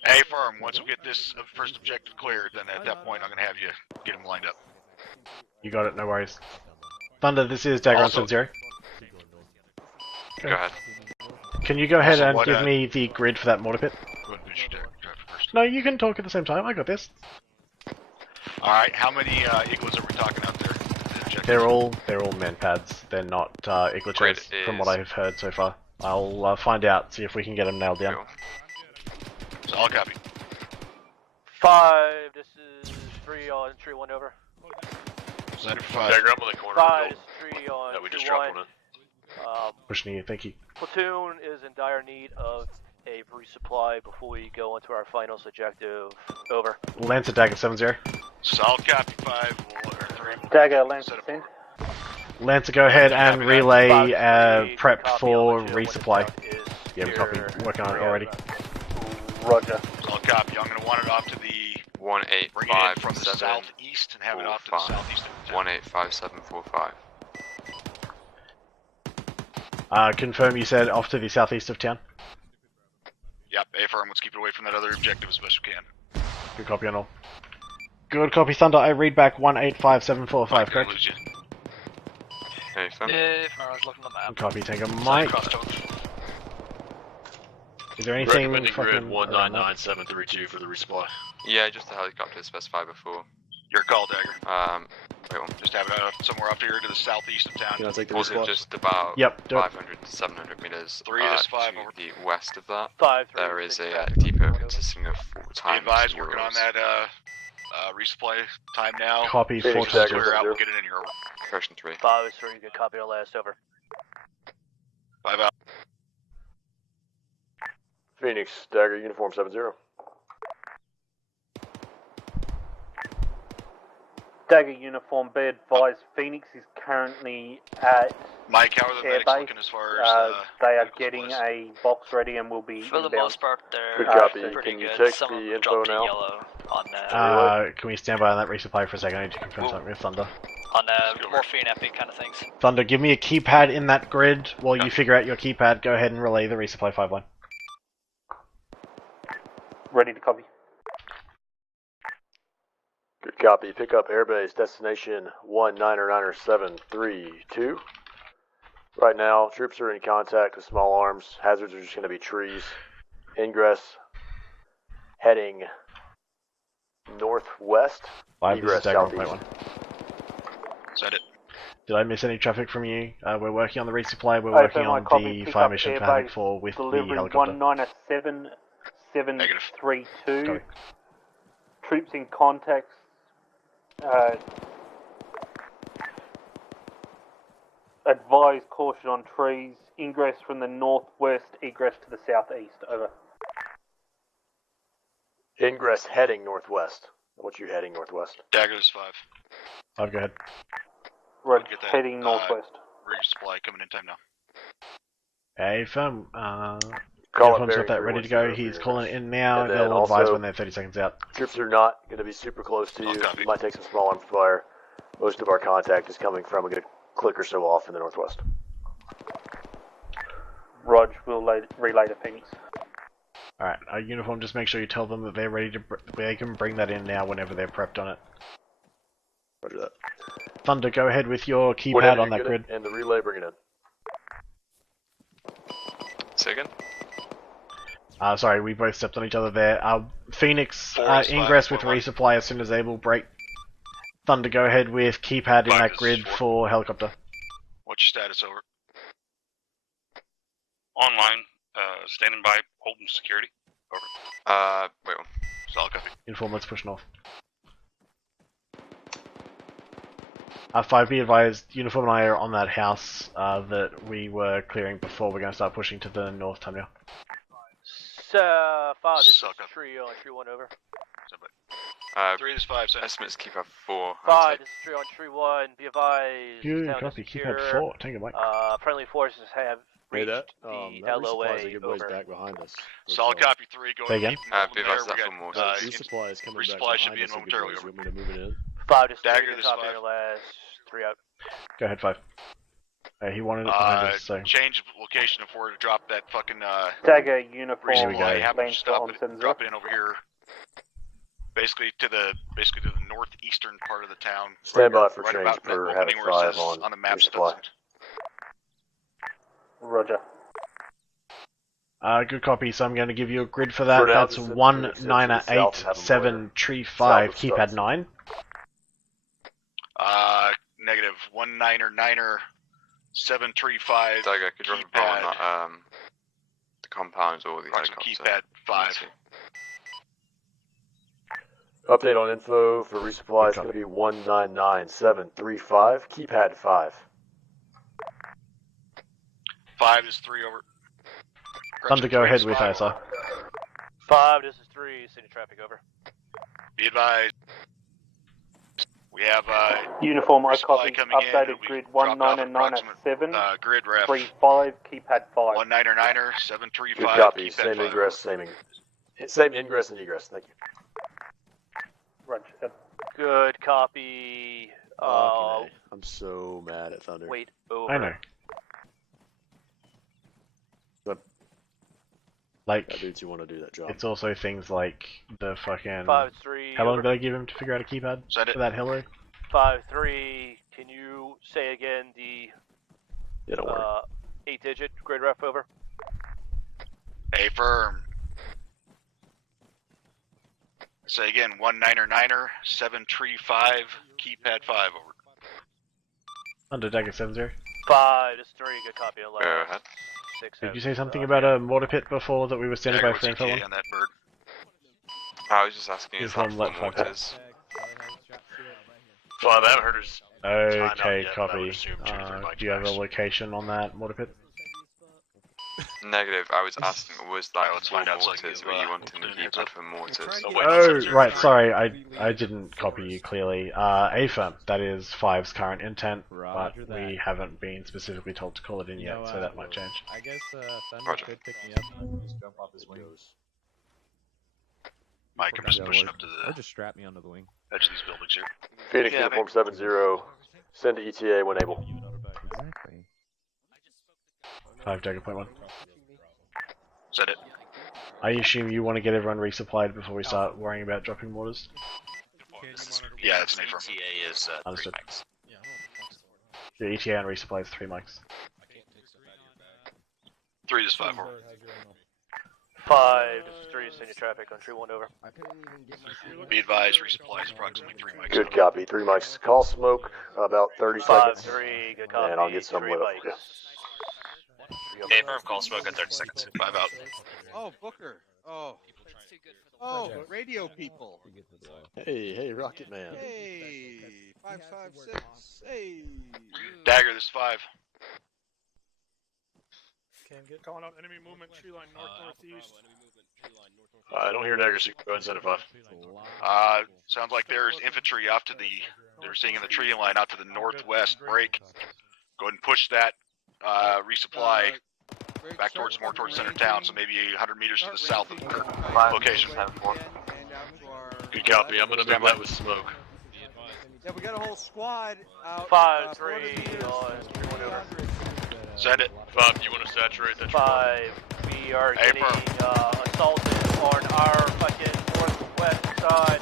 A firm. Once we get this first objective cleared, then at that point I'm gonna have you get them lined up. You got it, no worries. Thunder, this is Dagger on 70. Go ahead. Can you go ahead Also, and what, give me the grid for that mortar pit? Go ahead and finish your drive first. No, you can talk at the same time. I got this. Alright, how many igloos are we talking out there? They're all men pads. They're not igloos from what I've heard so far. I'll find out, see if we can get them nailed down. So I'll copy. 5, this is 3 on entry 1 over. Center 5. Dagger up on the corner 5 of is the building 3 on that we just 2-1. dropped one in. Pushing you, thank you. Platoon is in dire need of a resupply before we go into our final objective. Over. Lancer Dagger 70. Solid copy 5. We'll, or 3. Dagger, Lancer 10. Lancer, go ahead and relay prep for resupply. Yeah, we copy. Working on it already. Roger. Solid copy. I'm going to want it off to the... 185. Bring it in from the southeast and have it off to the southeast of the town. 185745. Confirm you said off to the southeast of town? Yep, A firm. Let's keep it away from that other objective as best we can. Good copy on all. Good copy, Thunder. I read back 185745, correct? If I was looking at the map. Good copy, Tango. Mike. Is there anything Recommending grid fucking... 199732 for the resupply. Yeah, just the helicopter specified before. Your call, Dagger. Just have it somewhere up here to the southeast of town. Can I take the Also, response? just about Yep, do it. 500 to 700 meters 3 is 5 to over. the west of that. 5-3. There is a depot consisting of 4 Be times advised, working on euros. that resupply time now. Copy, Phoenix, 4 clear times out, 0. we'll get it in here. Correction 3. 5 is 3, good copy on last, over. 5 out. Phoenix, Dagger, uniform 7-0. Dagger uniform, be advised, Phoenix is currently at Mike, how are the medics airbase. looking as far as They are getting a box ready and will be For the inbound. most part, they're Good copy. pretty Can you good. text Some of the them info dropped a now? yellow on Can we stand by on that resupply for a second? I need to confirm something with Thunder. morphine epi kind of things. Thunder, give me a keypad in that grid. While you figure out your keypad, go ahead and relay the resupply 5-1. Ready to copy. Good copy. Pick up airbase destination 199er732. Right now, troops are in contact with small arms. Hazards are just going to be trees. Ingress heading northwest. 5, this is Egress Dagger southeast. 1.1. Set it. Did I miss any traffic from you? We're working on the resupply. We're Okay, working my on copy, the pick fire up mission for airbase, Havoc 4 with the delivery helicopter. 197-732. Copy. Troops in contact. Advise caution on trees. Ingress from the northwest, egress to the southeast. Over. Ingress heading northwest. What's you heading northwest? Dagger's 5. 5, go ahead. Right, Get that, heading northwest. Resupply coming in time now. Hey, firm. Call it Uniform's got bearing that ready to go. 310 He's for calling Ingress. it in now. And then They'll advise also, when they're 30 seconds out. Troops are not going to be super close to you. You might take some small arms fire. Most of our contact is coming from a good click or so off in the northwest. Rog will relay to Phoenix. Alright, Uniform, just make sure you tell them that they're ready to. They can bring that in now whenever they're prepped on it. Roger that. Thunder, go ahead with your keypad Whenever on you that get grid. it, and the relay, bring it in. Say again? Sorry, we both stepped on each other there. Phoenix, 4 is 5, ingress with 4-1. resupply as soon as able. Break. Thunder, go ahead with keypad in 5 that is grid 4. for helicopter. What's your status over? Online, standing by, holding security. Over. Wait one. Solid copy. Inform, let's push north. 5, be advised, Uniform and I are on that house that we were clearing before. We're going to start pushing to the north time now. 5, this is Suck up. tree on tree 1, over. 3 is 5, send. Estimates keep up 4. 5, this is tree on tree 1, be advised. Good town is copy, secure. keypad 4, tango Mike. Friendly forces have Hey, reached that, the that LOA, resupply is a good ways over. back behind us. Solid copy 3, go Say ahead. again? Be advised that for more. Resupply is coming back Resupply should behind be in us a good momentarily. ways. You want me to move it in? 5 is 3, Dagger, good this copy 5. on your last. 3 out. Go ahead, 5. He wanted it behind us, so. Change location of where to drop that fucking Dagger uniform. resupply. Have them Lane stop it, 170. drop it in over here. Basically to the northeastern part of the town. Stand by for right change about per that Havoc opening where it 5 says on the maps it resupply. doesn't. Roger. Good copy, so I'm going to give you a grid for that. For now, That's this is 198-735, keypad 9. Negative 199er 735. Dagger, could you drop on that, the compounds or the helicopter? Keypad 5. Update on info for resupply is going to be 199-735, keypad 5. 5 is 3 over. Thunder, go ahead with ISR. 5, this is 3, city traffic, over. Be advised. We have Uniform, I resupply copy. coming in, Updated and we grid dropped off approximate, 199-735, grid ref. keypad 5. 199er 735. Good copy. Keypad Same 5. ingress, same ingress and egress. Thank you. Roger. Good copy. I'm so mad at Thunder. Wait, over. I know. Like, That dude's you want to do that job. it's also things like the fucking. 5-3. How long over. did I give him to figure out a keypad for that Hillary? 5-3. Can you say again the Yeah, don't worry. 8-digit grid ref, over? A firm. Say again, 199er 735, keypad 5 over. Under Dagger 70. 5 is 3, good copy. 11. 6 Did you say something about a mortar pit before that we were standing by for info on? on that bird? I was just asking He's is that from for Let 5. mortars? 5, I haven't heard his timeout Okay, yet, but I would copy. assume 2 to 3 mics Do you have a max. location on that mortar pit? Negative, I was asking, was that let's for find out so I mortars? can Were give, you wanting to keep that for mortars? Oh, right, sorry, I didn't copy you clearly. Affirm, that is 5's current intent, but we haven't been specifically told to call it in yet, so that might change. I guess Thunder could pick me up and just jump off his wing. Mike, I'm just pushing up to Or the just strap me onto the wing. edge of these buildings here. Phoenix Uniform 70, send to ETA when able. 5 Dagger point 1. Set it. I assume you want to get everyone resupplied before we start worrying about dropping mortars? Yeah, it's an affirm. ETA is 3 Understood. mics. Your ETA and resupply is 3 mics. 3 is 5 more. 5 is 3, send your traffic on tree 1 over. Be advised, resupply is approximately 3 mics. Good copy. 3 mics. Call smoke about 30 5 seconds. 3, good copy. And I'll get some 3 lit up. mics. Affirm, call smoke at 30 seconds. 5 out. Oh, Booker. Oh, radio people. Hey, Rocket Man. Hey, 556. Hey. Dagger, this is 5. Can get calling out enemy movement, tree line north-northeast. I don't hear Dagger, so go ahead and send it 5. Sounds like there's infantry off to the, they're seeing in the tree line out to the northwest break. Go ahead and push that, resupply back towards, more towards center town, so maybe 100 meters to the south of the current location. Good copy. I'm going to move that with smoke. Yeah, we got a whole squad out. 5 3 on tree 1 over. Send it. 5, you want to saturate that? 5, we are getting assaulted on our fucking northwest side.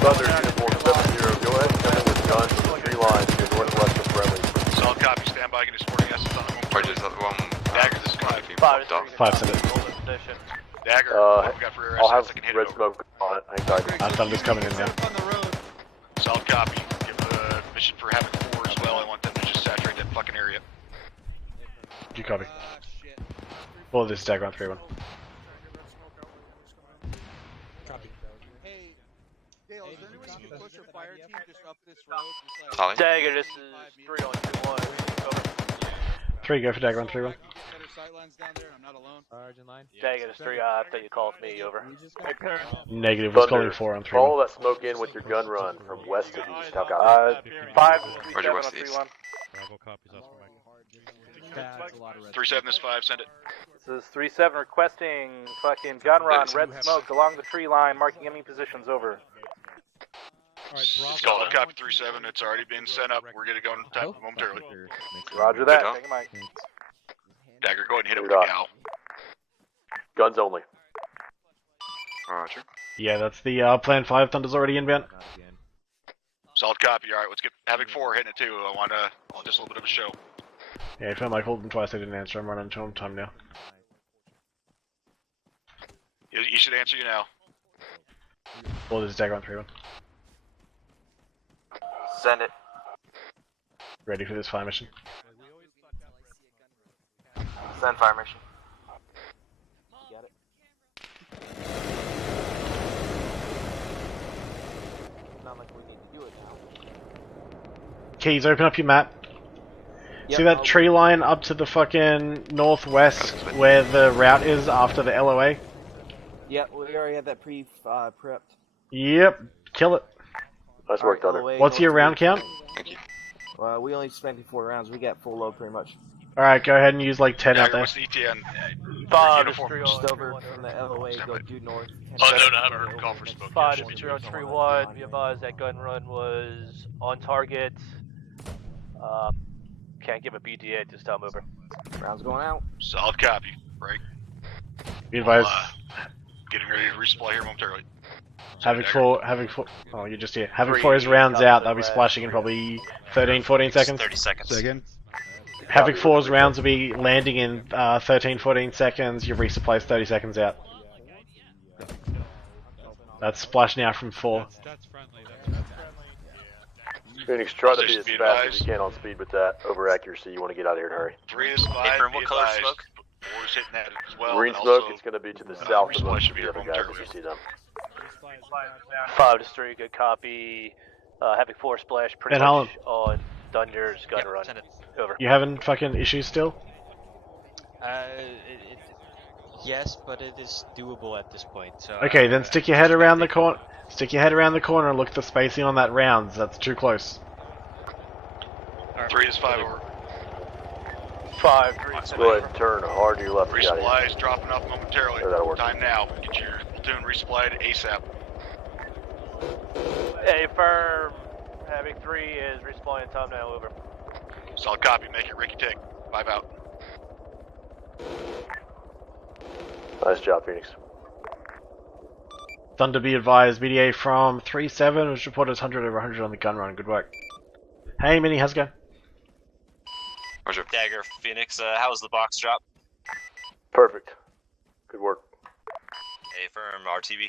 Thunder Uniform 70, go ahead and come in with guns on the tree line to your northwest of friendly. Solid copy, stand by, get a supporting assets on the home. Roger, is that the one? Dagger, this is 5. 5 send it. Dagger, what we got for air I'll have assets, I can hit red it over. smoke on it. Hang tight. Thunder's coming in now. Solid copy. Give a mission for Havoc 4 as well. I want them to just saturate that fucking area. You copy. Pull this Dagger on 3-1. Hey, Dale, is there any way you can push a fire team just up this road? Dagger, this is 3 on 2 1. Over. 3, go for Dagger on 3-1. Dagger, this 3, I thought you called me over. Negative, was calling 4 on 3-1. Follow that smoke in with your gun run from west to east. How 5 Roger, 3 west on to east. 3 1. 3-7 is 5, send it. This is 3-7 requesting fucking gun run, red smoke along the tree line, marking enemy positions, over. It's called a copy 3-7, it's already been sent up. We're gonna go in time momentarily. Roger that, take a mic. Dagger, go ahead and hit it with the gal. Guns only. Roger. Yeah, that's the plan 5. Thunder's already inbound. Solid copy, alright, let's get Havoc 4 hitting it too. I want just a little bit of a show. Yeah, I found I called them twice, I didn't answer. I'm running to him time now. You should answer you now. Pull this Dagger on 3-1. Send it. Ready for this fire mission. Send fire mission. Got it. Not like we need to do it now. Keys, open up your map. See that tree line up to the fucking northwest where the route is after the LOA? Yeah, we already had that prepped. Yep, kill it. Nice work, Thunder. What's your round count? Well, we only spent 4 rounds. We got full load pretty much. Alright, go ahead and use like 10 out there. What's the ETN? 5 Just over from the LOA, go due north. Unknown, I haven't heard a call for smoke. 5 is 3 on 3 1. Be advised that gun run was on target. Can't give a BDA at this time, over. Rounds going out. Solid copy, break. Be advised. Getting ready to resupply here momentarily. Havoc 4, oh, you're just here. Havoc 4 is rounds out, they'll be splashing in probably 13, 14 seconds. 30 seconds. Second. Havoc 4's rounds will be landing in 13, 14 seconds, your resupply's 30 seconds out. That's splash now from 4. Phoenix, try to be Station as fast as you can on speed with that. Over accuracy, you want to get out of here in a hurry. 3 is 5. Apron, what color advised. smoke? 4 is hitting that as well. Green and smoke, also, it's going to be to the south of resupply most should of be the here other guys if momentarily. you see them. 5-3, good copy. Havoc 4 splash pretty Ben much on Thunder's gun run. Over. You having fucking issues still? Yes, but it is doable at this point. So Okay, then stick your head around the corner. Stick your head around the corner and look at the spacing on that rounds. That's too close. 3 is 5 over. 5-3. Go ahead and turn hard to your left. Get out of Resupply here. is dropping off momentarily. That'll work. Time now. Get your platoon resupplied ASAP. Affirm. Havoc 3 is respawning time now. Over. Solid copy. Make it Ricky Tick. 5 out. Nice job, Phoenix. Thunder, be advised. BDA from 3-7 was reported as 100 over 100 on the gun run. Good work. Hey, Minnie, how's it going? Roger. Dagger, Phoenix, how was the box drop? Perfect. Good work. Affirm, RTB.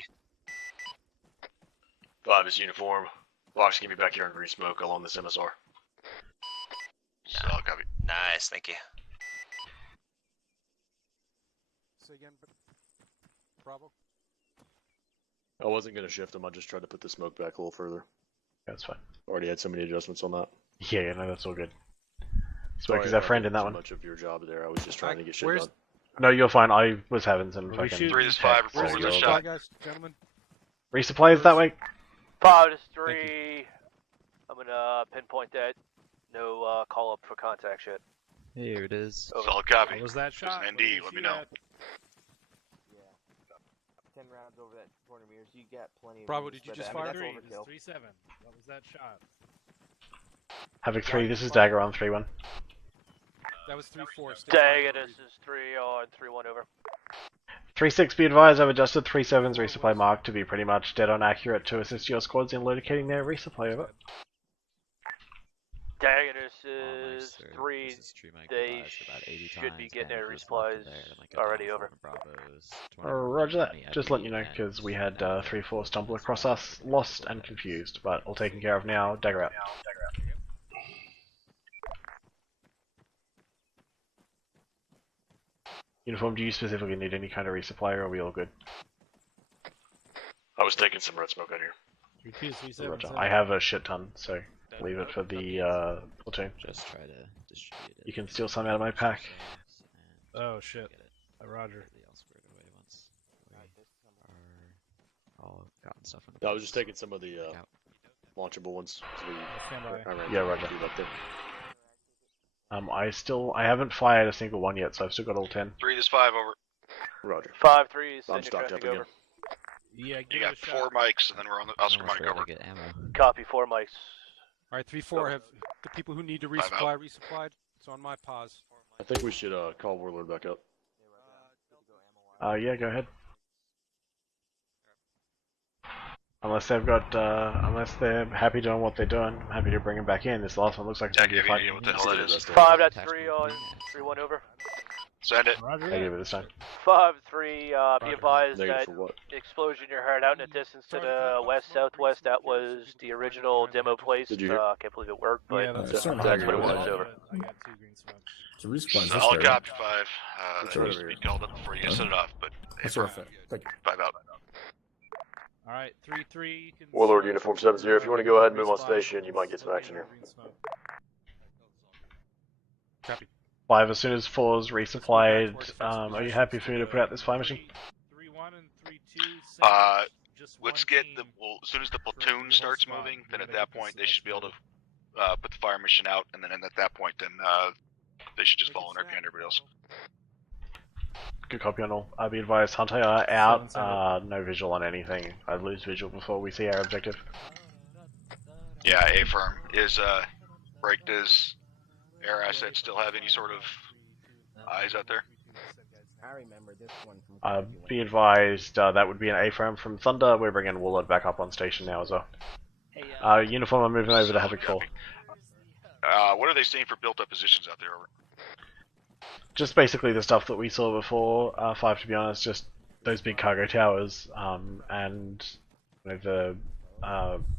5 is uniform. Box can be back here in green smoke along this MSR. Solid copy. Nice, thank you. Say again, Bravo. I wasn't going to shift them. I just tried to put the smoke back a little further. That's fine. Already had so many adjustments on that. Yeah, no, that's all good. Sorry, Smoke is our friend in that too one. much of your job there. I was just trying to get shit done. No, you're fine. I was having some fucking... 3 is 5. Where's Report the the other shot. Guys, gentlemen. Resupplies that way? 5-3. I'm gonna pinpoint that. No call up for contact yet. Here it is. Over. Solid copy. What was that shot? There's an ND. Let me know. 10 rounds over that corner mirrors. You got plenty of Bravo, room to did you spread just that. I fire? mean, that's overkill. 3-7. What was that shot? Havoc 3, this is Dagger on 3-1. That was 3-4. Dagger, this is 3 on 3-1 over. 3-6, be advised, I've adjusted 3-7's resupply mark to be pretty much dead on accurate to assist your squads in locating their resupply over. Dagger, this is 3. They should be getting their resupplies already over. Roger that. Just letting you know, because we had 3-4 stumble across us, lost and confused, but all taken care of now. Dagger out. Uniform, do you specifically need any kind of resupply, or are we all good? I was taking some red smoke out here. Roger. I have a shit ton, so leave it for the platoon. Just try to distribute it. You can steal some out of my pack. Oh shit. Roger. All gotten stuff from I was just taking some of the launchable ones. Yeah, Roger. I haven't fired a single one yet, so I've still got all 10. 3 is 5 over. Roger. 5-3 is I'm stocked up again. Yeah, You got 4 mics, and then we're on the Oscar mic over. Copy 4 mics. Alright, 3-4. Have the people who need to resupply resupplied? It's on my pause. I think we should call Warlord back up. Yeah, go ahead. Unless they've got, unless they're happy doing what they're doing, I'm happy to bring them back in. This last one looks like it's going to be a fight. What the hell that is? 5, that's 3 on 3-1 over. Send it. I give it this time. 5-3, be advised Negative that for what? explosion you heard out in the distance to the west-southwest, that was the original demo place. Did you hear? Can't believe it worked, but Yeah, that's what Dagger it was was. over. I got 2 green smokes. So respawn Solid copy 5. That's That right needs to over be here. called up before you get set it off, but That's perfect. Thank you. 5 out. Alright, 3-3. Warlord uniform 7-0. If you want to go ahead and move on station, you might get some action here. Copy. 5, as soon as 4's resupplied, are you happy for me to put out this fire machine? 3-1 and 3-2. Let's get the, well, as soon as the platoon starts moving, then at that point they should be able to put the fire mission out, and then at that point, then they should just follow in behind everybody else. Good copy on all. Be advised, Hunter out. No visual on anything. I'd lose visual before we see our objective. Yeah, A-firm. Is, Break, does air assets still have any sort of eyes out there? I remember this one from Be advised, that would be an A-frame from Thunder. We're bringing Warlord back up on station now as well. Uniform, I'm moving over to Havoc 4. What are they seeing for built-up positions out there? Over? Just basically the stuff that we saw before 5, to be honest. Just those big cargo towers, and you know, the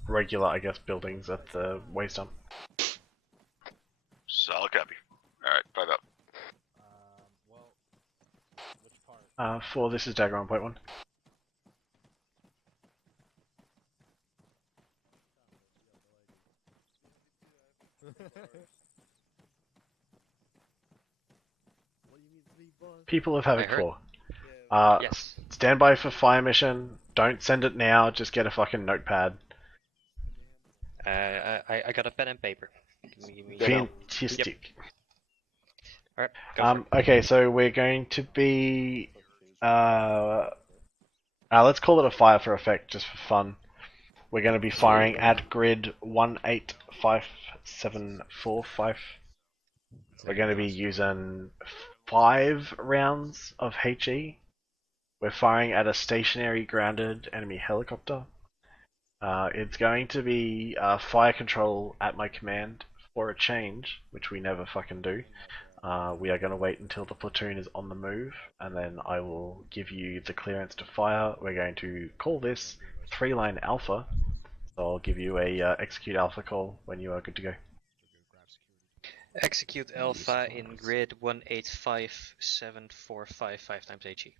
regular, I guess, buildings at the waste dump. Solid copy. Alright, 5 out. 4, this is Dagger on point 1. People of Havoc 4. Yes. Stand by for fire mission. Don't send it now, just get a fucking notepad. I got a pen and paper. Give me Fantastic. Alright, go for it. Okay, so we're going to be... let's call it a fire for effect, just for fun. We're going to be firing at grid 185745. We're going to be using 5 rounds of HE. We're firing at a stationary grounded enemy helicopter. It's going to be fire control at my command for a change, which we never fucking do. We are going to wait until the platoon is on the move, and then I will give you the clearance to fire. We're going to call this 3-line alpha, so I'll give you a execute alpha call when you are good to go. Execute alpha in grid 185745 5 times HE.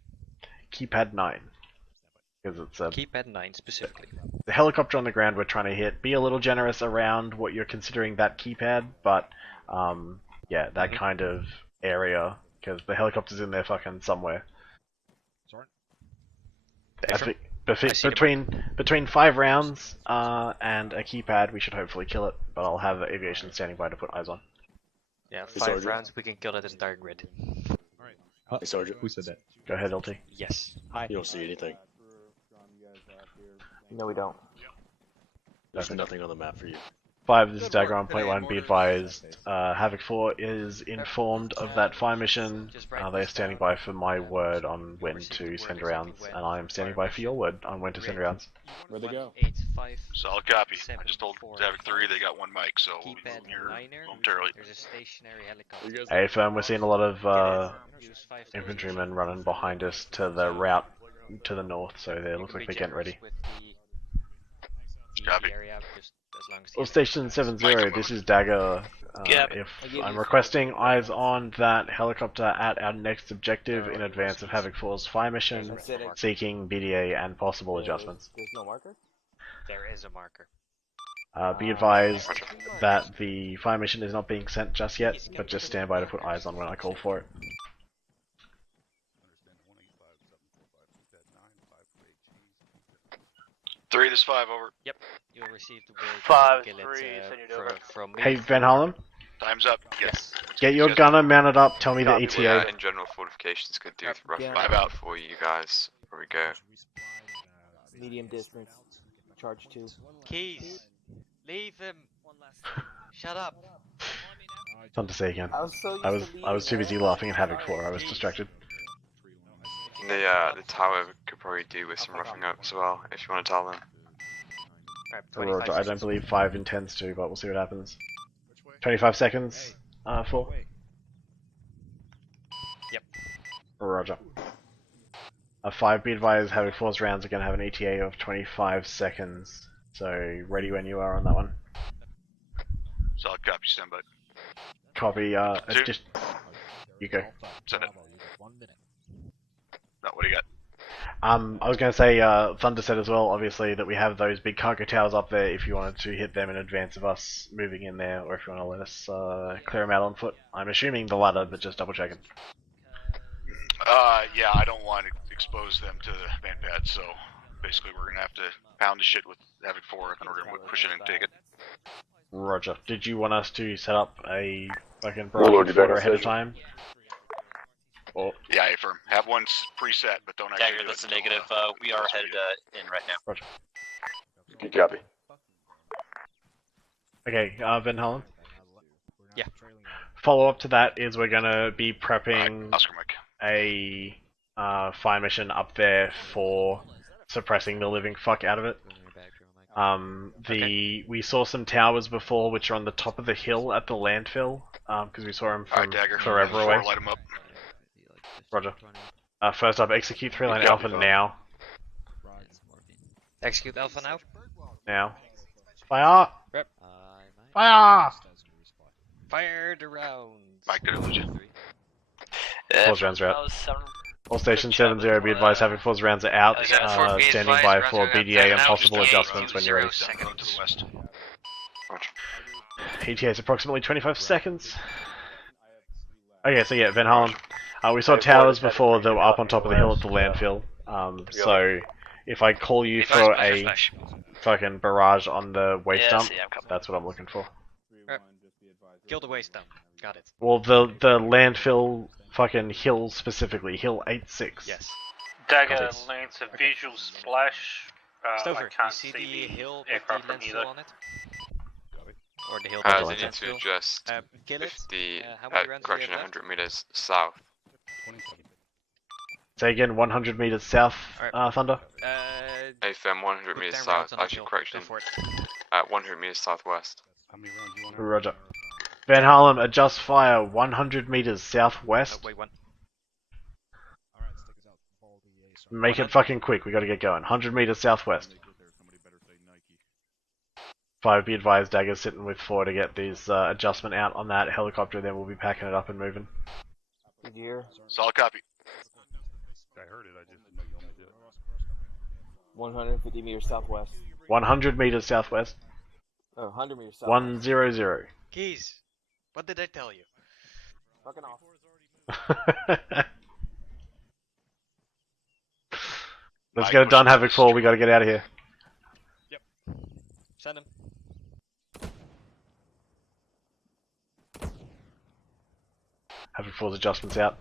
Keypad 9. Because it's Keypad 9 specifically. The helicopter on the ground we're trying to hit. Be a little generous around what you're considering that keypad, but yeah, that kind of area, because the helicopter's in there fucking somewhere. Sorry. Between 5 rounds and a keypad, we should hopefully kill it, but I'll have aviation standing by to put eyes on. Yeah, 5 rounds, we can kill that entire grid. Hey, Sergeant. Who said that? Go ahead, LT. Yes. Hi. You don't see anything. No, we don't. There's nothing on the map for you. 5, this is Dagger on point 1. Be advised, Havoc 4 is informed of that fire mission. They are standing by for my word on when to send rounds, and I am standing by for your word on when to send rounds. Where'd they go? Solid copy. I just told Havoc 3 they got 1 mic, so we'll be moving here momentarily. There's a stationary helicopter. Hey, firm, we're seeing a lot of infantrymen running behind us to the route to the north, so they look like they're getting ready. Copy. Well, Station 70, this is Dagger. If I'm requesting eyes on that helicopter at our next objective in advance of Havoc 4's fire mission, seeking BDA and possible adjustments. There's no marker? There is a marker. Be advised that the fire mission is not being sent just yet, but just stand by to put eyes on when I call for it. 3, this is 5, over. Yep, you'll receive the word. 5-3, send it over. From me. Hey, Van Harlem? Time's up. Yes. Get your gunner mounted up, tell me the ETA. Yeah, in general, fortifications could do roughly 5 out for you guys. Where we go. Medium distance. Charge 2. Keys. Leave him. Shut up. Something to say again. I was too busy laughing at Havoc 4. I was distracted. The tower could probably do with some roughing up as well, if you want to tell them. Roger, I don't believe 5 intends to, but we'll see what happens. 25 seconds, 4. Yep. Roger. 5, be advised, Havoc 4's rounds are going to have an ETA of 25 seconds, so ready when you are on that one. Solid copy, stand by. Copy, just... You go. Send it. What do you got? I was going to say, Thunder said as well, obviously, that we have those big cargo towers up there if you wanted to hit them in advance of us moving in there, or if you want to let us clear them out on foot. I'm assuming the latter, but just double checking. Yeah, I don't want to expose them to the manpad, so basically we're going to have to pound the shit with Havoc 4, and then we're going to push it and take it. Roger. Did you want us to set up a fucking barrage order ahead of time? Or... Yeah, affirm. Have one preset, but don't actually. Dagger, that's a negative. We are headed in right now. Roger. Good copy. Okay, Van Halen? Yeah. Follow up to that is we're gonna be prepping Oscar Mike. a fire mission up there for suppressing the living fuck out of it. We saw some towers before which are on the top of the hill at the landfill, because we saw them from forever away. Light them up. Roger. First up, execute 3-line alpha now. Execute alpha now? Now. Fire! Rep. Fire! Fire the rounds. Mike, did I lose you? Force rounds are out. All stations 7-0, be advised, Havoc Force rounds are out. Standing by for BDA and possible adjustments when you're ready. Going to the west. ETA is approximately 25 seconds. Okay, so yeah, Van Harlem. We saw towers before that were up on top of the hill at the landfill. So if I call you for a fucking barrage on the waste dump, that's what I'm looking for. Kill the waste dump. Got it. Well, the landfill fucking hill specifically, hill 8-6. Yes. Dagger lands a visual splash. Stover, I can't you see see the hill with aircraft the from landfill either. on it? Or the hill They with the need to landfill? adjust Kill it. 50, how many rounds do we correction, have left? 100 meters south. Say again, 100 meters south, Thunder. AFM 100 meters down south, rounds on that actually hill. correction, Go for it. 100 meters southwest. Roger. Van Harlem, adjust fire 100 meters southwest. Wait, one. Make it fucking quick, we gotta get going. 100 meters southwest. 5, be advised, Dagger's sitting with 4 to get these adjustment out on that helicopter, then we'll be packing it up and moving. Good year. Solid copy. I heard it, I just didn't know you only did. 150 meters southwest. 100 meters southwest. Oh, 100 meters southwest. 100. Keys, what did I tell you? Fucking off. Let's get it done, Havoc 4, we gotta get out of here. Yep. Send him. Havoc 4's adjustments out.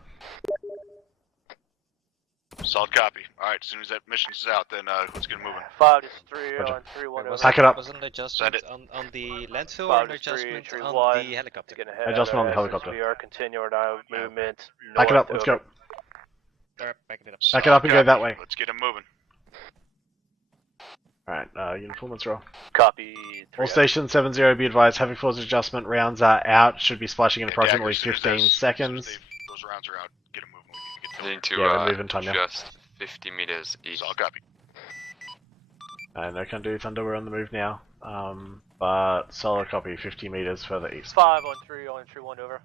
Solid copy. Alright, as soon as that mission's out, then let's get moving. 5 to 3 on 3-1 over. Pack it up. Wasn't the adjustment on the landfill 5 or to 3, adjustment 3, on 1. the helicopter? Adjustment on the helicopter. We are continuing our movement. Pack it up, north let's go. over. Alright, backing it up. Back it up and go that way. Let's get him moving. Alright, uniform, let's roll. Copy. All stations 7-0, be advised, Havoc 4's adjustment rounds are out, should be splashing in approximately 15 seconds. Those rounds are out. Get him moving. We need to we're moving time now. adjust 50 meters east. Solid copy. No can do, Thunder, we're on the move now. But solid copy, 50 meters further east. 5 on 3 on 3-1 over.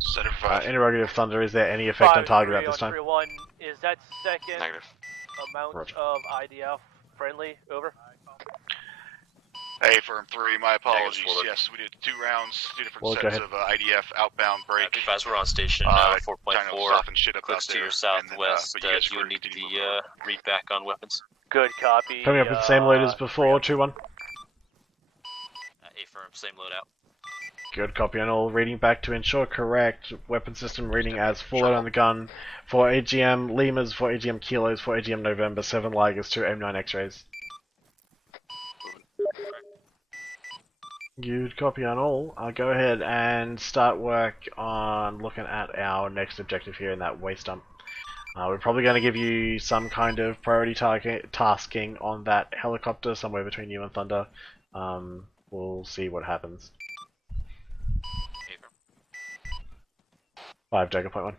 Set it for 5. Interrogative Thunder, is there any effect on target at this time? 3-1. Is that second Negative. amount Roger. of IDF friendly? Over. Hey, firm 3, my apologies. Yes, we did 2 rounds, 2 different Well, go sets ahead. of IDF outbound break. As we're on station trying to 4.4, soften shit up clicks out to there, your southwest, but you guys you were need to continuing be read back on weapons. Good copy. Coming up with the same load as before, 2-1. A firm, same loadout. Good copy on all, reading back to ensure correct. Weapon system reading as full load on the gun. 4 AGM Limas, 4 AGM Kilos, 4 AGM November, 7 Ligers, 2 M9 X-rays. Good copy on all. I'll go ahead and start work on looking at our next objective here in that waste dump. We're probably going to give you some kind of priority tasking on that helicopter, somewhere between you and Thunder. We'll see what happens. 5 Dagger point 1.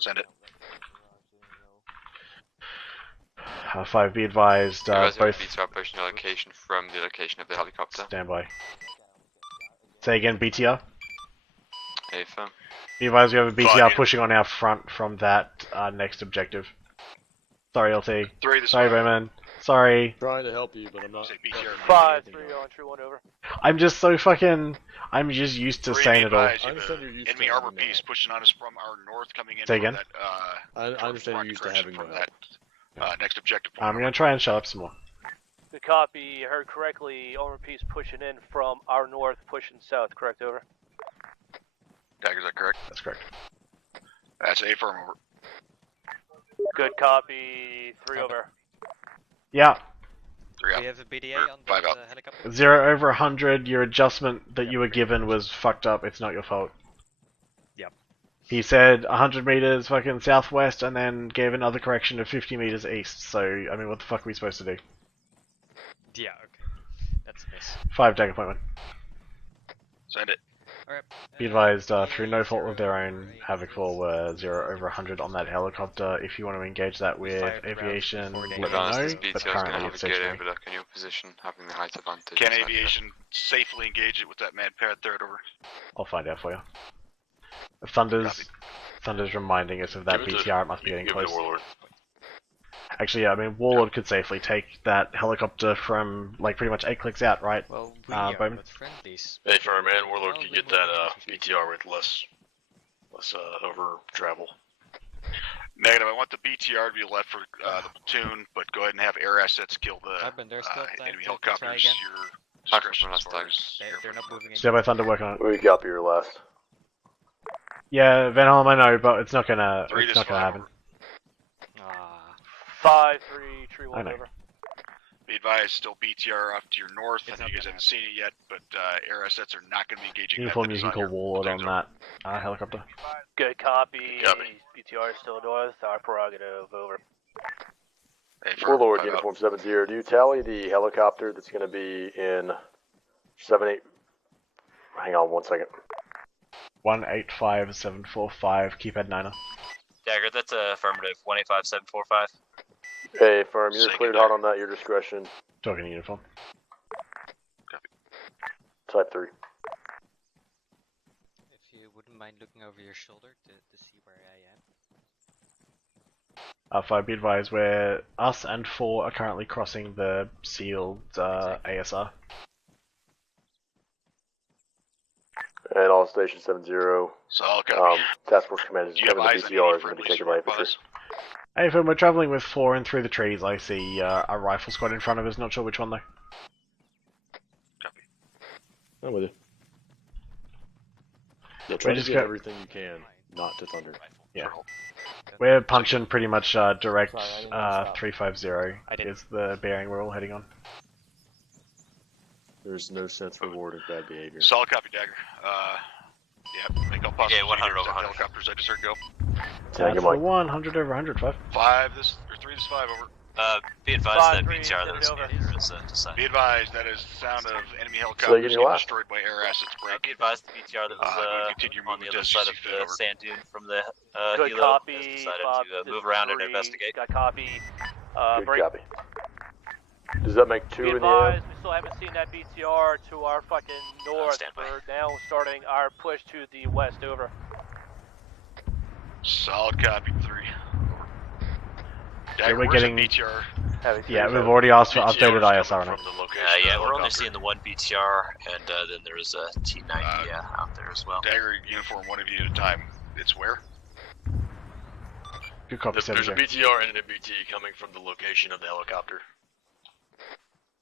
Send it. 5 be advised, both beats our operational location from the location of the helicopter. standby. Say again, BTR. AFM. Be advised we have a BTR Fine. pushing on our front from that next objective. Sorry, LT. 3 this Sorry, way. Bowman. Sorry. Trying to help you, but I'm not. 5 3 on 3-1 over. I'm just so fucking... I'm just used to 3 saying it all. advised, you have an enemy armor piece pushing on us from our north coming in Say from again? that, I understand you're used to having from that. that next objective. I'm gonna try and shut up some more. Good copy. You heard correctly. Armor piece pushing in from our north, pushing south. Correct. Over. Dagger, is that correct? That's correct. That's A firm over. Good copy. 3 over. Yeah. 3 out. We have a BDA on 5 out. the helicopter. 0 over 100, your adjustment that you were given was fucked up, it's not your fault. Yep. He said 100 meters fucking southwest and then gave another correction of 50 meters east, so, I mean, what the fuck are we supposed to do? Yeah, okay. That's a miss. 5 Dagger point 1. Send it. Be advised, through no fault of their own, Havoc 4 were 0 over 100 on that helicopter. If you want to engage that with aviation, let me know, but currently it's stationary. Can you position having the height advantage? Can aviation safely engage it with that mad pad threat over? I'll find out for you. Thunder's reminding us of that BTR, it must be getting close. Actually, yeah, I mean, Warlord could safely take that helicopter from, like, pretty much 8 clicks out, right? Well, we are Bowman? with friendlies. Hey, firm man, Warlord can get that BTR with less over travel. Negative, I want the BTR to be left for the platoon, but go ahead and have air assets kill the enemy helicopters. Your discretion as far as they're not moving in. Stand by Thunder working on it. We copy your last. Yeah, Van Helm, I know, but it's not gonna happen. 5-3, tree I one know. over. Be advised, still BTR off to your north. I know you guys haven't seen it yet, but air assets are not going to be engaging. Uniform, you can call Warlord on that helicopter. Good copy. BTR is still north. Our prerogative over. Warlord, uniform 70. Do you tally the helicopter that's going to be in 78? Hang on 1 second. 185745, keypad 9er. Dagger, that's affirmative. 185745. Hey, firm, you're cleared hot on that. Your discretion. Talking to uniform. Copy. Type 3. If you wouldn't mind looking over your shoulder to see where I am. 5, be advised, where us and 4 are currently crossing the sealed ASR. And all station 70. So I'll copy. Task Force Command is having the BTR is going to be taken by infantry. Hey, Finn, we're travelling with 4 and through the trees. I see a rifle squad in front of us, not sure which one though. Copy. I'm with you. Yeah, We're try to just get go- everything you can, not to Thunder. Yeah. We're punching pretty much direct 350 is the bearing we're all heading on. There's no sense reward of bad behavior. Solid copy, Dagger. Yeah, make all possible. Yeah, 100 over 100. Helicopters, I just heard go. That's for 100 over 100, 5. 5, this, or 3, this 5, over. Be advised that BTR that was needed is decided. Be advised, that is the sound of enemy helicopters getting destroyed by air assets. Be advised the BTR that was on the other side of the sand dune from the Good helo copy, has decided Bob, to move around and investigate. Got copy. Good Break. copy. Does that make 2 Be in the air? advised, we still haven't seen that BTR to our fucking north. We're now starting our push to the west. Over. Solid copy, 3. Over. Dagger, we're where's getting- the BTR? Yeah, we've already asked for updated ISR on it. Yeah, we're only seeing the one BTR, and then there's a T90 out there as well. Dagger, uniform, one of you at a time. It's where? Good copy, There's a BTR and an MBT coming from the location of the helicopter.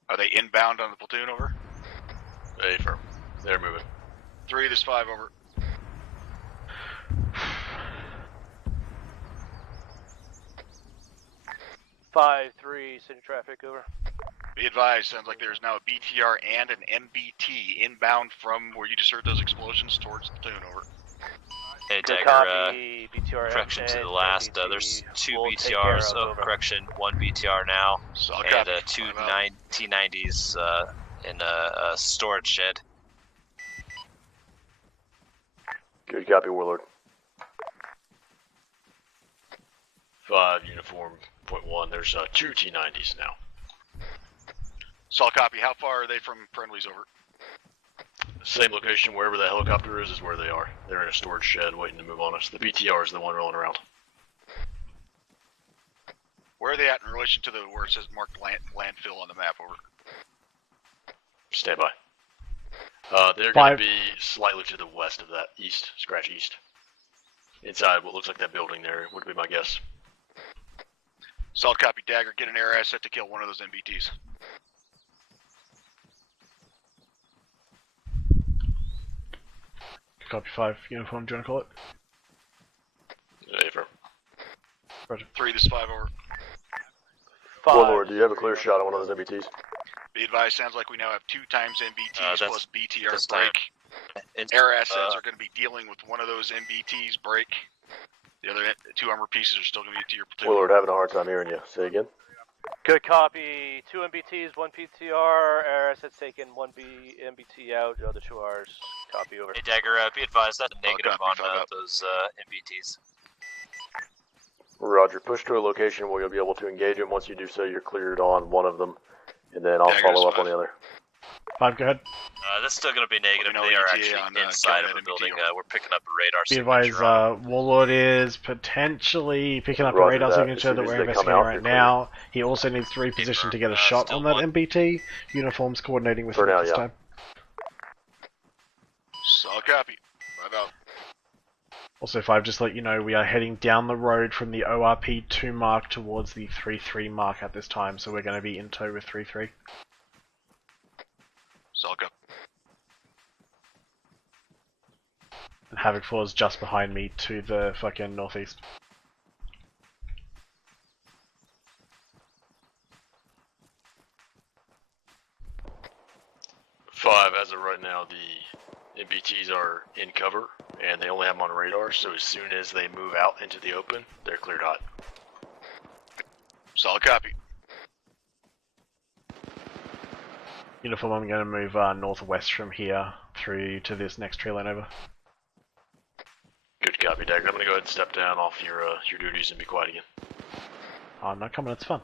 Are they inbound on the platoon, over? Hey, firm. They're moving. 3, this 5, over. Five, 3, city traffic. Over. Be advised, sounds like there's now a BTR and an MBT inbound from where you just heard those explosions towards the platoon, over. Hey, Good Dagger, copy, BTR correction to the and last, MBT. there's 2 We'll take BTRs, care of, over. correction, 1 BTR now, Solid and copy. 2 T90s in a storage shed. Good copy, Warlord. 5, uniform, .1. There's 2 T90s now. Solid copy, how far are they from friendlies, over? Same location, wherever the helicopter is where they are. They're in a storage shed waiting to move on us. The BTR is the one rolling around. Where are they at in relation to the where it says marked landfill on the map, over? Stand by. They're 5. going to be slightly to the west of that, east, scratch east. Inside what looks like that building there, would be my guess. Solid copy, Dagger, get an air asset to kill one of those MBTs. Copy 5, uniform, do you want to call it? Hey, firm. Roger. 3, this 5, over. Warlord, do you have a clear shot on one of those MBTs? Be advised, sounds like we now have 2 times MBTs plus BTR this break. time. Air assets are going to be dealing with one of those MBTs break. The other 2 armor pieces are still going to be to your platoon. Warlord, having a hard time hearing you. Say again? Good copy. 2 MBTs, 1 PTR. Aris has taken 1 MBT out. The other 2 Rs. Copy over. Hey Dagger, be advised that's a negative on those MBTs. Roger. Push to a location where you'll be able to engage them. Once you do so, you're cleared on one of them, and then I'll follow up on the other. 5, go ahead. That's still going to be negative. They are actually inside of the building. We're picking up a radar Be signature. advised, Warlord is potentially picking up a radar signature that we're investigating right now. He also needs to reposition to get a shot on that MBT. Uniforms coordinating with him at this time. Solid copy. 5 out. Also 5, just to let you know, we are heading down the road from the ORP 2 mark towards the 3-3 mark at this time, so we're going to be in tow with 3-3. Solid copy. And Havoc 4 is just behind me to the fucking northeast. Five, as of right now, the MBTs are in cover, and they only have them on radar, so as soon as they move out into the open, they're cleared hot. Solid copy. Uniform, I'm going to move northwest from here through to this next tree line over. Good copy, Dagger. I'm going to go ahead and step down off your duties and be quiet again. I'm not coming, it's fun.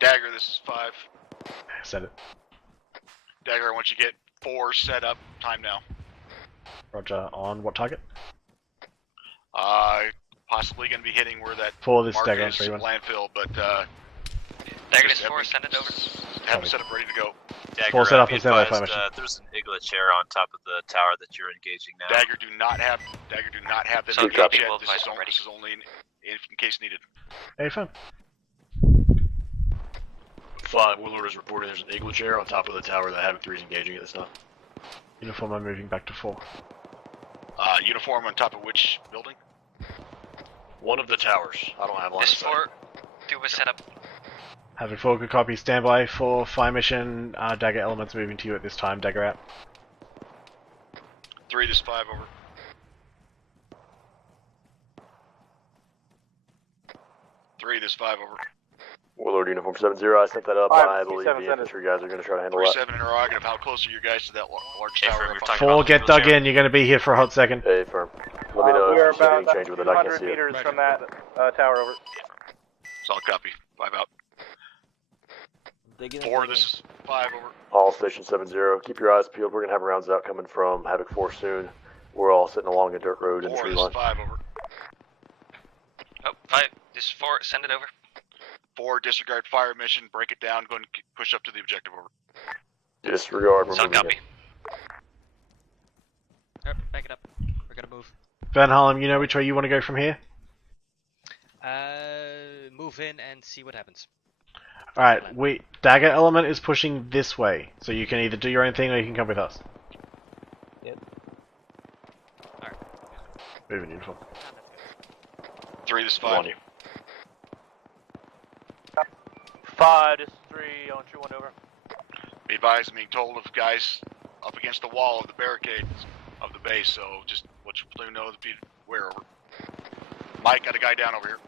Dagger, this is 5. I said it. Dagger, I want you to get 4 set up. Time now. Roger, on what target? Possibly going to be hitting where that For this mark Dagger is, 3-1. landfill, but Dagger is 4, send it over. Have it set up, ready to go. Dagger, 4 set up and advised, stand by mission. there's an Igla chair on top of the tower that you're engaging now. Dagger do not have them So engaged copy. yet. We'll This is only in case needed. Hey, fine. 5, Warlord is reporting there's an igloo chair on top of the tower that Havoc 3 is engaging at this time. Uniform, I'm moving back to 4. Uniform on top of which building? One of the towers. I don't have line of sight. 4, do a setup. Havoc 4, good copy. Standby for fire mission. Dagger elements moving to you at this time. Dagger out. 3, this 5, over. Three, this 5, over. Warlord Uniform 7-0, I sent that up. I believe the infantry guys are going to try to handle that. 3-7 interrogative, how close are you guys to that large tower? 4, get dug in. You're going to be here for a hot second. Hey, firm. Let me know we're if there's about anything change with it. I can 200 see it. meters from that tower over. Solid copy. 5 out. 4, this is 5, over. All station 7-0, keep your eyes peeled. We're going to have rounds out coming from Havoc 4 soon. We're all sitting along a dirt road in the 4, tree this line. is 5, over. Oh, 5, this is 4, send it over. 4, disregard fire mission, break it down, go and push up to the objective, over. Disregard, we're Solid moving copy. Alright, back it up. We're gonna move. Van Harlem, you know which way you want to go from here? Move in and see what happens. Alright, Dagger element is pushing this way, so you can either do your own thing or you can come with us. Yep. Alright. Moving uniform. 3, this is 5. On you. 5, this is 3, on true 1 over. Be advised, I'm being told of guys up against the wall of the barricades of the base, so just let your platoon know to be aware, over. Mike, got a guy down over here.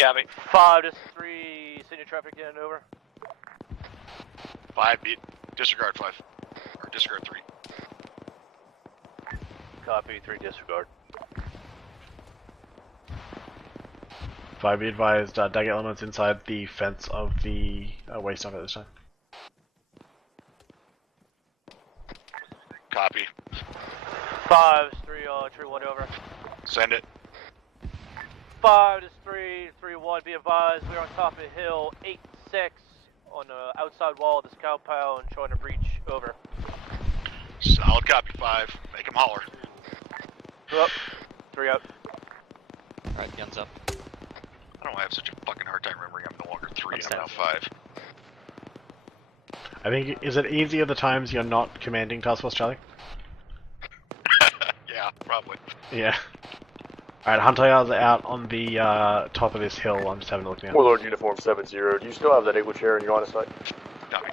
Copy. 5, this is 3, senior traffic in, over. 5, disregard 5. Or disregard 3. Copy, 3, disregard. 5, be advised, Dagger elements inside the fence of the waste dump at this time. Copy. 5, this is 3, true 1 over. Send it. 5, this is 3, 3-1, be advised, we're on top of the hill, 8-6, on the outside wall of this compound, trying to breach, over. Solid copy, 5. Make him holler. 2 up, 3 out. Alright, guns up. I don't know why I have such a fucking hard time remembering I'm no longer 3, I'm now 5. I think, is it easier the times you're not commanding Task Force Charlie? Yeah, probably. Yeah. Alright, Hunter is out on the top of this hill. I'm just having a look now. Warlord Uniform 7-0, do you still have that igloo chair in your line of sight? Copy.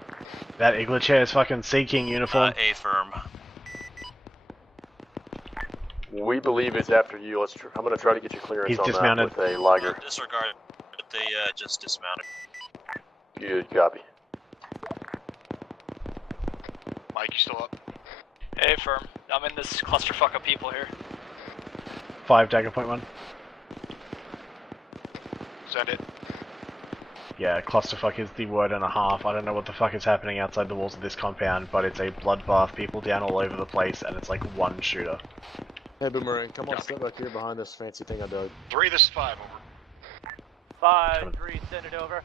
That Igla chair is fucking seeking uniform. A firm. We believe it's after you. I'm going to try to get you clearance He's on dismounted. that with a Liger. Disregard. They just dismounted. Good copy. Mike, you still up? Hey, firm. I'm in this clusterfuck of people here. 5 Dagger point 1. Send it. Yeah, clusterfuck is the word and a half. I don't know what the fuck is happening outside the walls of this compound, but it's a bloodbath, people down all over the place, and it's like one shooter. Hey, Boomerang, come on, step back here behind this fancy thing I dug. 3, this is 5, over. 5-3, send it over.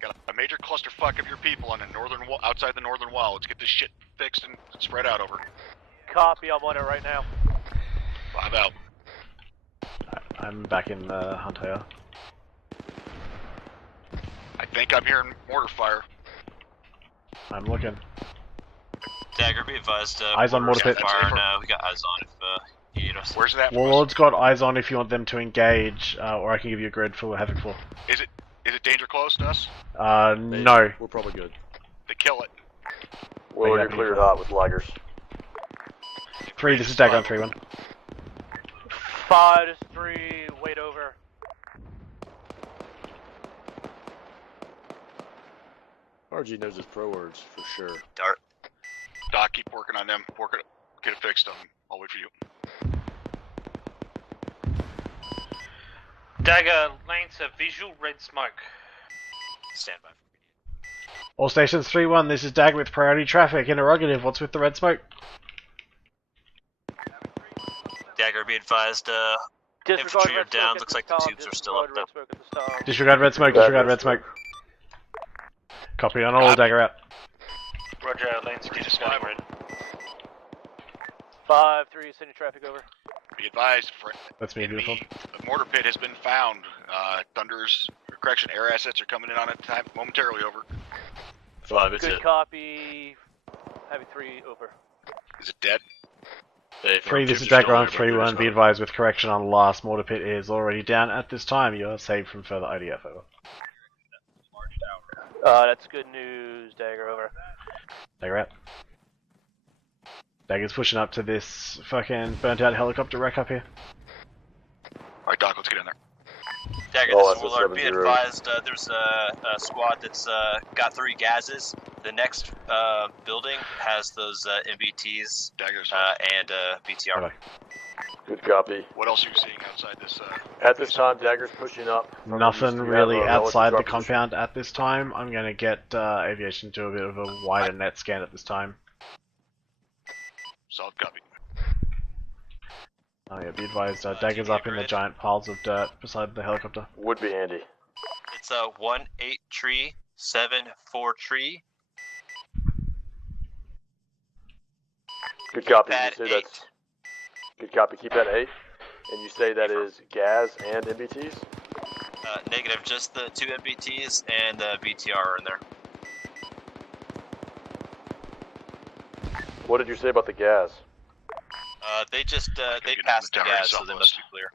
Got a major clusterfuck of your people on the northern outside the northern wall. Let's get this shit fixed and spread out, over. Copy, I'm on it right now. 5 out. I'm back in Hunt here. I think I'm hearing mortar fire. I'm looking. Dagger, be advised. Eyes on mortar pit. Fire, we got eyes on if you need us. Where's that? Warlord's got eyes on if you want them to engage, or I can give you a grid for Havoc 4. Is it danger close to us? No. We're probably good. They kill it. Well, you're cleared hot with Ligers. 3, this is Dagger on 3-1. 5-3, wait over. RG knows his pro words for sure. Dart. Doc, keep working on them. Get it fixed. I'll wait for you. Dagger, lanes of visual red smoke. Stand by. All stations 3-1, this is Dagger with priority traffic. Interrogative, what's with the red smoke? Dagger, be advised. Infantry are down. Looks like the tubes are still up though. Disregard red smoke, disregard red smoke. Copy on all, Dagger out. Roger, lanes keep scanning red. 5-3, sending traffic over. Be advised, That's me, beautiful. The mortar pit has been found. Air assets are coming in on it momentarily, over. 5, it's Good it. copy. Heavy 3, over. Is it dead? Hey, 3, this is Dagger on 3-1, be advised with correction on last mortar pit is already down at this time. You are saved from further IDF, over. That's good news, Dagger, over. Dagger out. Dagger's pushing up to this fucking burnt out helicopter wreck up here. Alright, Doc, let's get in there. Dagger, this is Willard. Be advised, there's a squad that's got 3 gases. The next building has those MBTs and BTR. Okay. Good copy. What else are you seeing outside this? At this time, Dagger's pushing up. Nothing really outside the compound at this time. I'm going to get aviation to a bit of a wider net scan at this time. Solid copy. Oh yeah, be advised, Dagger's up in the giant piles of dirt beside the helicopter. Would be handy. It's a 1-8 tree, 7-4 tree. Good copy. Pad You say that's good copy. Keep that 8. And you say that is gas and MBTs? Negative, just the 2 MBTs and BTR are in there. What did you say about the gas? They just they passed the gas, so they must be clear.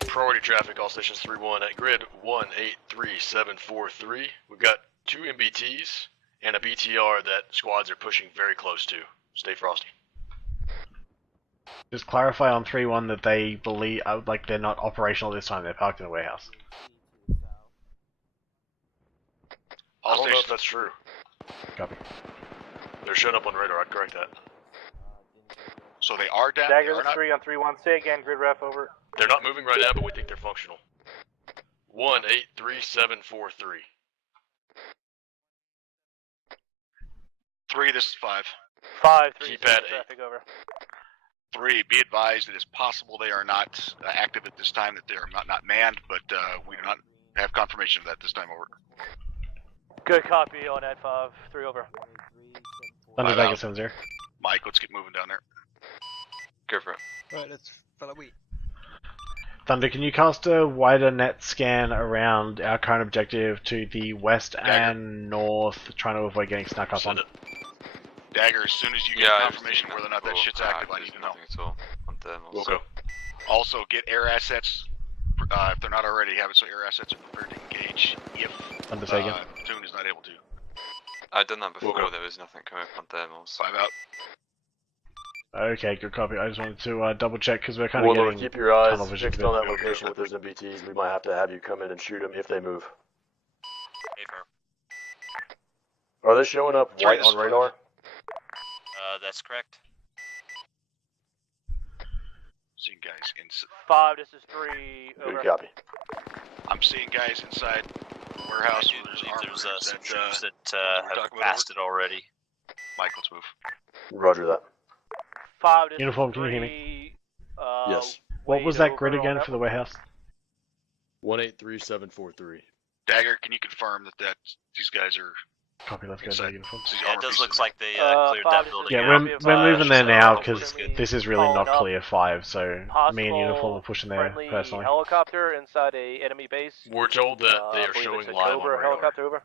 Priority traffic, all stations 3-1 at grid 183743. We've got 2 MBTs and a BTR that squads are pushing very close to. Stay frosty. Just clarify on 3-1 that they believe, like they're not operational this time, they're parked in a warehouse. I don't know if that's true. Copy. They're showing up on radar, I'd correct that. So they are down? Dagger, this 3 on 3-1. Say again, grid ref, over. They're not moving right now, but we think they're functional. 183743. 3, this is 5. 5-3, Keep at 8. traffic over. 3, be advised it is possible they are not active at this time, that they are not manned, but we do not have confirmation of that this time, over. Good copy on at 5-3, over. Thunder Dagger 7-0. Mike, let's get moving down there. Go for it. Alright, let's follow we. Thunder, can you cast a wider net scan around our current objective to the west and north, trying to avoid getting snuck up on? Dagger, as soon as you get confirmation whether or not that shit's active, I need to know. We'll go. Also, get air assets, if they're not already, have it so air assets are prepared to engage if Toon is not able to. I've done that before, there was nothing coming up on thermals. 5 out. Okay, good copy. I just wanted to double check because we're kind of Warlord, getting keep your eyes tunnel vision. fixed on that location with those MBTs. We might have to have you come in and shoot them if they move. Are they showing up white on radar? That's correct. Seeing guys inside. 5, this is 3. Over. Good copy. I'm seeing guys inside the warehouse. There's some troops that have passed it already. Mike, let's move. Roger that. 5, this Uniform, is can you hear 3. me? Yes. What was that grid again for the warehouse? 183743. Dagger, can you confirm that these guys are... Copy, let's go to the uniform. Yeah, it does look like they cleared that building. Yeah, we're moving there now because this is really not clear 5, so me and Uniform are pushing there personally. Helicopter inside a enemy base. We're told that they are showing live on radar. Helicopter over.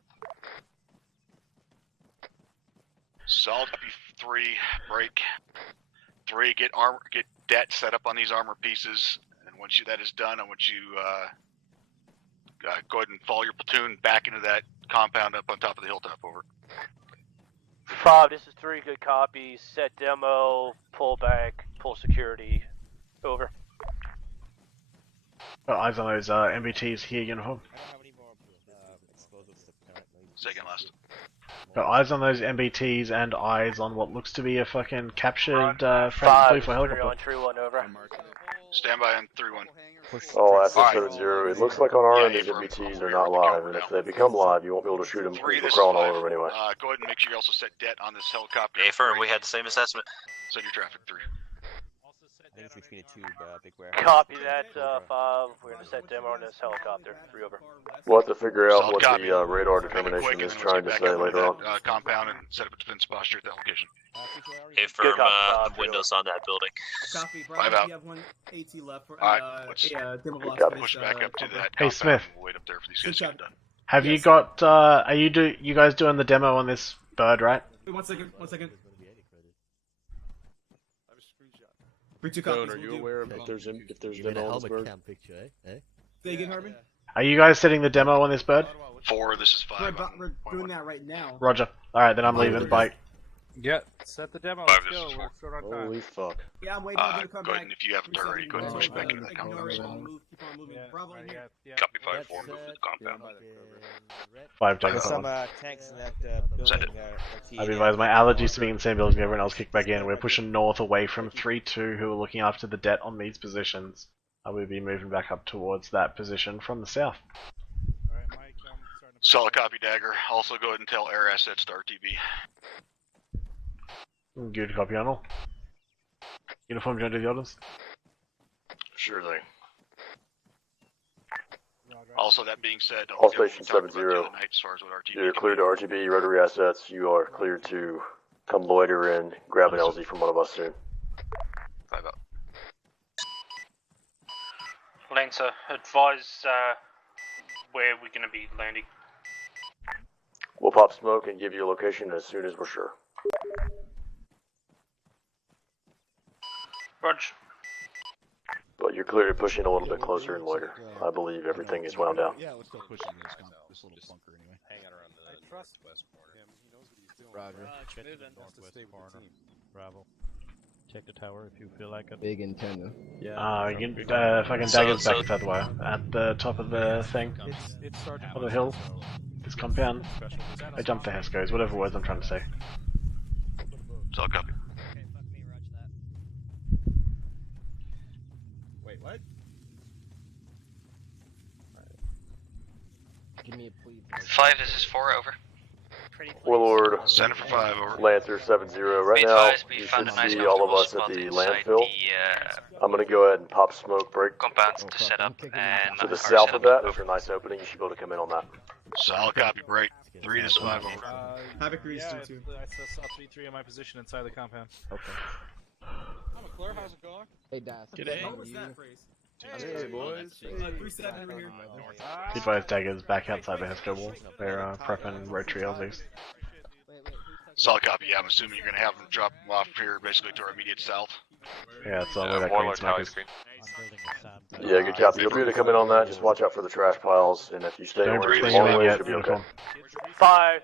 Solid copy 3, break. 3, get det set up on these armor pieces, and once that is done, I want you go ahead and follow your platoon back into that compound up on top of the hilltop. Over. 5, this is 3, good copy. Set demo, pull back, pull security. Over. Eyes on those MBTs here, Uniform. Second last. Got eyes on those MBTs and eyes on what looks to be a fucking captured 5, friendly 3 helicopter. on tree 1, over. Stand by on 3-1. Oh, SS70. It looks like on our end these MBTs are not live, and if they become live, you won't be able to shoot them. They're crawling all over anyway. Go ahead and make sure you also set det on this helicopter. Affirm, we had the same assessment. Send your traffic 3. I think it's between a tube, big warehouse. Copy that, 5. We're going to set demo on this helicopter. 3, over. We'll have to figure out what the radar determination is trying to say later on. Compound and set up a defense posture at that location. Affirm, windows on that building. Copy, 5 out. You have 1 AT left for Alright, let's demo block push back up to that Hey, compound. Smith. We'll wait up there for these guys to get done. Have you got, are you guys doing the demo on this bird, right? Wait, 1 second, 1 second. Stone, are you aware of if there's demo on this bird? Say again, Hardman? Are you guys setting the demo on this bird? 4, this is 5. We're doing that right now. Roger. Alright, then I'm leaving. Bye. Yeah, set the demo. 5, Let's this go. is We're 4. short on time. Holy fuck. Yeah, I'm waiting for you to come Go back. ahead, and if you haven't already, go ahead and push back into that compound as well. Keep on moving. Bravo in here. Copy 5-4, move to the compound. 5 Dagger. There's some tanks in that building there. I've been advised my allergies to being in the same building everyone else kicked back in. We're pushing north away from 3-2 who are looking after the det on these positions. I will be moving back up towards that position from the south. Alright, Mike, Solid copy, Dagger. Also go ahead and tell air assets to RTB. Good copy, Arnold. Uniform, do you want to do the others? Sure thing. Also, that being said, All station 70. as far as what RTB You're cleared to RTB, rotary assets. You are cleared to come loiter and grab an LZ from one of us soon. 5 out. Lancer, advise where we're going to be landing. We'll pop smoke and give you a location as soon as we're sure. Roger. But you're clear to push in a little bit closer and loiter. I believe everything is wound down. Yeah, let's go push in this little bunker anyway. Hang out around the west corner. Him. He knows what he's doing. Roger. Northwest corner. Bravo. Check the tower if you feel like it. Big antenna. Yeah. You can, fucking Dagger's back inside the wire. At the top of the thing. It's starting On the hill. This compound. I jumped the Hescos, whatever words I'm trying to say. Solid copy. Wait, what? Give me a please. 5, this is 4, over. Warlord, Center for 5, over. Lancer 70. Right now, you should see all of us at the landfill. I'm going to go ahead and pop smoke break. Compound to set up, and To the south of that, there's a nice opening. You should be able to come in on that. Solid copy, break. 3, this is 5, over. Havoc reads Yeah, 2-2. I saw 3-3 in my position inside the compound. Okay. I'm McCoy, how's it going? Hey, Das. What was that phrase? Hey, boys. 3-7 over here. Be advised, Dagger's back outside the Hesco wall. They're prepping rotary LZs. Solid copy, yeah, I'm assuming you're going to have them drop them off here basically to our immediate south. Yeah, it's all where that green smoke is. Yeah, good copy. You'll be able to come in on that. Just watch out for the trash piles, and if you stay Don't away bring from them in it, yet, should be okay. Uniform. 5-3,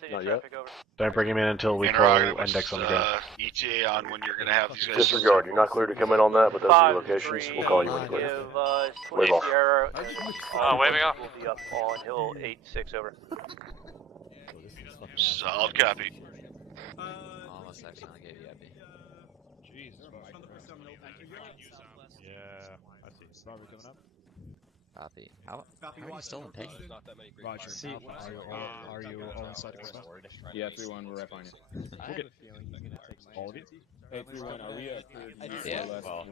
city Not yet. traffic over. Don't bring him in until we call index on the ground. ETA on when you're gonna have these guys. Disregard. You're not clear to come in on that, but those are your locations. We'll call you when you're clear. Wave off. Waving off. We'll be up on Hill 8-6 over. Solid copy. Almost accidentally gave you Abby. Jesus. Yeah, I see. Probably coming up. Copy. How are you still in pain? Roger. See, Are you all inside the ground? Yeah, 3-1, we're right behind you. Okay. All of you? Hey, 3-1, are we Yeah, well,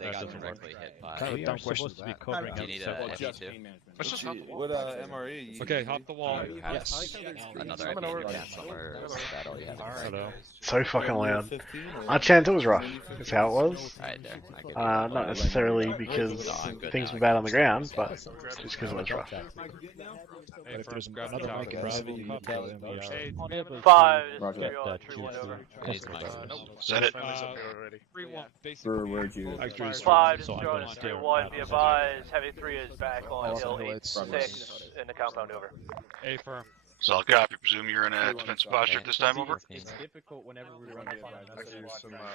they got directly hit by... Kind of a dumb question. Supposed to be covering Do you need a FE2? Let's just hop the wall. What MRE? Okay, hop the wall. Yes. Another FE2 somewhere. That all you have. So fucking loud. Our chance it was rough. That's how it was. Right there. Not necessarily because things were bad on the ground, but just because it was rough. If there's another mic out, you tell him. 5 Roger. Send it. Where'd you? 5 is drone is 3-1. Be advised, Heavy 3 is back on Hill 8-6 in the compound over. A firm. Solid copy. Presume you're in a defensive posture at this time, over. It's difficult whenever we run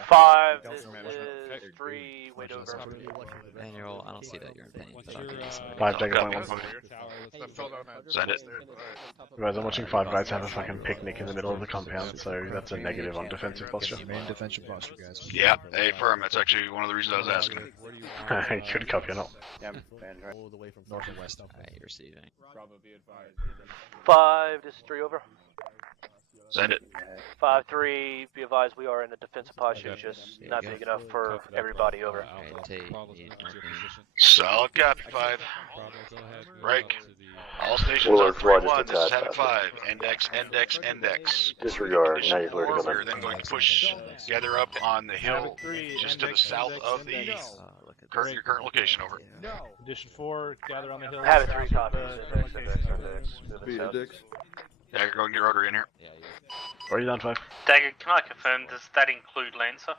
5, this is 3, wait over. Manual, I don't see that you're in pain, but I'll give you some. 5 Dagger point 1. Send it. Guys, I'm watching 5 guys have a fucking picnic in the middle of the compound, so that's a negative on defensive posture. Main defensive posture, guys. Yeah, A firm. That's actually one of the reasons I was asking. Good copy or not. All the way from north and west. Okay, you're receiving. 5, this is 3 over. Send it. 5-3, be advised we are in a defensive posture, just not big enough for everybody over. Solid copy, 5. Break. All stations on 3-1, this is Havoc 5. Index. Disregard. Now you're clear to come We're in. then going to push together up on the hill, just to the south of the your current location, over. Condition 4, gather on the hill. Havoc 3 copies. Index. Dagger, go and get rotary in here. Where are you done, 5? Dagger, can I confirm, does that include Lancer?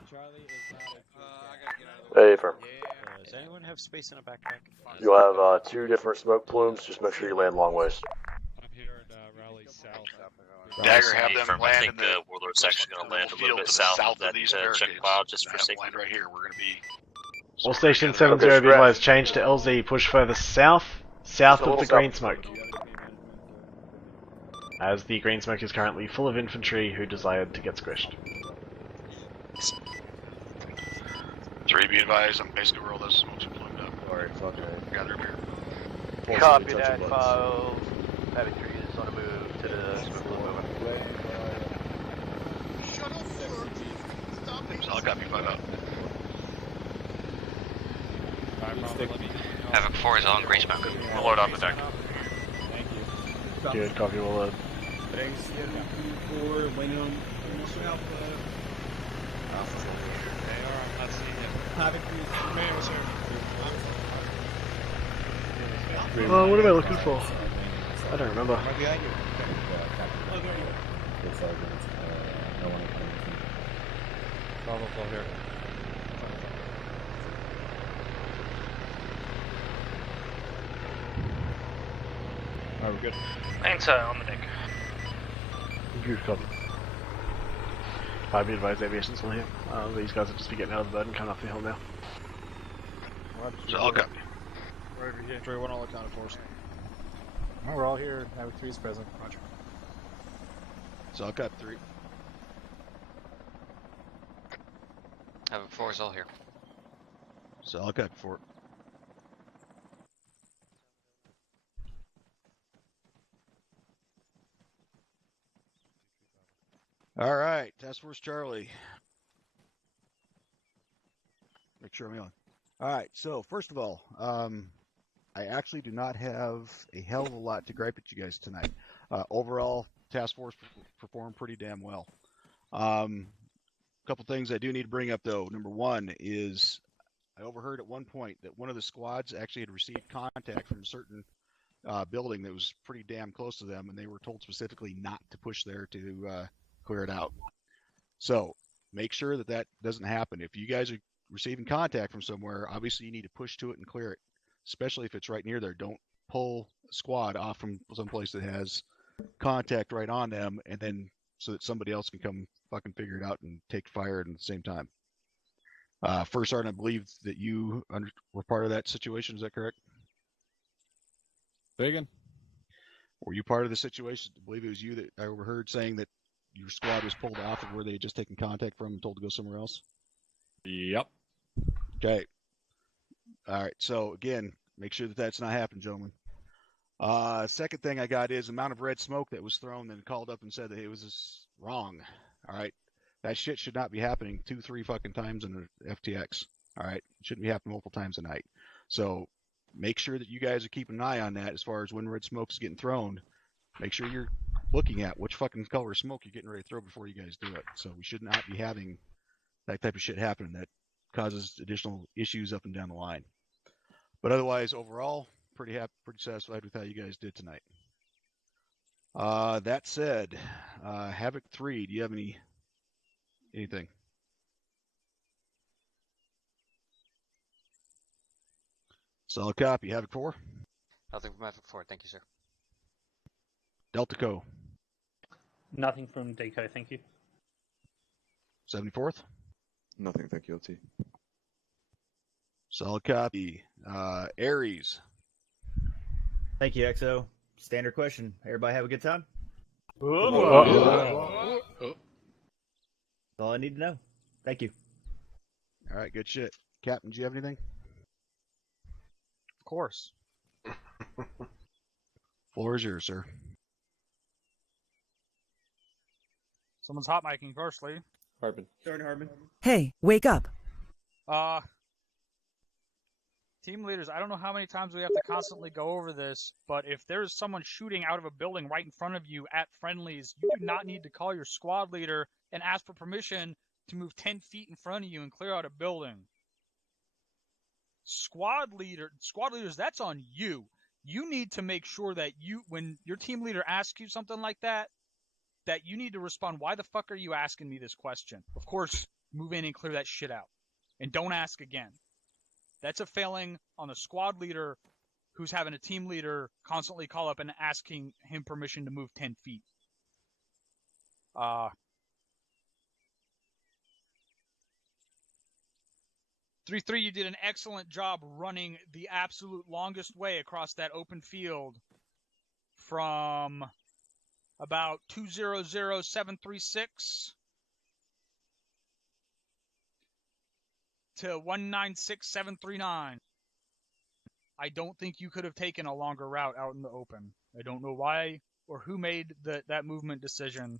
Hey, firm. Does anyone have space in a backpack? You'll have 2 different smoke plumes. Just make sure you land long ways. I'm here at Raleigh South. Dagger, have them land I think in the the Warlord's actually going to land a little field bit to the south south of that these check barricades. cloud just for Have them safety. land right here. We're going to be... All station 7-0, be advised, change to LZ, push further south of the green smoke. As the green smoke is currently full of infantry who desired to get squished. 3, be advised, I'm basically where all those smokes are plumed up. Alright, it's okay. Gather up here. Copy that, 5. Heavy 3 is on a move to the smoke plume over. Solid copy, 5 out. Havoc 4 is on green smoke. We'll load on the deck. Good copy, we'll load. Thanks, for waiting on Havoc 3 was here. Oh, what am I looking for? I don't remember. Oh, there you Bravo here. Alright, we're good. Lancer on the deck. Good copy. 5, be advised, aviation's still here. These guys will just be getting out of the bird and coming up the hill now. Solid copy. We're over here. 3-1 all accounted for us. We're all here. Havoc 3 is present. Roger. So I'll cut 3. Havoc 4 is all here. So I'll cut 4. Alright, Task Force Charlie. Make sure I'm on. Alright, so first of all, I actually do not have a hell of a lot to gripe at you guys tonight. Overall, Task Force performed pretty damn well. A couple things I do need to bring up though. Number 1 is I overheard at one point that one of the squads actually had received contact from a certain building that was pretty damn close to them, and they were told specifically not to push there to clear it out. So make sure that that doesn't happen. If you guys are receiving contact from somewhere, obviously you need to push to it and clear it, especially if it's right near there. Don't pull a squad off from someplace that has contact right on them and then so that somebody else can come fucking figure it out and take fire at the same time. First Sergeant, I believe that you were part of that situation. Is that correct? Say again? Were you part of the situation? I believe it was you that I overheard saying that your squad was pulled off of where they had just taken contact from and told to go somewhere else? Yep. Okay. All right. So again, make sure that that's not happening, gentlemen. Second thing I got is the amount of red smoke that was thrown and called up and said that it was just wrong. All right. That shit should not be happening 2-3 fucking times in the FTX. All right. It shouldn't be happening multiple times a night. So make sure that you guys are keeping an eye on that as far as when red smoke is getting thrown. Make sure you're looking at which fucking color of smoke you're getting ready to throw before you guys do it. So we should not be having that type of shit happening that causes additional issues up and down the line. But otherwise, overall, pretty happy, pretty satisfied with how you guys did tonight. That said, Havoc 3, do you have anything? Solid copy. Havoc 4? Nothing from Havoc 4, thank you, sir. Delta Co. Nothing from Deco, thank you. 74th? Nothing, thank you, LT. Solid copy. Aries. Thank you, XO. Standard question. Everybody have a good time? Whoa. That's all I need to know. Thank you. All right, good shit. Captain, do you have anything? Of course. Floor is yours, sir. Someone's hot micing firstly. Hardman. Sergeant Hardman. Hey, wake up. Team leaders, I don't know how many times we have to constantly go over this, but if there's someone shooting out of a building right in front of you at friendlies, you do not need to call your squad leader and ask for permission to move 10 feet in front of you and clear out a building. Squad leaders, that's on you. You need to make sure that when your team leader asks you something like that you need to respond, why the fuck are you asking me this question? Of course, move in and clear that shit out. And don't ask again. That's a failing on the squad leader who's having a team leader constantly call up and asking him permission to move 10 feet. 3-3, you did an excellent job running the absolute longest way across that open field from about 200736 to 196739. I don't think you could have taken a longer route out in the open. I don't know why or who made that movement decision,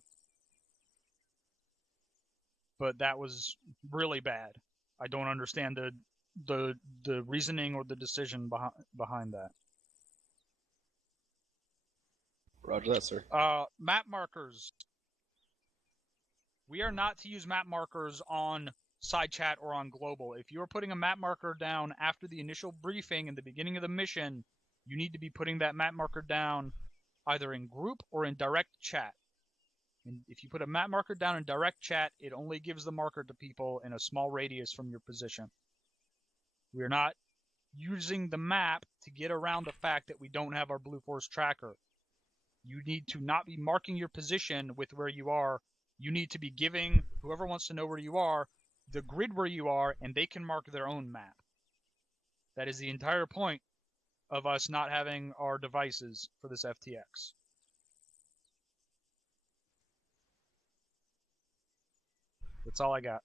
but that was really bad. I don't understand the reasoning or the decision behind that. Roger that, sir. Map markers. We are not to use map markers on side chat or on global. If you're putting a map marker down after the initial briefing and the beginning of the mission, you need to be putting that map marker down either in group or in direct chat. And if you put a map marker down in direct chat, it only gives the marker to people in a small radius from your position. We are not using the map to get around the fact that we don't have our Blue Force tracker. You need to not be marking your position with where you are. You need to be giving whoever wants to know where you are the grid where you are, and they can mark their own map. That is the entire point of us not having our devices for this FTX. That's all I got.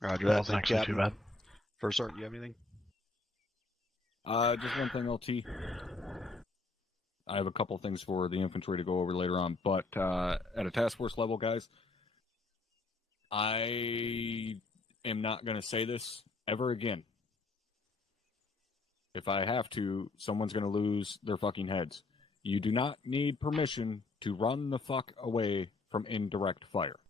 Roger that. That's actually too bad. First Sergeant, you have anything? Just one thing, LT. I have a couple things for the infantry to go over later on, but at a task force level, guys, I am not going to say this ever again. If I have to, someone's going to lose their fucking heads. You do not need permission to run the fuck away from indirect fire.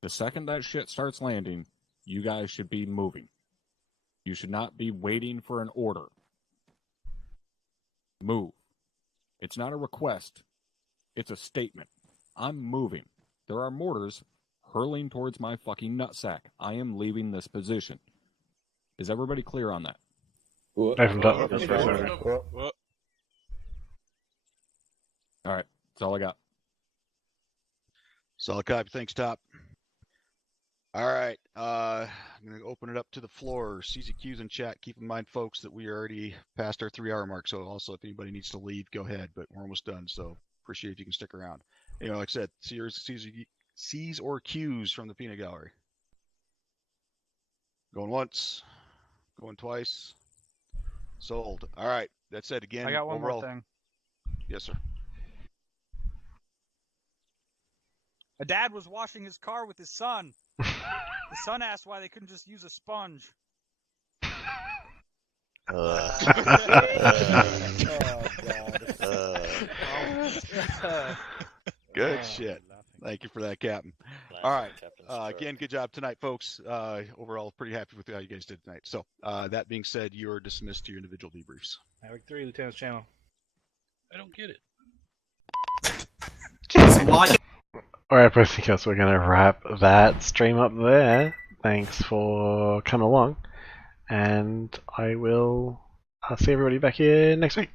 The second that shit starts landing, you guys should be moving. You should not be waiting for an order. Move. It's not a request. It's a statement. I'm moving. There are mortars hurling towards my fucking nutsack. I am leaving this position. Is everybody clear on that? Alright, All right, that's all I got. Solid copy. Thanks, Top. All right. I'm going to open it up to the floor. CZQs in chat. Keep in mind, folks, that we are already past our 3-hour mark. So also, if anybody needs to leave, go ahead. But we're almost done. So appreciate if you can stick around. You know, like I said, C's or Q's from the peanut gallery. Going once. Going twice. Sold. All right. That said, again, I got one overall... more thing. Yes, sir. A dad was washing his car with his son. The son asked why they couldn't just use a sponge. Good shit. Thank you for that, Captain. All right. Again, good job tonight, folks. Overall, pretty happy with how you guys did tonight. So, that being said, you are dismissed to your individual debriefs. Havoc 3, Lieutenant's channel. I don't get it. Alright, I think we're going to wrap that stream up there. Thanks for coming along. And I will see everybody back here next week.